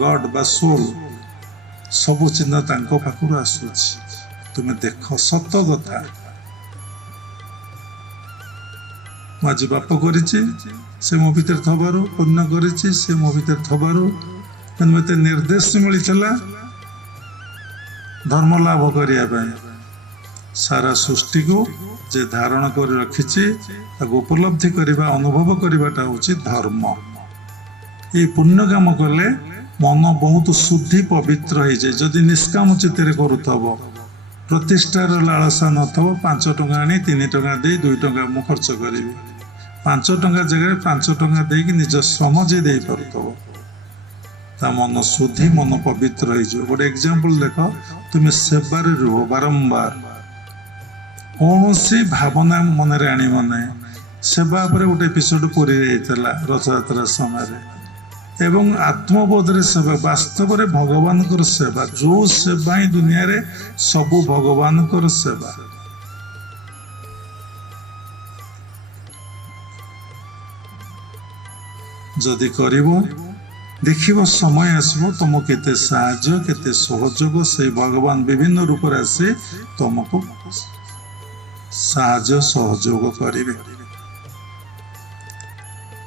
God ବା ସୋଲ୍। ସବୁ ଚିନ୍ତା ତାଙ୍କ ପାଖରୁ ଆସୁଛି। ତୁମେ ଦେଖ, ସତ କଥା। ମୁଁ ଆଜି ପାପ କରିଛି, ସେ ମୋ ଭିତରେ ଥବାରୁ, ପୁଣ୍ୟ କରିଛି ସେ ମୋ ଭିତରେ ଥବାରୁ ମୋତେ ନିର୍ଦ୍ଦେଶ ମିଳିଥିଲା ଧର୍ମ ଲାଭ କରିବା ପାଇଁ। ସାରା ସୃଷ୍ଟିକୁ ଯେ ଧାରଣ କରି ରଖିଛି ତାକୁ ଉପଲବ୍ଧି କରିବା, ଅନୁଭବ କରିବାଟା ହେଉଛି ଧର୍ମ। ଏଇ ପୁଣ୍ୟ କାମ କଲେ ମନ ବହୁତ ଶୁଦ୍ଧି ପବିତ୍ର ହେଇଯାଏ। ଯଦି ନିଷ୍କାମ ଚିତ୍ତରେ କରୁଥିବ, ପ୍ରତିଷ୍ଠାର ଲାଳସା ନଥିବ, 5 ଟଙ୍କା ଆଣି 3 ଟଙ୍କା ଦେଇ 2 ଟଙ୍କା ମୁଁ ଖର୍ଚ୍ଚ କରିବି, 5 ଟଙ୍କା ଜାଗାରେ 5 ଟଙ୍କା ଦେଇକି ନିଜ ଶ୍ରମ ଯିଏ ଦେଇପାରୁଥିବ, ତା ମନ ଶୁଦ୍ଧି, ମନ ପବିତ୍ର ହେଇଯିବ। ଗୋଟେ ଏକ୍ସାମ୍ପଲ୍ ଦେଖ, ତୁମେ ସେବାରେ ରୁହ ବାରମ୍ବାର, କୌଣସି ଭାବନା ମନରେ ଆଣିବ ନାହିଁ। ସେବା ଉପରେ ଗୋଟେ ଏପିସୋଡ୍ ପୁରୀରେ ହେଇଥିଲା ରଥଯାତ୍ରା ସମୟରେ, ଏବଂ ଆତ୍ମବୋଧରେ ସେବା, ବାସ୍ତବରେ ଭଗବାନଙ୍କର ସେବା। ଯୋଉ ସେବା ହିଁ ଦୁନିଆରେ ସବୁ ଭଗବାନଙ୍କର ସେବା। ଯଦି କରିବ, ଦେଖିବ ସମୟ ଆସିବ ତମକୁ କେତେ ସାହାଯ୍ୟ, କେତେ ସହଯୋଗ ସେଇ ଭଗବାନ ବିଭିନ୍ନ ରୂପରେ ଆସି ତମକୁ ସାହାଯ୍ୟ ସହଯୋଗ କରିବେ।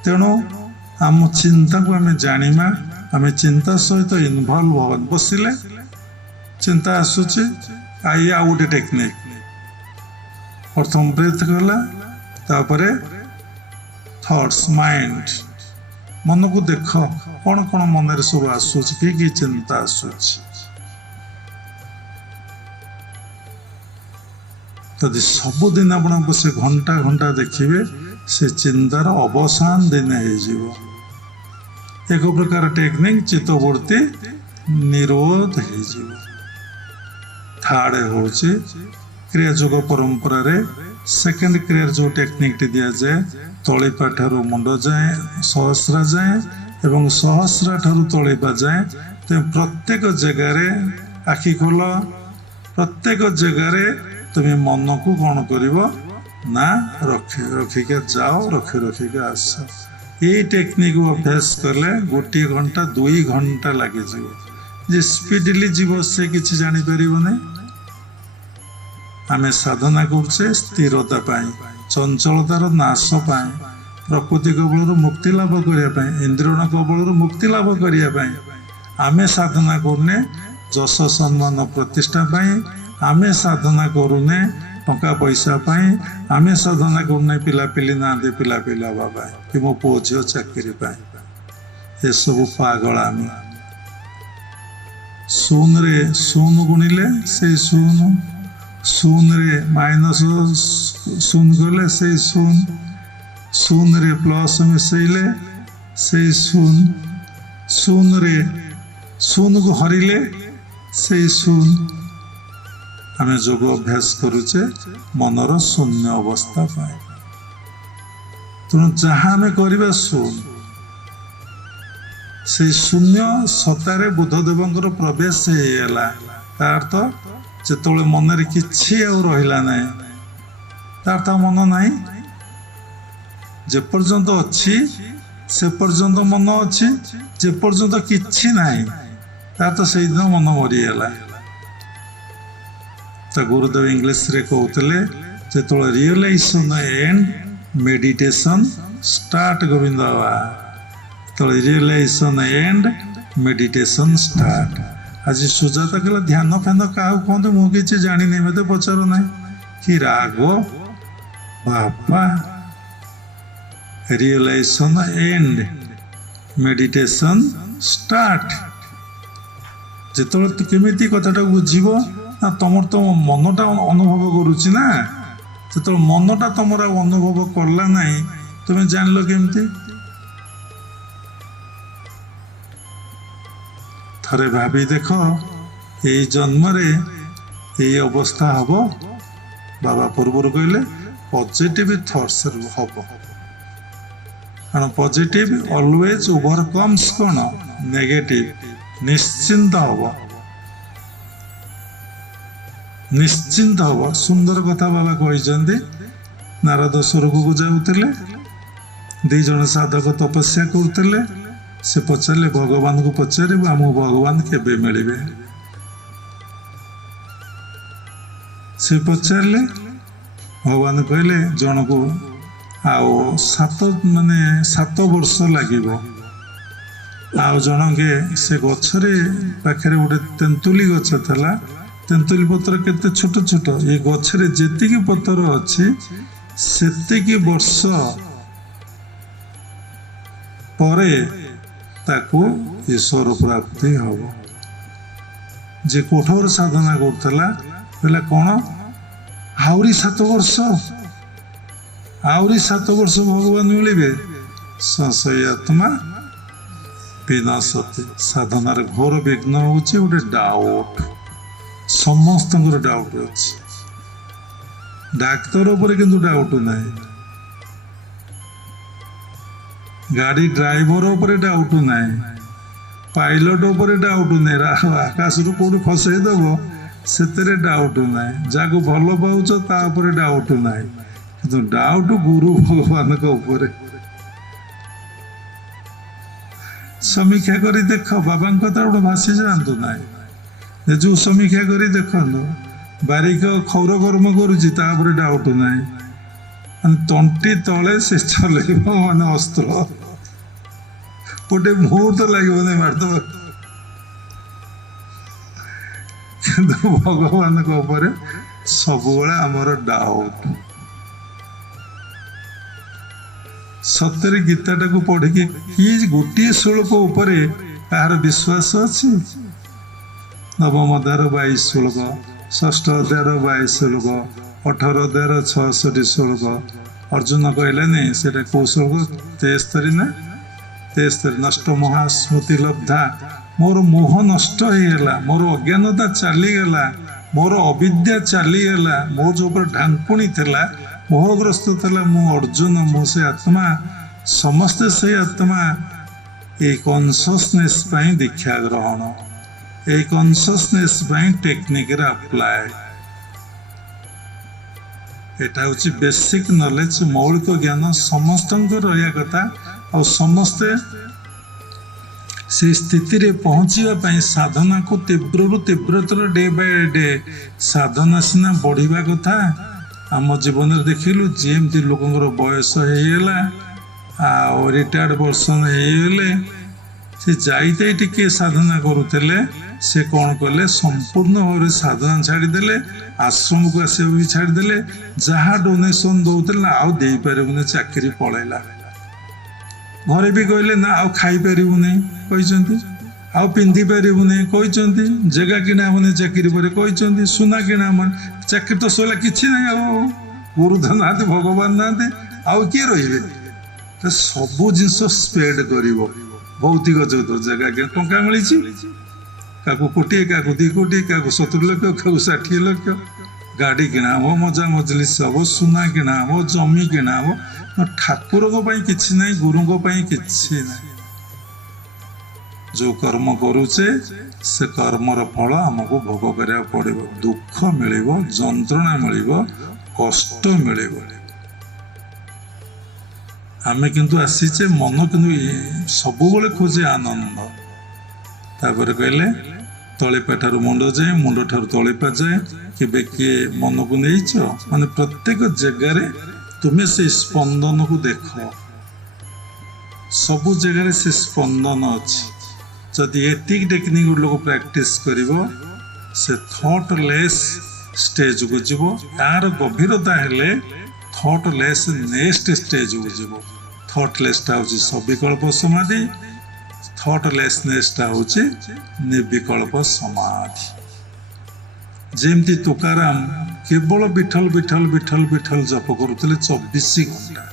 ତେଣୁ ଆମ ଚିନ୍ତାକୁ ଆମେ ଜାଣିବା, ଆମେ ଚିନ୍ତା ସହିତ ଇନଭଲ୍ଭ ହବା। ବସିଲେ ଚିନ୍ତା ଆସୁଛି, ଆଉ ଗୋଟେ ଟେକ୍ନିକ୍, ପ୍ରଥମ ବ୍ରେଥ୍ ଗଲା, ତାପରେ ଥଟ୍ସ, ମାଇଣ୍ଡ, ମନକୁ ଦେଖ କ'ଣ କ'ଣ ମନରେ ସବୁ ଆସୁଛି, କି ଚିନ୍ତା ଆସୁଛି। ଯଦି ସବୁଦିନ ଆପଣ ବସି ଘଣ୍ଟା ଘଣ୍ଟା ଦେଖିବେ, ସେ ଚିନ୍ତାର ଅବସାନ ଦିନେ ହେଇଯିବ। ଏକ ପ୍ରକାର ଟେକ୍ନିକ୍, ଚିତ୍ତବୃତ୍ତି ନିରୋଧ ହେଇଯିବ। ଥାର୍ଡ ହେଉଛି କ୍ରିୟାଯୋଗ ପରମ୍ପରାରେ ସେକେଣ୍ଡ କ୍ରିୟାର ଯେଉଁ ଟେକ୍ନିକ୍ଟି ଦିଆଯାଏ, ତଳିପା ଠାରୁ ମୁଣ୍ଡ ଯାଏଁ ସହସ୍ରା ଯାଏଁ ଏବଂ ସହସ୍ରା ଠାରୁ ତଳିପା ଯାଏଁ। ତେଣୁ ପ୍ରତ୍ୟେକ ଜାଗାରେ ଆଖି ଖୋଲ, ପ୍ରତ୍ୟେକ ଜାଗାରେ ତୁମେ ମନକୁ କ'ଣ କରିବ ନା ରଖିକା ଯାଅ, ରଖିକା ଆସ। ଏଇ ଟେକ୍ନିକ୍ ଅଭ୍ୟାସ କଲେ 1 ଘଣ୍ଟା 2 ଘଣ୍ଟା ଲାଗିଯିବ। ଯେ ସ୍ପିଡିଲି ଯିବ ସେ କିଛି ଜାଣିପାରିବନି। ଆମେ ସାଧନା କରୁଛେ ସ୍ଥିରତା ପାଇଁ, ଚଞ୍ଚଳତାର ନାଶ ପାଇଁ, ପ୍ରକୃତି କବଳରୁ ମୁକ୍ତି ଲାଭ କରିବା ପାଇଁ, ଇନ୍ଦ୍ରିୟ କବଳରୁ ମୁକ୍ତି ଲାଭ କରିବା ପାଇଁ। ଆମେ ସାଧନା କରୁନେ ଯଶ ସମ୍ମାନ ପ୍ରତିଷ୍ଠା ପାଇଁ, ଆମେ ସାଧନା କରୁନେ ଟଙ୍କା ପଇସା ପାଇଁ, ଆମେ ସାଧନା କରୁନେ ପିଲାପିଲି ନାହାନ୍ତି ପିଲାପିଲି ହେବା ପାଇଁ, କି ମୋ ପୁଅ ଝିଅ ଚାକିରି ପାଇଁ। ଏସବୁ ପାଗଳ ଆମେ। ଶୂନରେ ଶୂନ ଗୁଣିଲେ ସେଇ ଶୂନ, ଶୂନରେ -0 ଗଲେ ସେଇ ଶୂନ, ଶୂନରେ ପ୍ଲସ୍ ମିଶେଇଲେ ସେଇ ଶୂନ, ଶୂନରେ ଶୂନକୁ ହରିଲେ ସେଇ ଶୂନ। ଆମେ ଯୋଗ ଅଭ୍ୟାସ କରୁଛେ ମନର ଶୂନ୍ୟ ଅବସ୍ଥା ପାଇଁ। ତେଣୁ ଯାହା ଆମେ କରିବା ଶୂନ, ସେଇ ଶୂନ୍ୟ ସତ୍ତାରେ ବୁଦ୍ଧଦେବଙ୍କର ପ୍ରବେଶ ହେଇଗଲା। ତା ଅର୍ଥ ଯେତେବେଳେ ମନରେ କିଛି ଆଉ ରହିଲା ନାହିଁ, ତା ଅର୍ଥ ମନ ନାହିଁ। ଯେପର୍ଯ୍ୟନ୍ତ ଅଛି ସେ ପର୍ଯ୍ୟନ୍ତ ମନ ଅଛି, ଯେପର୍ଯ୍ୟନ୍ତ କିଛି ନାହିଁ ତା ଅର୍ଥ ସେଇଦିନ ମନ ମରିଗଲା। ତା ଗୁରୁଦେବ ଇଂଲିଶରେ କହୁଥିଲେ, ଯେତେବେଳେ ରିଅଲାଇଜେସନ ଏଣ୍ଡ ମେଡିଟେସନ ଷ୍ଟାର୍ଟ, ଗୋବିନ୍ଦ ବାବା, ଯେତେବେଳେ ରିଅଲାଇଜେସନ ଏଣ୍ଡ ମେଡିଟେସନ ଷ୍ଟାର୍ଟ। ଆଜି ସୁଜାତା କହିଲା ଧ୍ୟାନ ଫ୍ୟାନ କାହାକୁ କୁହନ୍ତୁ, ମୁଁ କିଛି ଜାଣିନି, ମତେ ପଚାରୁ ନାହିଁ। କି ରାଗ ବାପା! ରିଅଲାଇଜେସନ ଏଣ୍ଡ ମେଡିଟେସନ ଷ୍ଟାର୍ଟ। ଯେତେବେଳେ କେମିତି କଥାଟାକୁ ବୁଝିବ ନା, ତମର ତ ମନଟା ଅନୁଭବ କରୁଛି ନା। ଯେତେବେଳେ ମନଟା ତମର ଆଉ ଅନୁଭବ କଲା ନାହିଁ, ତୁମେ ଜାଣିଲ କେମିତି? ଥରେ ଭାବି ଦେଖ, ଏଇ ଜନ୍ମରେ ଏଇ ଅବସ୍ଥା ହବ। ବାବା ପୂର୍ବରୁ କହିଲେ ପଜିଟିଭ ଥଟ୍ସ ହବ, କାରଣ ପଜିଟିଭ ଅଲୱେଜ ଓଭରକମ୍ସ କ'ଣ ନେଗେଟିଭ। ନିଶ୍ଚିନ୍ତ ହବ, ନିଶ୍ଚିନ୍ତ ହବ। ସୁନ୍ଦର କଥା ବାବା କହିଛନ୍ତି। ନାରଦ ସ୍ୱର୍ଗକୁ ଯାଉଥିଲେ, 2 ଜଣ ସାଧକ ତପସ୍ୟା କରୁଥିଲେ। ସେ ପଚାରିଲେ, ଭଗବାନଙ୍କୁ ପଚାରିବୁ ଆମକୁ ଭଗବାନ କେବେ ମିଳିବେ? ସେ ପଚାରିଲେ, ଭଗବାନ କହିଲେ ଜଣକୁ ଆଉ 7 ବର୍ଷ ଲାଗିବ। ଆଉ ଜଣକେ ସେ ଗଛରେ ପାଖରେ ଗୋଟେ ତେନ୍ତୁଲି ଗଛ ଥିଲା। ତେନ୍ତୁଲି ପତ୍ର କେତେ ଛୋଟ ଛୋଟ, ଏ ଗଛରେ ଯେତିକି ପତ୍ର ଅଛି ସେତିକି ବର୍ଷ ପରେ ତାକୁ ଈଶ୍ୱର ପ୍ରାପ୍ତି ହବ। ଯେ କଠୋର ସାଧନା କରୁଥିଲା କହିଲା କ'ଣ ଆହୁରି 7 ବର୍ଷ, ଆହୁରି 7 ବର୍ଷ ଭଗବାନ ମିଳିବେ? ସଂଶୟ ଆତ୍ମା ବିନାଶତି। ସାଧନାର ଘୋର ବିଘ୍ନ ହଉଛି ଗୋଟେ ଡାଉଟ। ସମସ୍ତଙ୍କର ଡାଉଟ ଅଛି, ଡାକ୍ତର ଉପରେ କିନ୍ତୁ ଡାଉଟ ନାହିଁ, ଗାଡ଼ି ଡ୍ରାଇଭର ଉପରେ ଡାଉଟ ନାହିଁ, ପାଇଲଟ ଉପରେ ଡାଉଟ ନାହିଁ, ଆକାଶରୁ କୋଉଠି ଖସେଇ ଦେବ ସେଥିରେ ଡାଉଟ ନାହିଁ, ଯାହାକୁ ଭଲ ପାଉଛ ତା ଉପରେ ଡାଉଟ ନାହିଁ, କିନ୍ତୁ ଡାଉଟ ଗୁରୁ ଭଗବାନଙ୍କ ଉପରେ। ସମୀକ୍ଷା କରି ଦେଖ, ବାବାଙ୍କ କଥା ଗୋଟେ ଭାସି ଯାଆନ୍ତୁ ନାହିଁ। ଯୋଉ ସମୀକ୍ଷା କରି ଦେଖନ୍ତୁ, ବାରିକ କ୍ଷୌର କର୍ମ କରୁଛି ତା ଉପରେ ଡାଉଟ ନାହିଁ, ତଣ୍ଟି ତଳେ ସେ ଚଲେଇବ ଅସ୍ତ୍ର, ଗୋଟେ ମୁହୂର୍ତ୍ତ ଲାଗିବନି ମାରିଦେବ। କିନ୍ତୁ ଭଗବାନଙ୍କ ଉପରେ ସବୁବେଳେ ଆମର ଡାଉଟ। ସତରେ ଗୀତାଟାକୁ ପଢିକି କିଏ ଗୋଟିଏ ଶ୍ଲୋକ ଉପରେ କାହାର ବିଶ୍ୱାସ ଅଛି? ନବମ ଅଧ୍ୟାୟର 22 ଶ୍ଲୋକ, ଷଷ୍ଠ ଅଧ୍ୟାୟର 22 ଶ୍ଲୋକ, 18 ଅଧ୍ୟାୟର 66 ଶ୍ଲୋକ। ଅର୍ଜୁନ କହିଲେନି ସେଟା କୋଉ ଶ୍ଲୋକ? 73 ନା 73। ନଷ୍ଟ ମହାସ୍ମୃତି ଲବ୍ଧା, ମୋର ମୋହ ନଷ୍ଟ ହେଇଗଲା, ମୋର ଅଜ୍ଞାନତା ଚାଲିଗଲା, ମୋର ଅବିଦ୍ୟା ଚାଲିଗଲା, ମୋ ଯୋଉ ଉପରେ ଢାଙ୍କୁଣୀ ଥିଲା, ମୋହଗ୍ରସ୍ତ ଥିଲା ମୁଁ ଅର୍ଜୁନ, ମୁଁ ସେ ଆତ୍ମା, ସମସ୍ତେ ସେଇ ଆତ୍ମା। ଏଇ କନସିୟସନେସ୍ ପାଇଁ ଦୀକ୍ଷା ଗ୍ରହଣ, ଏଇ କନସିୟସନେସ୍ ପାଇଁ ଟେକ୍ନିକରେ ଆପ୍ଲାଏ। ଏଟା ହଉଛି ବେସିକ ନଲେଜ, ମୌଳିକ ଜ୍ଞାନ ସମସ୍ତଙ୍କର ରହିବା କଥା। ଆଉ ସମସ୍ତେ ସେ ସ୍ଥିତିରେ ପହଞ୍ଚିବା ପାଇଁ ସାଧନାକୁ ତୀବ୍ରରୁ ତୀବ୍ରତର ଡେ ବାଇ ଡେ ସାଧନା ସିନା ବଢିବା କଥା। ଆମ ଜୀବନରେ ଦେଖିଲୁ ଯେମିତି ଲୋକଙ୍କର ବୟସ ହେଇଗଲା, ଆଉ ରିଟାୟାର୍ଡ ପର୍ସନ ହେଇଗଲେ, ସେ ଯାଇତାଇ ଟିକେ ସାଧନା କରୁଥିଲେ, ସେ କ'ଣ କଲେ ସମ୍ପୂର୍ଣ୍ଣ ଭାବରେ ସାଧନା ଛାଡ଼ିଦେଲେ, ଆଶ୍ରମକୁ ଆସିବାକୁ ବି ଛାଡ଼ିଦେଲେ, ଯାହା ଡୋନେସନ ଦଉଥିଲେ ଆଉ ଦେଇପାରିବୁନି, ଚାକିରି ପଳେଇଲା। ଘରେ ବି କହିଲେ ନା ଆଉ ଖାଇପାରିବୁନି କହିଛନ୍ତି, ଆଉ ପିନ୍ଧି ପାରିବୁନି କହିଛନ୍ତି, ଜାଗା କିଣା ହବନି ଚାକିରି ପରେ କହିଛନ୍ତି, ସୁନା କିଣା ହବନି, ଚାକିରି ତ ସରିଲା, କିଛି ନାହିଁ, ଆଉ ଗୁରୁଧ ନାହାନ୍ତି, ଭଗବାନ ନାହାନ୍ତି, ଆଉ କିଏ ରହିବେ? ସବୁ ଜିନିଷ ସ୍ପେଡ କରିବ। ଭୌତିକ ଜଗତ ଜାଗା କିଣା, ଟଙ୍କା ମିଳିଛି, କାହାକୁ କୋଟିଏ, କାହାକୁ 2 କୋଟି, କାହାକୁ 70 ଲକ୍ଷ, କାହାକୁ 60 ଲକ୍ଷ, ଗାଡ଼ି କିଣା ହବ, ମଜା ମଜଲିସ ହବ, ସୁନା କିଣା ହବ, ଜମି କିଣା ହବ। ଠାକୁରଙ୍କ ପାଇଁ କିଛି ନାହିଁ, ଗୁରୁଙ୍କ ପାଇଁ କିଛି ନାହିଁ। ଯୋଉ କର୍ମ କରୁଛେ ସେ କର୍ମର ଫଳ ଆମକୁ ଭୋଗ କରିବାକୁ ପଡିବ। ଦୁଃଖ ମିଳିବ, ଯନ୍ତ୍ରଣା ମିଳିବ, କଷ୍ଟ ମିଳିବ। ଆମେ କିନ୍ତୁ ଆସିଛେ, ମନ କିନ୍ତୁ ସବୁବେଳେ ଖୋଜେ ଆନନ୍ଦ। ତାପରେ କହିଲେ ତଳିପା ଠାରୁ ମୁଣ୍ଡ ଯାଏ, ମୁଣ୍ଡ ଠାରୁ ତଳିପା ଯାଏ, କେବେ କିଏ ମନକୁ ନେଇଛ? ମାନେ ପ୍ରତ୍ୟେକ ଜାଗାରେ ତୁମେ ସେ ସ୍ପନ୍ଦନକୁ ଦେଖ, ସବୁ ଜାଗାରେ ସେ ସ୍ପନ୍ଦନ ଅଛି। ଯଦି ଏତିକି ଟେକ୍ନିକ ଲୋକ ପ୍ରାକ୍ଟିସ କରିବ, ସେ ଥଟଲେସ୍ ଷ୍ଟେଜକୁ ଯିବ। ତାର ଗଭୀରତା ହେଲେ ଥଟଲେସ୍ ନେକ୍ସଟ ଷ୍ଟେଜକୁ ଯିବ। ଥଟଲେସ୍ଟା ହଉଛି ସବିକଳ୍ପ ସମାଧି, ଥଟଲେସନେସଟା ହଉଛି ନିର୍ବିକଳ୍ପ ସମାଧି। ଯେମିତି ତୁକାରାମ କେବଳ ବିଠଲ ବିଠଲ ବିଠଲ ବିଠଲ ଜପ କରୁଥିଲେ 24 ଘଣ୍ଟା।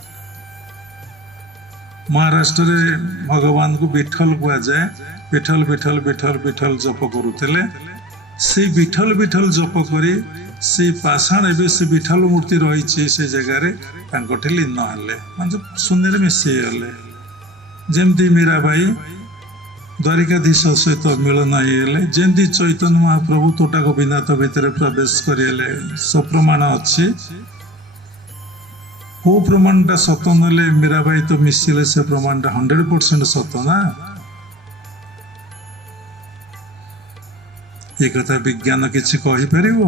ମହାରାଷ୍ଟ୍ରରେ ଭଗବାନଙ୍କୁ ବିଠଲ କୁହାଯାଏ। ବିଠଲ ବିଠଲ ବିଠଲ ବିଠଲ ଜପ କରୁଥିଲେ। ସେଇ ବିଠଲ ବିଠଲ ଜପ କରି ସେଇ ପାଷାଣ, ଏବେ ସେ ବିଠଲ ମୂର୍ତ୍ତି ରହିଛି ସେ ଜାଗାରେ, ତାଙ୍କଠି ଲୀନ ହେଲେ, ମାନେ ଶୂନ୍ୟରେ ମିଶିଗଲେ। ଯେମିତି ମୀରାବାଇ ଦ୍ୱାରିକାଧୀଶ ସହିତ ମିଳନ ହେଇଗଲେ, ଯେମିତି ଚୈତନ୍ୟ ମହାପ୍ରଭୁ ତୋଟା ଗୋପୀନାଥ ଭିତରେ ପ୍ରବେଶ କରିଗଲେ, ସପ୍ରମାଣ ଅଛି। କୋଉ ପ୍ରମାଣଟା ସତ ନହେଲେ ମୀରାବାଇ ତ ମିଶିଲେ, ସେ ପ୍ରମାଣଟା 100% ସତ ନା। ଏ କଥା ବିଜ୍ଞାନ କିଛି କହିପାରିବ?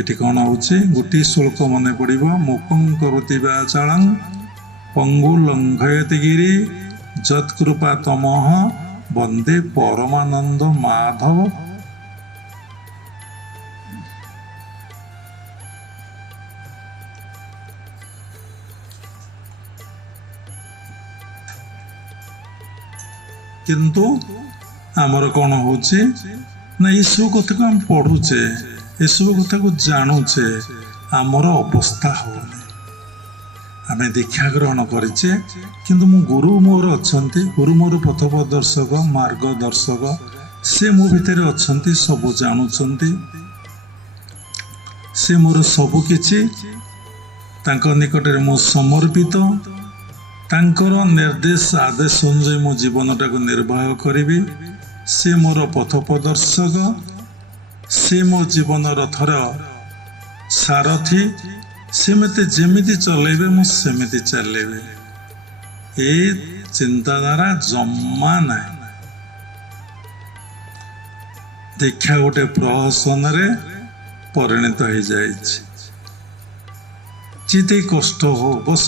ଏଠି କ'ଣ ହେଉଛି ଗୋଟିଏ ଶ୍ଲୋକ ମନେ ପଡ଼ିବ ମୁକଂ କରତି ବାଚାଳଂ ପଙ୍ଗୁ ଲଙ୍ଘୟତି ଗିରି ଯତ୍କୃପା ତମଃ ବନ୍ଦେ ପରମାନନ୍ଦ ମାଧବ। କିନ୍ତୁ ଆମର କ'ଣ ହେଉଛି ନା ଏସବୁ କଥାକୁ ଆମେ ପଢ଼ୁଛେ, ଏସବୁ କଥାକୁ ଜାଣୁଛେ, ଆମର ଅବସ୍ଥା ହେଉନି। ଆମେ ଦୀକ୍ଷା ଗ୍ରହଣ କରିଛେ କିନ୍ତୁ ଗୁରୁ ମୋର ଅଛନ୍ତି, ଗୁରୁ ମୋର ପଥ ପ୍ରଦର୍ଶକ ମାର୍ଗଦର୍ଶକ, ସେ ମୋ ଭିତରେ ଅଛନ୍ତି, ସବୁ ଜାଣୁଛନ୍ତି, ସେ ମୋର ସବୁ କିଛି, ତାଙ୍କ ନିକଟରେ ମୁଁ ସମର୍ପିତ, ତାଙ୍କର ନିର୍ଦ୍ଦେଶ ଆଦେଶ ଅନୁଯାୟୀ ମୋ ଜୀବନଟାକୁ ନିର୍ବାହ କରିବି। ସେ ମୋର ପଥ ପ୍ରଦର୍ଶକ, ସେ ମୋ ଜୀବନ ରଥର ସାରଥୀ, ସେ ମୋତେ ଯେମିତି ଚଲେଇବେ ମୁଁ ସେମିତି ଚାଲିବି। ଏ ଚିନ୍ତାଧାରା ଜମା ନାହିଁ। ଦୀକ୍ଷା ଗୋଟେ ପ୍ରହସନରେ ପରିଣତ ହେଇଯାଇଛି। ଯେତେ କଷ୍ଟ ହଉ ବସ,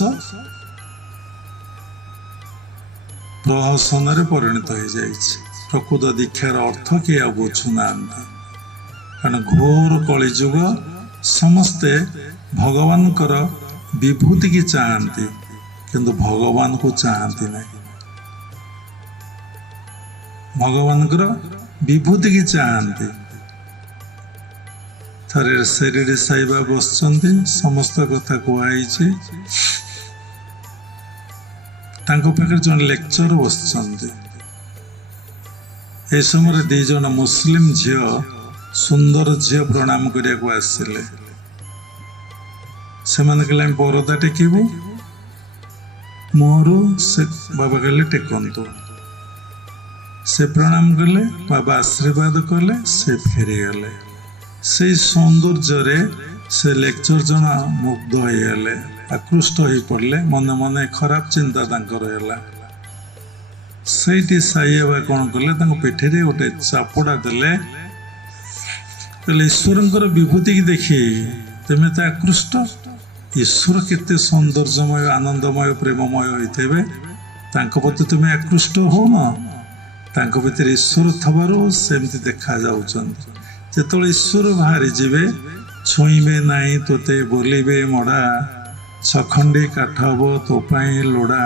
ପ୍ରହସନରେ ପରିଣତ ହେଇଯାଇଛି। ପ୍ରକୃତ ଦୀକ୍ଷାର ଅର୍ଥ କେହି ଆଉ ବୁଝୁନାହାନ୍ତି। କାରଣ ଘୋର କଳିଯୁଗ, ସମସ୍ତେ ଭଗବାନଙ୍କର ବିଭୂତିକି ଚାହାନ୍ତି କିନ୍ତୁ ଭଗବାନଙ୍କୁ ଚାହାନ୍ତି ନାହିଁ। ଭଗବାନଙ୍କର ବିଭୂତିକି ଚାହାନ୍ତି। ଥରେ ଶିରିଡ଼ି ସାଇବାବା ବସିଛନ୍ତି, ସମସ୍ତ କଥା କୁହାହେଇଛି। ତାଙ୍କ ପାଖରେ ଜଣେ ଲେକ୍ଚର ବସିଛନ୍ତି। ଏ ସମୟରେ 2 ଜଣ ମୁସଲିମ ଝିଅ, ସୁନ୍ଦର ଝିଅ ପ୍ରଣାମ କରିବାକୁ ଆସିଲେ। ସେମାନେ କହିଲେ ଆମେ ପରଦା ଟେକିବୁ। ମୁହଁରୁ ସେ ବାବା କହିଲେ ଟେକନ୍ତୁ। ସେ ପ୍ରଣାମ କଲେ, ବାବା ଆଶୀର୍ବାଦ କଲେ, ସେ ଫେରିଗଲେ। ସେଇ ସୌନ୍ଦର୍ଯ୍ୟରେ ସେ ଲେକ୍ଚର ଜଣ ମୁଗ୍ଧ ହେଇଗଲେ, ଆକୃଷ୍ଟ ହେଇ ପଡ଼ିଲେ। ମନେ ମନେ ଖରାପ ଚିନ୍ତା ତାଙ୍କର ହେଲା। ସେଇଠି ସାଇବାବା କ'ଣ କଲେ, ତାଙ୍କ ପିଠିରେ ଗୋଟେ ଚାପୁଡ଼ା ଦେଲେ। କହିଲେ ଈଶ୍ୱରଙ୍କର ବିଭୂତିକି ଦେଖି ତୁମେ ତ ଆକୃଷ୍ଟ। ଈଶ୍ୱର କେତେ ସୌନ୍ଦର୍ଯ୍ୟମୟ, ଆନନ୍ଦମୟ, ପ୍ରେମମୟ ହୋଇଥିବେ, ତାଙ୍କ ପ୍ରତି ତୁମେ ଆକୃଷ୍ଟ ହଉନ? ତାଙ୍କ ଭିତରେ ଈଶ୍ୱର ଥିବାରୁ ସେମିତି ଦେଖାଯାଉଛନ୍ତି। ଯେତେବେଳେ ଈଶ୍ୱର ବାହାରି ଯିବେ, ଛୁଇଁବେ ନାହିଁ ତୋତେ ବୋଲିବେ ମଡ଼ା, ଛଖଣ୍ଡି କାଠ ହବ ତୋ ପାଇଁ ଲୋଡ଼ା,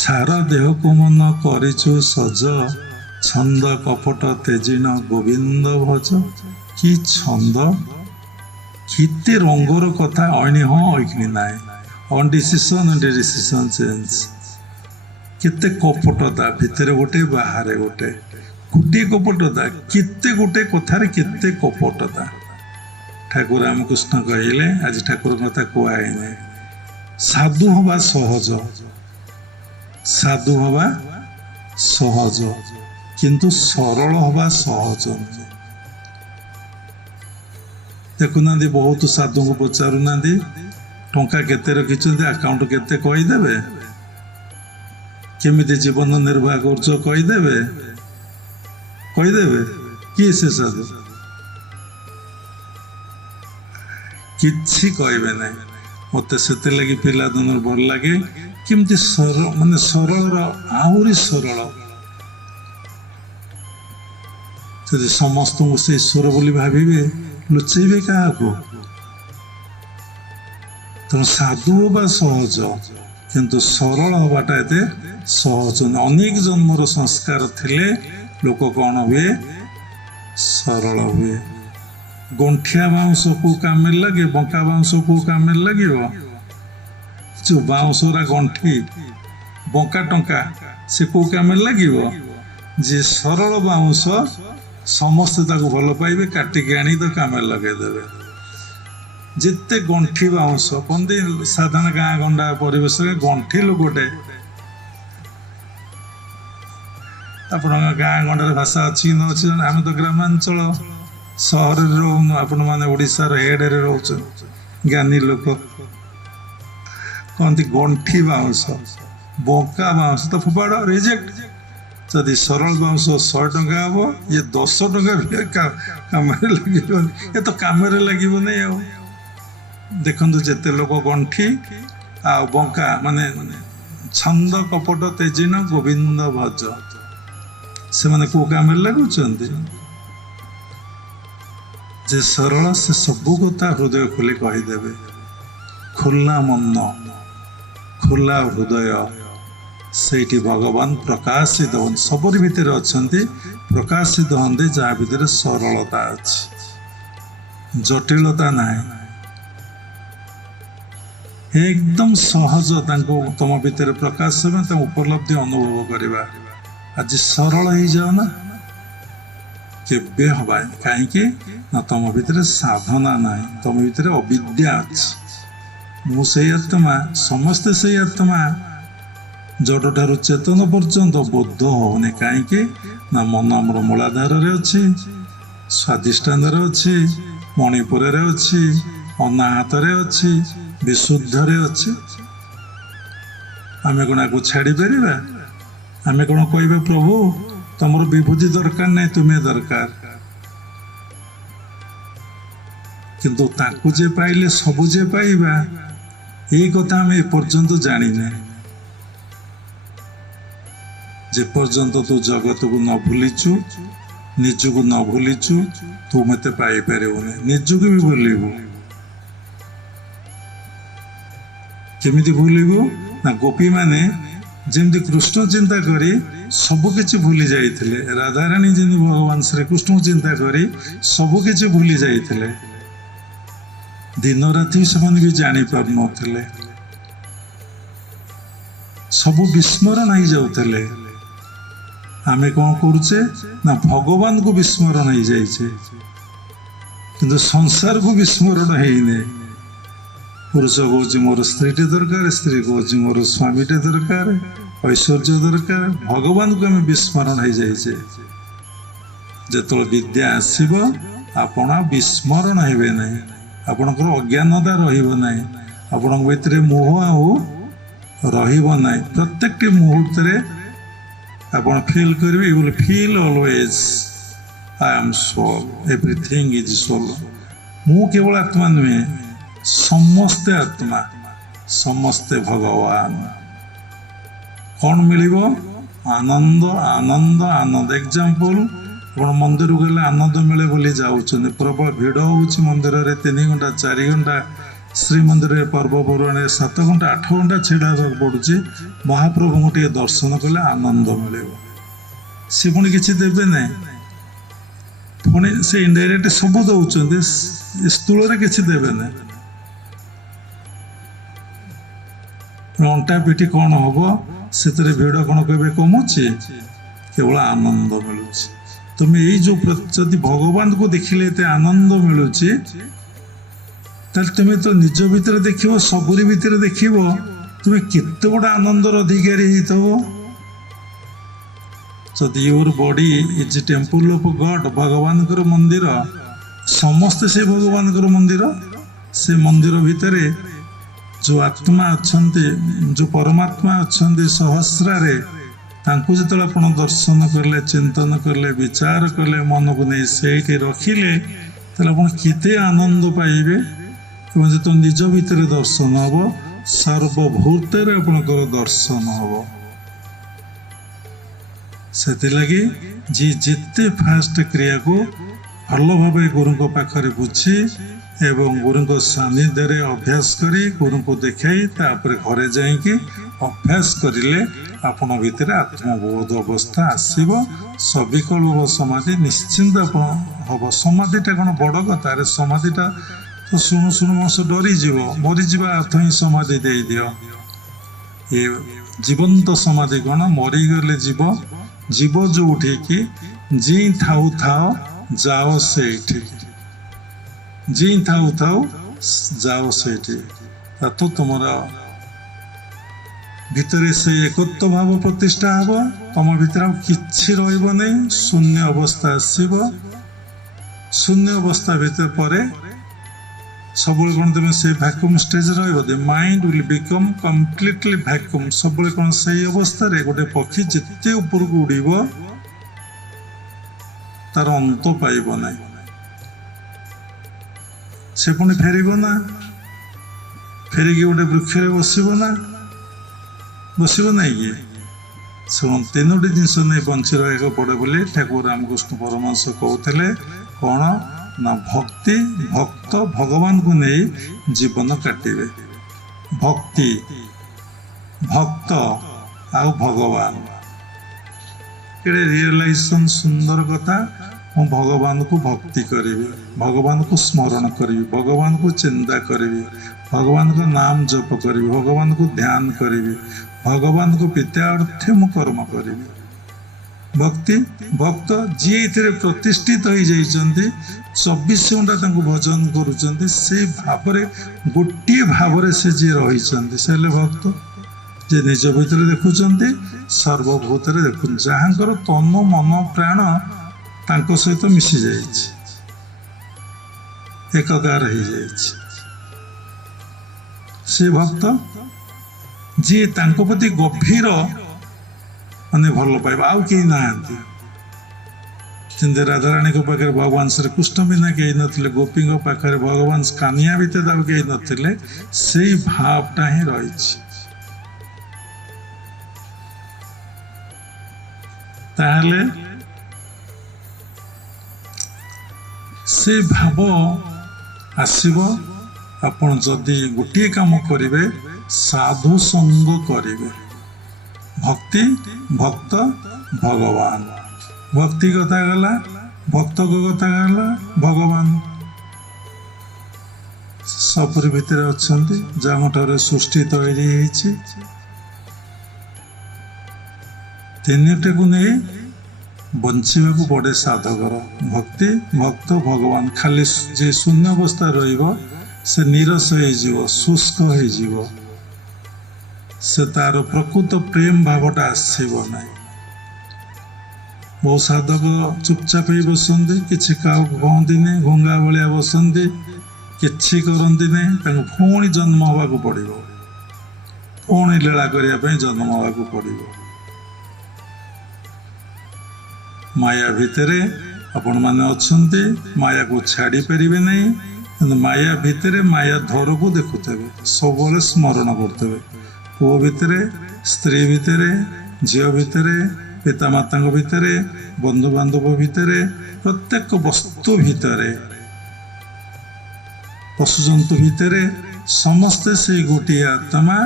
ଛାର ଦେହକୁ ମନ କରିଛୁ ସଜ, ଛନ୍ଦ କପଟ ତେଜିନ ଗୋବିନ୍ଦ ଭଜ। କି ଛନ୍ଦ, କେତେ ରଙ୍ଗର କଥା, ଅଇନି ହଁ ଅଇକିନି ନାହିଁ, ଅନ୍ ଡିସିସନ୍ ଡିସିସନ୍ ଚେଞ୍ଜ। କେତେ କପଟତା, ଭିତରେ ଗୋଟେ ବାହାରେ ଗୋଟେ, ଗୋଟିଏ କପଟତା, କେତେ ଗୋଟେ କଥାରେ କେତେ କପଟତା। ଠାକୁର ରାମକୃଷ୍ଣ କହିଲେ, ଆଜି ଠାକୁରଙ୍କ କଥା କୁହା ହେଇନାହିଁ, ସାଧୁ ହବା ସହଜ, ସାଧୁ ହବା ସହଜ, କିନ୍ତୁ ସରଳ ହବା ସହଜ ନୁହେଁ। ଦେଖୁନାହାନ୍ତି, ବହୁତ ସାଧୁଙ୍କୁ ପଚାରୁନାହାନ୍ତି ଟଙ୍କା କେତେ ରଖିଛନ୍ତି, ଆକାଉଣ୍ଟ କେତେ କହିଦେବେ, କେମିତି ଜୀବନ ନିର୍ବାହ କରୁଛ କହିଦେବେ, କହିଦେବେ। କିଏ ସେ ସାଧୁ? କିଛି କହିବେ ନାହିଁ। ମୋତେ ସେଥିଲାଗି ପିଲାଦିନରୁ ଭଲ ଲାଗେ, କେମିତି ମାନେ ସରଳର ଆହୁରି ସରଳ। ଯଦି ସମସ୍ତଙ୍କୁ ସେ ଈଶ୍ୱର ବୋଲି ଭାବିବେ, ଲୁଚେଇବେ କାହାକୁ? ତେଣୁ ସାଧୁ ହବା ସହଜ, କିନ୍ତୁ ସରଳ ହବାଟା ଏତେ ସହଜ ନୁହେଁ। ଅନେକ ଜନ୍ମର ସଂସ୍କାର ଥିଲେ ଲୋକ କ'ଣ ହୁଏ, ସରଳ ହୁଏ। ଗଣ୍ଠିଆ ବାଉଁଶ କୋଉ କାମରେ ଲାଗେ, ବଙ୍କା ବାଉଁଶ କୋଉ କାମରେ ଲାଗିବ? ଯୋଉ ବାଉଁଶରା ଗଣ୍ଠି ବଙ୍କା ଟଙ୍କା, ସେ କୋଉ କାମରେ ଲାଗିବ? ଯେ ସରଳ ବାଉଁଶ, ସମସ୍ତେ ତାକୁ ଭଲ ପାଇବେ, କାଟିକି ଆଣି ତ କାମରେ ଲଗେଇଦେବେ। ଯେତେ ଗଣ୍ଠି ବାଉଁଶ କହନ୍ତି, ସାଧାରଣ ଗାଁ ଗଣ୍ଡା ପରିବେଶରେ ଗଣ୍ଠି ଲୋକଟେ, ଆପଣଙ୍କ ଗାଁ ଗଣ୍ଡାରେ ଭାଷା ଅଛି କି ନ ଅଛି, ଆମେ ତ ଗ୍ରାମାଞ୍ଚଳ, ସହରରେ ରହୁନୁ, ଆପଣମାନେ ଓଡ଼ିଶାର ହେଡ଼ରେ ରହୁଛନ୍ତି, ଜ୍ଞାନୀ ଲୋକ। କହନ୍ତି ଗଣ୍ଠି ବାଉଁଶ, ବଙ୍କା ବାଉଁଶ ତ ଫୋପାଡ଼, ରିଜେକ୍ଟ। ଯଦି ସରଳ ବାଉଁଶ 100 ଟଙ୍କା ହେବ, ଇଏ 10 ଟଙ୍କା ବି କାମରେ ଲାଗିବନି। ଏ ତ କାମରେ ଲାଗିବନି ଆଉ। ଦେଖନ୍ତୁ ଯେତେ ଲୋକ ଗଣ୍ଠି ଆଉ ବଙ୍କା ମାନେ ଛନ୍ଦ କପଟ ତେଜିନ ଗୋବିନ୍ଦ ଭଜ, ସେମାନେ କୋଉ କାମରେ ଲାଗୁଛନ୍ତି? ଯେ ସରଳ ସେ ସବୁ କଥା ହୃଦୟ ଖୋଲି କହିଦେବେ। ଖୋଲା ମନ, ଖୋଲା ହୃଦୟ, ସେଇଠି ଭଗବାନ ପ୍ରକାଶିତ ହୁଅନ୍ତି। ସବୁରି ଭିତରେ ଅଛନ୍ତି, ପ୍ରକାଶିତ ହୁଅନ୍ତି ଯାହା ଭିତରେ ସରଳତା ଅଛି, ଜଟିଳତା ନାହିଁ। ଏକଦମ ସହଜ ତାଙ୍କୁ ତମ ଭିତରେ ପ୍ରକାଶ ହେବେ, ତାଙ୍କ ଉପଲବ୍ଧି ଅନୁଭବ କରିବା। ଆଜି ସରଳ ହେଇଯାଅ ନା, କେବେ ହବା? କାହିଁକି ନା ତମ ଭିତରେ ସାଧନା ନାହିଁ, ତମ ଭିତରେ ଅବିଦ୍ୟା ଅଛି। ମୁଁ ସେଇ ଆତ୍ମା, ସମସ୍ତେ ସେଇ ଆତ୍ମା, ଜଡ଼ଠାରୁ ଚେତନ ପର୍ଯ୍ୟନ୍ତ ବୋଧ ହଉନି। କାହିଁକି ନା ମନ ଆମର ମୂଳାଧାରରେ ଅଛି, ସ୍ୱାଧିଷ୍ଠାନରେ ଅଛି, ମଣିପୁରରେ ଅଛି, ଅନାହତରେ ଅଛି, ବିଶୁଦ୍ଧରେ ଅଛି। ଆମେ କଣ ଆକୁ ଛାଡ଼ିପାରିବା? ଆମେ କଣ କହିବା ପ୍ରଭୁ ତମର ବିଭୂତି ଦରକାର ନାହିଁ, ତୁମେ ଦରକାର? କିନ୍ତୁ ତାକୁ ଯେ ପାଇଲେ ସବୁ ଯେ ପାଇବା, ଏଇ କଥା ଆମେ ଏପର୍ଯ୍ୟନ୍ତ ଜାଣିନେ। ଯେ ପର୍ଯ୍ୟନ୍ତ ତୁ ଜଗତକୁ ନ ଭୁଲିଛୁ, ନିଜକୁ ନ ଭୁଲିଛୁ, ତୁ ମତେ ପାଇପାରିବୁନି। ନିଜକୁ ବି ଭୁଲିବୁ। କେମିତି ଭୁଲିବୁ? ନା ଗୋପୀମାନେ ଯେମିତି କୃଷ୍ଣ ଚିନ୍ତା କରି ସବୁ କିଛି ଭୁଲି ଯାଇଥିଲେ, ରାଧାରାଣୀ ଯେମିତି ଭଗବାନ ଶ୍ରୀକୃଷ୍ଣଙ୍କୁ ଚିନ୍ତା କରି ସବୁ କିଛି ଭୁଲି ଯାଇଥିଲେ। ଦିନ ରାତି ସେମାନେ ବି ଜାଣି ପାରୁନଥିଲେ, ସବୁ ବିସ୍ମରଣ ହେଇଯାଉଥିଲେ। ଆମେ କଣ କରୁଛେ ନା ଭଗବାନଙ୍କୁ ବିସ୍ମରଣ ହେଇଯାଇଛେ, କିନ୍ତୁ ସଂସାରକୁ ବିସ୍ମରଣ ହେଇନି। ପୁରୁଷ କହୁଛି ମୋର ସ୍ତ୍ରୀଟେ ଦରକାର, ସ୍ତ୍ରୀ କହୁଛି ମୋର ସ୍ୱାମୀଟେ ଦରକାର, ଐଶ୍ୱର୍ଯ୍ୟ ଦରକାର। ଭଗବାନଙ୍କୁ ଆମେ ବିସ୍ମରଣ ହେଇଯାଇଛେ। ଯେତେବେଳେ ବିଦ୍ୟା ଆସିବ ଆପଣ ବିସ୍ମରଣ ହେବେ ନାହିଁ, ଆପଣଙ୍କର ଅଜ୍ଞାନତା ରହିବ ନାହିଁ, ଆପଣଙ୍କ ଭିତରେ ମୋହ ଆଉ ରହିବ ନାହିଁ। ପ୍ରତ୍ୟେକଟି ମୁହୂର୍ତ୍ତରେ ଆପଣ ଫିଲ୍ କରିବେ, you will feel always I am soul, everything is soul. ମୁଁ କେବଳ ଆତ୍ମା ନୁହେଁ, ସମସ୍ତେ ଆତ୍ମା, ସମସ୍ତେ ଭଗବାନ। କଣ ମିଳିବ? ଆନନ୍ଦ, ଆନନ୍ଦ, ଆନନ୍ଦ। ଏକ୍ସାମ୍ପଲ, ଆପଣ ମନ୍ଦିରକୁ ଗଲେ ଆନନ୍ଦ ମିଳେ ବୋଲି ଯାଉଛନ୍ତି, ପ୍ରବଳ ଭିଡ଼ ହେଉଛି ମନ୍ଦିରରେ, 3 ଘଣ୍ଟା 4 ଘଣ୍ଟା, ଶ୍ରୀମନ୍ଦିରରେ ପର୍ବପର୍ବାଣୀରେ 7 ଘଣ୍ଟା 8 ଘଣ୍ଟା ଛିଡ଼ା ହେବାକୁ ପଡ଼ୁଛି। ମହାପ୍ରଭୁଙ୍କୁ ଟିକେ ଦର୍ଶନ କଲେ ଆନନ୍ଦ ମିଳିବ। ସେ ପୁଣି କିଛି ଦେବେ ନାହିଁ, ପୁଣି ସେ ଇନଡାଇରେକ୍ଟ ସବୁ ଦେଉଛନ୍ତି, ସ୍ଥୂଳରେ କିଛି ଦେବେ ନାହିଁ। ଅଣ୍ଟା ପିଠି କଣ ହବ? ସେଥିରେ ଭିଡ଼ କଣ କେବେ କମୁଛି? କେବଳ ଆନନ୍ଦ ମିଳୁଛି। ତୁମେ ଏଇ ଯୋଉ ଯଦି ଭଗବାନଙ୍କୁ ଦେଖିଲେ ଏତେ ଆନନ୍ଦ ମିଳୁଛି, ତାହେଲେ ତୁମେ ତ ନିଜ ଭିତରେ ଦେଖିବ, ସବୁରି ଭିତରେ ଦେଖିବ, ତୁମେ କେତେ ବଡ଼ ଆନନ୍ଦର ଅଧିକାରୀ ହେଇଥିବ। ଯଦି your body is temple of God, ଭଗବାନଙ୍କର ମନ୍ଦିର, ସମସ୍ତେ ସେ ଭଗବାନଙ୍କର ମନ୍ଦିର। ସେ ମନ୍ଦିର ଭିତରେ ଯେଉଁ ଆତ୍ମା ଅଛନ୍ତି, ଯେଉଁ ପରମାତ୍ମା ଅଛନ୍ତି ସହସ୍ରାରେ, ତାଙ୍କୁ ଯେତେବେଳେ ଆପଣ ଦର୍ଶନ କଲେ, ଚିନ୍ତନ କଲେ, ବିଚାର କଲେ, ମନକୁ ନେଇ ସେଇଠି ରଖିଲେ, ତାହେଲେ ଆପଣ କେତେ ଆନନ୍ଦ ପାଇବେ। ଏବଂ ଯେତେବେଳେ ନିଜ ଭିତରେ ଦର୍ଶନ ହବ, ସର୍ବଭୂତରେ ଆପଣଙ୍କର ଦର୍ଶନ ହବ। ସେଥିଲାଗି ଯିଏ ଯେତେ ଫାଷ୍ଟ କ୍ରିୟାକୁ ଭଲ ଭାବେ ଗୁରୁଙ୍କ ପାଖରେ ବୁଝି ଏବଂ ଗୁରୁଙ୍କ ସାନ୍ନିଧ୍ୟରେ ଅଭ୍ୟାସ କରି, ଗୁରୁଙ୍କୁ ଦେଖାଇ, ତାପରେ ଘରେ ଯାଇକି ଅଭ୍ୟାସ କରିଲେ ଆପଣ ଭିତରେ ଆତ୍ମବୋଧ ଅବସ୍ଥା ଆସିବ। ସବିକଳ୍ପ ସମାଧି ନିଶ୍ଚିନ୍ତ ଆପଣ ହବ। ସମାଧିଟା କ'ଣ ବଡ଼ କଥା? ଆରେ ସମାଧିଟା ତ ଶୁଣୁ ଶୁଣୁ ମଣିଷ ଡରିଯିବ, ମରିଯିବା ଅର୍ଥ ହିଁ ସମାଧି ଦେଇଦିଅ। ଏ ଜୀବନ୍ତ ସମାଧି କ'ଣ? ମରିଗଲେ ଯିବ, ଯିବ ଯୋଉଠିକି, ଜି ଥାଉ ଥାଉ ଯାଅ ସେଇଠିକି, ଜି ଥାଉ ଥାଉ ଯାଅ ସେଇଠି। ତ ତୁମର ଭିତରେ ସେ ଏକତ୍ଵ ଭାବ ପ୍ରତିଷ୍ଠା ହେବ, ତମ ଭିତରେ ଆଉ କିଛି ରହିବ ନାହିଁ, ଶୂନ୍ୟ ଅବସ୍ଥା ଆସିବ। ଶୂନ୍ୟ ଅବସ୍ଥା ଭିତରେ ପରେ ସବୁବେଳେ କ'ଣ ତୁମେ ସେ ଭ୍ୟାକ୍ୟୁମ୍ ଷ୍ଟେଜ୍ ରହିବ? The mind will become completely vacuum. ସବୁବେଳେ କ'ଣ ସେଇ ଅବସ୍ଥାରେ ଗୋଟେ ପକ୍ଷୀ ଯେତେ ଉପରକୁ ଉଡ଼ିବ ତାର ଅନ୍ତ ପାଇବ ନାହିଁ। ସେ ପୁଣି ଫେରିବ ନା, ଫେରିକି ଗୋଟେ ବୃକ୍ଷରେ ବସିବ ନା, ବସିବ ନାହିଁ କି? ଶୁଣ, ତିନୋଟି ଜିନିଷ ନେଇ ବଞ୍ଚି ରହିବାକୁ ପଡ଼େ ବୋଲି ଠାକୁର ରାମକୃଷ୍ଣ ପରମହଂସ କହୁଥିଲେ। କ'ଣ ନା ଭକ୍ତି, ଭକ୍ତ, ଭଗବାନଙ୍କୁ ନେଇ ଜୀବନ କାଟିବେ। ଭକ୍ତି, ଭକ୍ତ ଆଉ ଭଗବାନ, ଏଇଟା ରିଏଲାଇଜେସନ୍ ସୁନ୍ଦର କଥା। ମୁଁ ଭଗବାନଙ୍କୁ ଭକ୍ତି କରିବି, ଭଗବାନଙ୍କୁ ସ୍ମରଣ କରିବି, ଭଗବାନଙ୍କୁ ଚିନ୍ତା କରିବି, ଭଗବାନଙ୍କ ନାମ ଜପ କରିବି, ଭଗବାନଙ୍କୁ ଧ୍ୟାନ କରିବି, ଭଗବାନଙ୍କୁ ପିତା ଅର୍ଥେ ମୁଁ କର୍ମ କରିବି। ଭକ୍ତି, ଭକ୍ତ ଯିଏ ଏଥିରେ ପ୍ରତିଷ୍ଠିତ ହୋଇଯାଇଛନ୍ତି, 24 ଘଣ୍ଟା ତାଙ୍କୁ ଭଜନ କରୁଛନ୍ତି, ସେଇ ଭାବରେ ଗୋଟିଏ ଭାବରେ ସେ ଯିଏ ରହିଛନ୍ତି ସେ ହେଲେ ଭକ୍ତ। ଯେ ନିଜ ଭିତରେ ଦେଖୁଛନ୍ତି, ସର୍ବଭୂତରେ ଦେଖୁଛନ୍ତି, ଯାହାଙ୍କର ତନ ମନ ପ୍ରାଣ ତାଙ୍କ ସହିତ ମିଶି ଯାଇଛି, ଏକକାର ହେଇଯାଇଛି, ସେ ଭକ୍ତ। ଯିଏ ତାଙ୍କ ପ୍ରତି ଗଭୀର ମାନେ ଭଲ ପାଇବା, ଆଉ କେହି ନାହାନ୍ତି। ଯେମିତି ରାଧାରାଣୀଙ୍କ ପାଖରେ ଭଗବାନ ଶ୍ରୀକୃଷ୍ଣ ବିନା କେହି ନଥିଲେ, ଗୋପୀଙ୍କ ପାଖରେ ଭଗବାନ କାନିଆ ଭିତରେ ଆଉ କେହି ନଥିଲେ, ସେଇ ଭାବଟା ହିଁ ରହିଛି। ତାହେଲେ ସେ ଭାବ ଆସିବ ଆପଣ ଯଦି ଗୋଟିଏ କାମ କରିବେ, ସାଧୁ ସଙ୍ଗ କରିବେ। ଭକ୍ତି, ଭକ୍ତ, ଭଗବାନ। ଭକ୍ତି କଥା ଗଲା, ଭକ୍ତଙ୍କ କଥା ଗଲା, ଭଗବାନ ସବୁରି ଭିତରେ ଅଛନ୍ତି, ଯାହାଠାରୁ ସୃଷ୍ଟି ତୈରି ହେଇଛି। ତିନିଟାକୁ ନେଇ ବଞ୍ଚିବାକୁ ପଡ଼େ ସାଧକର। ଭକ୍ତି, ଭକ୍ତ, ଭଗବାନ। ଖାଲି ଯେ ଶୂନ୍ୟ ଅବସ୍ଥା ରହିବ ସେ ନିରସ ହେଇଯିବ, ଶୁଷ୍କ ହେଇଯିବ, ସେ ତାର ପ୍ରକୃତ ପ୍ରେମ ଭାବଟା ଆସିବ ନାହିଁ। ବହୁ ସାଧକ ଚୁପଚାପ ହେଇ ବସନ୍ତି, କିଛି କାହାକୁ କହନ୍ତିନି, ଘୁଙ୍ଗା ଭଳିଆ ବସନ୍ତି, କିଛି କରନ୍ତି ନାହିଁ। ତାଙ୍କୁ ପୁଣି ଜନ୍ମ ହେବାକୁ ପଡ଼ିବ, ପୁଣି ଲୀଳା କରିବା ପାଇଁ ଜନ୍ମ ହେବାକୁ ପଡ଼ିବ। ମାୟା ଭିତରେ ଆପଣମାନେ ଅଛନ୍ତି, ମାୟାକୁ ଛାଡ଼ି ପାରିବେ ନାହିଁ, କିନ୍ତୁ ମାୟା ଭିତରେ ମାୟା ଧରକୁ ଦେଖୁଥିବେ, ସବୁବେଳେ ସ୍ମରଣ କରୁଥିବେ। ପୁଅ ଭିତରେ, ସ୍ତ୍ରୀ ଭିତରେ, ଝିଅ ଭିତରେ, ପିତାମାତାଙ୍କ ଭିତରେ, ବନ୍ଧୁବାନ୍ଧବ ଭିତରେ, ପ୍ରତ୍ୟେକ ବସ୍ତୁ ଭିତରେ, ପଶୁଜନ୍ତୁ ଭିତରେ, ସମସ୍ତେ ସେଇ ଗୋଟିଏ ଆତ୍ମା।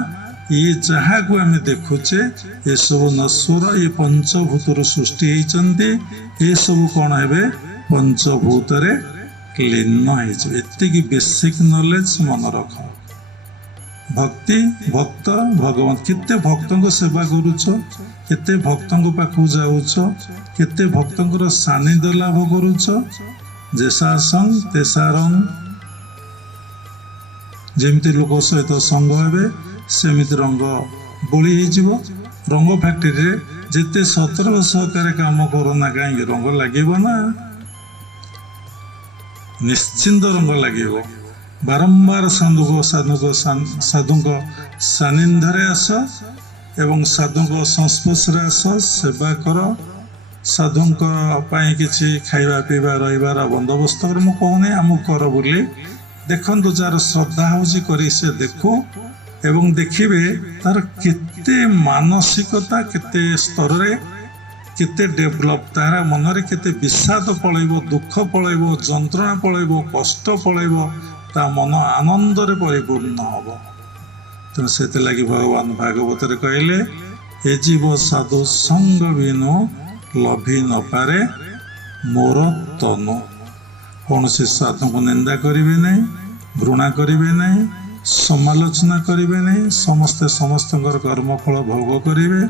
ଇଏ ଯାହାକୁ ଆମେ ଦେଖୁଛେ ଏସବୁ ନଶ୍ୱର, ଇଏ ପଞ୍ଚଭୂତରୁ ସୃଷ୍ଟି ହେଇଛନ୍ତି। ଏସବୁ କ'ଣ ହେବେ? ପଞ୍ଚଭୂତରେ ଲୀନ ହେଇଯିବେ। ଏତିକି ବେସିକ୍ ନଲେଜ ମନେ ରଖ। ଭକ୍ତି, ଭକ୍ତ, ଭଗବାନ। କେତେ ଭକ୍ତଙ୍କ ସେବା କରୁଛ, କେତେ ଭକ୍ତଙ୍କ ପାଖକୁ ଯାଉଛ, କେତେ ଭକ୍ତଙ୍କର ସାନ୍ନିଧ୍ୟ ଲାଭ କରୁଛ। ଯେସା ସଙ୍ଗ ତେସା ରଙ୍ଗ। ଯେମିତି ଲୋକ ସହିତ ସଙ୍ଗ ହେବେ ସେମିତି ରଙ୍ଗ ବୋଳି ହେଇଯିବ। ରଙ୍ଗ ଫ୍ୟାକ୍ଟ୍ରିରେ ଯେତେ ସତର୍କ ସହକାରେ କାମ କର ନା କାହିଁକି, ରଙ୍ଗ ଲାଗିବ ନା, ନିଶ୍ଚିନ୍ତ ରଙ୍ଗ ଲାଗିବ। ବାରମ୍ବାର ସାଧୁଙ୍କ ସାନ୍ନିଧ୍ୟରେ ଆସ ଏବଂ ସାଧୁଙ୍କ ସଂସ୍ପର୍ଶରେ ଆସ, ସେବା କର। ସାଧୁଙ୍କ ପାଇଁ କିଛି ଖାଇବା ପିଇବା ରହିବାର ବନ୍ଦୋବସ୍ତ କର। ମୁଁ କହୁନି ଆମକୁ କର ବୋଲି, ଦେଖନ୍ତୁ ଯାହାର ଶ୍ରଦ୍ଧା ହେଉଛି କରି ସେ ଦେଖୁ, ଏବଂ ଦେଖିବେ ତାର କେତେ ମାନସିକତା, କେତେ ସ୍ତରରେ କେତେ ଡେଭଲପ୍, ତାହାର ମନରେ କେତେ ବିଷାଦ ପଳେଇବ, ଦୁଃଖ ପଳେଇବ, ଯନ୍ତ୍ରଣା ପଳେଇବ, କଷ୍ଟ ପଳେଇବ, ତା ମନ ଆନନ୍ଦରେ ପରିପୂର୍ଣ୍ଣ ହେବ। ତେଣୁ ସେଥିଲାଗି ଭଗବାନ ଭାଗବତରେ କହିଲେ, ଏ ଜୀବ ସାଧୁ ସଙ୍ଗ ବିନୁ ଲଭି ନପାରେ ମୋର ତନୁ। କୌଣସି ସାଧୁଙ୍କୁ ନିନ୍ଦା କରିବେ ନାହିଁ, ଘୃଣା କରିବେ ନାହିଁ, ସମାଲୋଚନା କରିବେ ନାହିଁ। ସମସ୍ତେ ସମସ୍ତଙ୍କର କର୍ମଫଳ ଭୋଗ କରିବେ,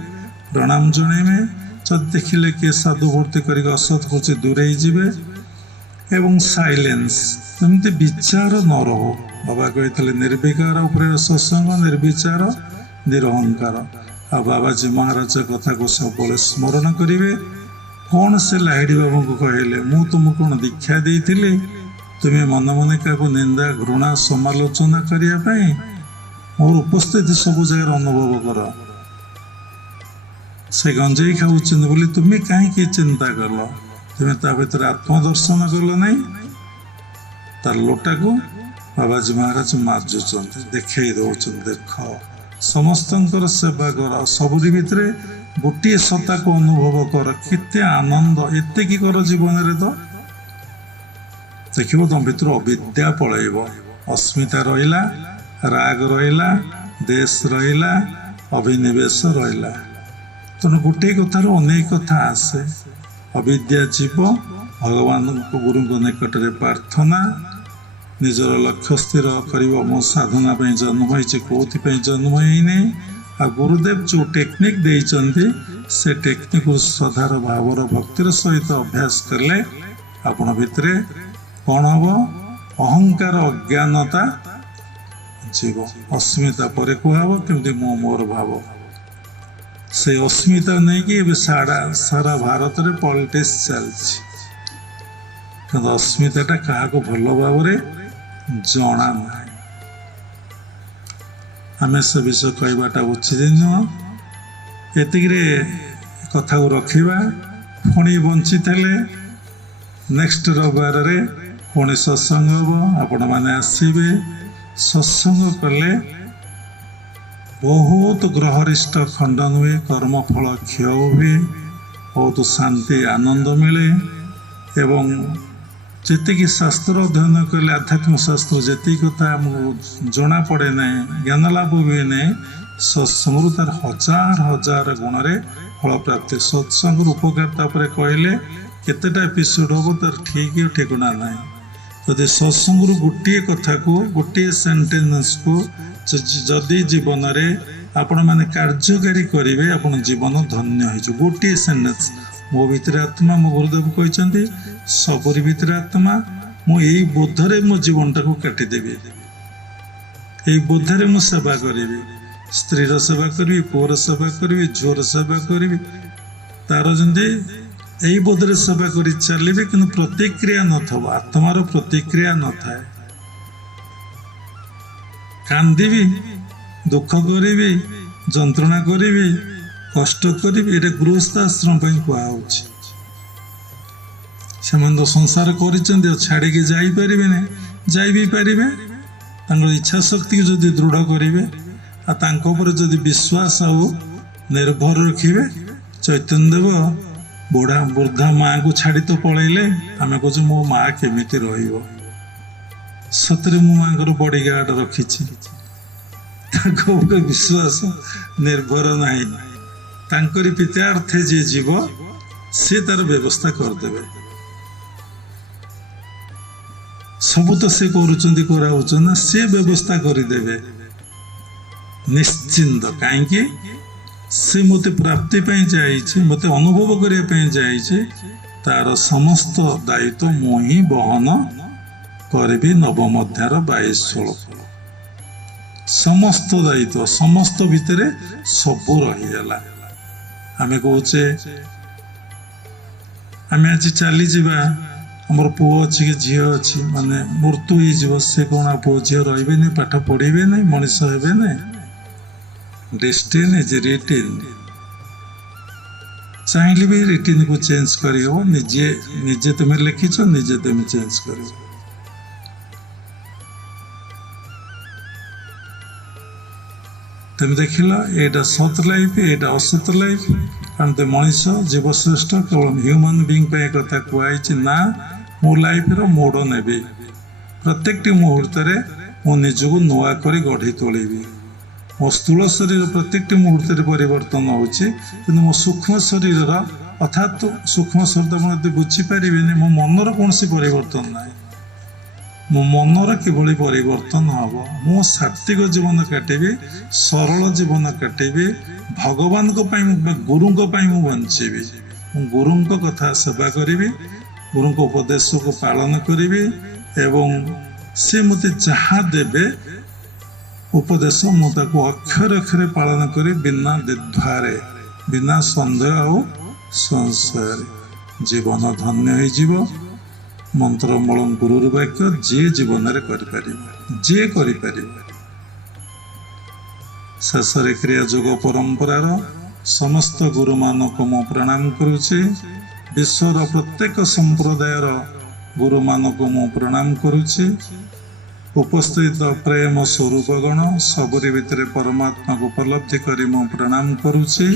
ପ୍ରଣାମ ଜଣାଇବେ। ଯଦି ଦେଖିଲେ କିଏ ସାଧୁ ଭର୍ତ୍ତି କରିକି ଅସତ କରୁଛି ଦୂରେଇ ଯିବେ। ଏବଂ ସାଇଲେନ୍ସ, ଯେମିତି ବିଚାର ନ ରହୁ। ବାବା କହିଥିଲେ ନିର୍ବିକାର ଉପରେ ସତ୍ସଙ୍ଗ, ନିର୍ବିଚାର ନିରହଙ୍କାର। ଆଉ ବାବାଜୀ ମହାରାଜ କଥାକୁ ସବୁବେଳେ ସ୍ମରଣ କରିବେ। କ'ଣ ସେ ଲାହିଡ଼ି ବାବୁଙ୍କୁ କହିଲେ, ମୁଁ ତୁମକୁ କ'ଣ ଦୀକ୍ଷା ଦେଇଥିଲି? ତୁମେ ମନେ ମନେ କାହାକୁ ନିନ୍ଦା ଘୃଣା ସମାଲୋଚନା କରିବା ପାଇଁ ମୋର ଉପସ୍ଥିତି ସବୁ ଜାଗାରେ ଅନୁଭବ କର। ସେ ଗଞ୍ଜେଇ ଖାଉଛନ୍ତି ବୋଲି ତୁମେ କାହିଁକି ଚିନ୍ତା କଲ? ତୁମେ ତା ଭିତରେ ଆତ୍ମଦର୍ଶନ କଲ ନାହିଁ। ତାର ଲୋଟାକୁ ବାବାଜୀ ମହାରାଜ ମାଜୁଛନ୍ତି, ଦେଖେଇ ଦେଉଛନ୍ତି, ଦେଖ ସମସ୍ତଙ୍କର ସେବା କର, ସବୁରି ଭିତରେ ଗୋଟିଏ ସତ୍ତାକୁ ଅନୁଭବ କର। କେତେ ଆନନ୍ଦ, ଏତିକି କର ଜୀବନରେ ତ ଦେଖିବ ତମ ଭିତରୁ ଅବିଦ୍ୟା ପଳେଇବ। ଅସ୍ମିତା ରହିଲା, ରାଗ ରହିଲା, ଦେଶ ରହିଲା, ଅଭିନିବେଶ ରହିଲା। ତେଣୁ ଗୋଟିଏ କଥାରୁ ଅନେକ କଥା ଆସେ। ଅବିଦ୍ୟା ଯିବ, ଭଗବାନଙ୍କ ଗୁରୁଙ୍କ ନିକଟରେ ପ୍ରାର୍ଥନା, ନିଜର ଲକ୍ଷ୍ୟ ସ୍ଥିର କରିବ। ମୁଁ ସାଧନା ପାଇଁ ଜନ୍ମ ହେଇଛି, କେଉଁଥିପାଇଁ ଜନ୍ମ ହେଇନି। ଆଉ ଗୁରୁଦେବ ଯେଉଁ ଟେକ୍ନିକ୍ ଦେଇଛନ୍ତି ସେ ଟେକ୍ନିକ୍ ଶ୍ରଦ୍ଧାର ଭାବର ଭକ୍ତିର ସହିତ ଅଭ୍ୟାସ କଲେ ଆପଣ ଭିତରେ କ'ଣ ହବ? ଅହଙ୍କାର ଅଜ୍ଞାନତା ଯିବ। ଅସ୍ମିତା ପରେ କୁହାହବ କେମିତି ମୁଁ ମୋର ଭାବ। ସେଇ ଅସ୍ମିତା ନେଇକି ଏବେ ସାରା ଭାରତରେ ପଲିଟିକ୍ସ ଚାଲିଛି। କିନ୍ତୁ ଅସ୍ମିତାଟା କାହାକୁ ଭଲ ଭାବରେ ଜଣା ନାହିଁ। ଆମେ ସେ ବିଷୟ କହିବାଟା ଉଚିତ ନୁହଁ। ଏତିକିରେ କଥାକୁ ରଖିବା। ପୁଣି ବଞ୍ଚିଥିଲେ ନେକ୍ସଟ ରବିବାରରେ ପୁଣି ସତ୍ସଙ୍ଗ ହେବ, ଆପଣମାନେ ଆସିବେ। ସତ୍ସଙ୍ଗ କଲେ ବହୁତ ଗ୍ରହରିଷ୍ଟ ଖଣ୍ଡନ ହୁଏ, କର୍ମଫଳ କ୍ଷୟ ହୁଏ, ବହୁତ ଶାନ୍ତି ଆନନ୍ଦ ମିଳେ। ଏବଂ ଯେତିକି ଶାସ୍ତ୍ର ଅଧ୍ୟୟନ କଲେ ଆଧ୍ୟାତ୍ମିକ ଶାସ୍ତ୍ର ଯେତିକି କଥା ଆମକୁ ଜଣାପଡ଼େ ନାହିଁ, ଜ୍ଞାନ ଲାଭ ହୁଏ ନାହିଁ, ସତ୍ସଙ୍ଗରୁ ତାର ହଜାର ହଜାର ଗୁଣରେ ଫଳପ୍ରାପ୍ତି। ସତ୍ସଙ୍ଗର ଉପକାରିତା ଉପରେ କହିଲେ କେତେଟା ଏପିସୋଡ଼ ହେବ ତାର ଠିକ୍ ଠିକଣା ନାହିଁ। ଯଦି ସତ୍ସଙ୍ଗରୁ ଗୋଟିଏ କଥାକୁ, ଗୋଟିଏ ସେଣ୍ଟେନ୍ସକୁ ଯଦି ଜୀବନରେ ଆପଣମାନେ କାର୍ଯ୍ୟକାରୀ କରିବେ, ଆପଣ ଜୀବନ ଧନ୍ୟ ହେଇଯିବ। ଗୋଟିଏ ସେଣ୍ଟେନ୍ସ, ମୋ ଭିତରେ ଆତ୍ମା, ମୋ ଗୁରୁଦେବ କହିଛନ୍ତି ସବୁରି ଭିତରେ ଆତ୍ମା, ମୁଁ ଏଇ ବୋଧରେ ମୋ ଜୀବନଟାକୁ କାଟିଦେବି, ଏଇ ବୋଧରେ ମୁଁ ସେବା କରିବି। ସ୍ତ୍ରୀର ସେବା କରିବି, ପୁଅର ସେବା କରିବି, ଝିଅର ସେବା କରିବି, ତାର ଯେମିତି ଏଇ ବୋଧରେ ସେବା କରି ଚାଲିବେ। କିନ୍ତୁ ପ୍ରତିକ୍ରିୟା ନଥିବ, ଆତ୍ମାର ପ୍ରତିକ୍ରିୟା ନଥାଏ। କାନ୍ଦିବି, ଦୁଃଖ କରିବି, ଯନ୍ତ୍ରଣା କରିବି, କଷ୍ଟ କରିବି, ଏଇଟା ଗୃହସ୍ଥାଶ୍ରମ ପାଇଁ କୁହାହେଉଛି। ସେମାନେ ତ ସଂସାର କରିଛନ୍ତି, ଆଉ ଛାଡ଼ିକି ଯାଇପାରିବେ ନାହିଁ। ଯାଇ ବି ପାରିବେ, ତାଙ୍କର ଇଚ୍ଛା ଶକ୍ତିକୁ ଯଦି ଦୃଢ଼ କରିବେ ଆଉ ତାଙ୍କ ଉପରେ ଯଦି ବିଶ୍ୱାସ ଆଉ ନିର୍ଭର ରଖିବେ। ଚୈତନ୍ୟ ଦେବ ବୃଦ୍ଧା ମାଆଙ୍କୁ ଛାଡ଼ି ତ ପଳେଇଲେ, ଆମେ କହୁଛୁ ମୋ ମାଆ କେମିତି ରହିବ? ସତରେ ମୁଁ ମାଆଙ୍କର ବଡ଼ିଗାର୍ଡ ରଖିଛି, ତାଙ୍କ ଉପରେ ବିଶ୍ୱାସ ନିର୍ଭର ନାହିଁ। ତାଙ୍କରି ପିତାର୍ଥେ ଯିଏ ଯିବ ସେ ତାର ବ୍ୟବସ୍ଥା କରିଦେବେ। ସବୁ ତ ସେ କରୁଛନ୍ତି, କରାଉଛନ୍ତି ନା, ସେ ବ୍ୟବସ୍ଥା କରିଦେବେ ନିଶ୍ଚିନ୍ତ। କାହିଁକି? ସେ ମୋତେ ପ୍ରାପ୍ତି ପାଇଁ ଯାଇଛି, ମୋତେ ଅନୁଭବ କରିବା ପାଇଁ ଯାଇଛି। ତାର ସମସ୍ତ ଦାୟିତ୍ୱ ମୁଁ ହିଁ ବହନ କରିବି। ନବମଧ୍ୟାର 22-16 ସମସ୍ତ ଦାୟିତ୍ୱ, ସମସ୍ତ ଭିତରେ ସବୁ ରହିଗଲା। ଆମେ କହୁଛେ ଆମେ ଆଜି ଚାଲିଯିବା, ଆମର ପୁଅ ଅଛି କି ଝିଅ ଅଛି, ମାନେ ମୃତ୍ୟୁ ହେଇଯିବ, ସେ କ'ଣ ପୁଅ ଝିଅ ରହିବେନି, ପାଠ ପଢ଼ିବେ ନାହିଁ, ମଣିଷ ହେବେ ନାହିଁ? ଡେଷ୍ଟିନ୍ ଇଜ୍ ରିଟିନ୍। ଚାହିଁଲେ ବି ରିଟିନ୍କୁ ଚେଞ୍ଜ କରିହେବ। ନିଜେ ତୁମେ ଲେଖିଛ, ନିଜେ ତୁମେ ଚେଞ୍ଜ କରିବ। ତୁମେ ଦେଖିଲ ଏଇଟା ସତ୍ ଲାଇଫ୍, ଏଇଟା ଅସତ୍ ଲାଇଫ୍। କାରଣ ତ ମଣିଷ ଜୀବଶ୍ରେଷ୍ଠ କେବଳ ହ୍ୟୁମାନ୍ ବିଙ୍ଗ ପାଇଁ କଥା କୁହାଯାଇଛି ନା। ମୋ ଲାଇଫ୍ର ମୋଡ଼ ନେବି, ପ୍ରତ୍ୟେକଟି ମୁହୂର୍ତ୍ତରେ ମୁଁ ନିଜକୁ ନୂଆ କରି ଗଢ଼ି ତୋଳିବି। ମୋ ସ୍ଥୂଳ ଶରୀର ପ୍ରତ୍ୟେକଟି ମୁହୂର୍ତ୍ତରେ ପରିବର୍ତ୍ତନ ହେଉଛି, କିନ୍ତୁ ମୋ ସୂକ୍ଷ୍ମ ଶରୀରର, ଅର୍ଥାତ୍ ସୂକ୍ଷ୍ମ ଶରୀର ଆପଣ ଯଦି ବୁଝିପାରିବେନି, ମୋ ମନର କୌଣସି ପରିବର୍ତ୍ତନ ନାହିଁ। ମୋ ମନର କିଭଳି ପରିବର୍ତ୍ତନ ହେବ? ମୁଁ ସାତ୍ତ୍ୱିକ ଜୀବନ କାଟିବି, ସରଳ ଜୀବନ କାଟିବି, ଭଗବାନଙ୍କ ପାଇଁ, ଗୁରୁଙ୍କ ପାଇଁ ମୁଁ ବଞ୍ଚିବି। ମୁଁ ଗୁରୁଙ୍କ କଥା ସେବା କରିବି, ଗୁରୁଙ୍କ ଉପଦେଶକୁ ପାଳନ କରିବି ଏବଂ ସେ ମୋତେ ଯାହା ଦେବେ ଉପଦେଶ ମୁଁ ତାକୁ ଅକ୍ଷରେ ଅକ୍ଷରେ ପାଳନ କରି ବିନା ଦ୍ୱିଧାରେ, ବିନା ସନ୍ଦେହ ଆଉ ସଂଶୟରେ ଜୀବନ ଧନ୍ୟ ହେଇଯିବ। ମନ୍ତ୍ରମୂଳ ଗୁରୁର ବାକ୍ୟ ଯିଏ ଜୀବନରେ କରିପାରିବ, ଯିଏ କରିପାରିବ। ଶେଷରେ କ୍ରିୟା ଯୋଗ ପରମ୍ପରାର ସମସ୍ତ ଗୁରୁମାନଙ୍କୁ ମୁଁ ପ୍ରଣାମ କରୁଛି। ବିଶ୍ୱର ପ୍ରତ୍ୟେକ ସମ୍ପ୍ରଦାୟର ଗୁରୁମାନଙ୍କୁ ମୁଁ ପ୍ରଣାମ କରୁଛି। ଉପସ୍ଥିତ ପ୍ରେମ ସ୍ୱରୂପଗଣ ସବୁରି ଭିତରେ ପରମାତ୍ମାକୁ ଉପଲବ୍ଧି କରି ମୁଁ ପ୍ରଣାମ କରୁଛି।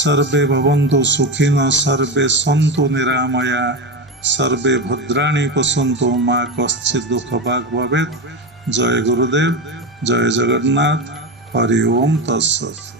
ସର୍ବେ ଭବନ୍ତୁ ସୁଖିନ, ସର୍ବେ ସନ୍ତୁ ନିରାମୟା, ସର୍ବେ ଭଦ୍ରାଣୀ ପଶନ୍ତୁ, ମା କଶ୍ଚିତ୍ ଦୁଃଖ ଭାଗ ଭବେତ୍। ଜୟ ଗୁରୁଦେବ, ଜୟ ଜଗନ୍ନାଥ, ହରି ଓମ୍ ତତ୍ସତ୍।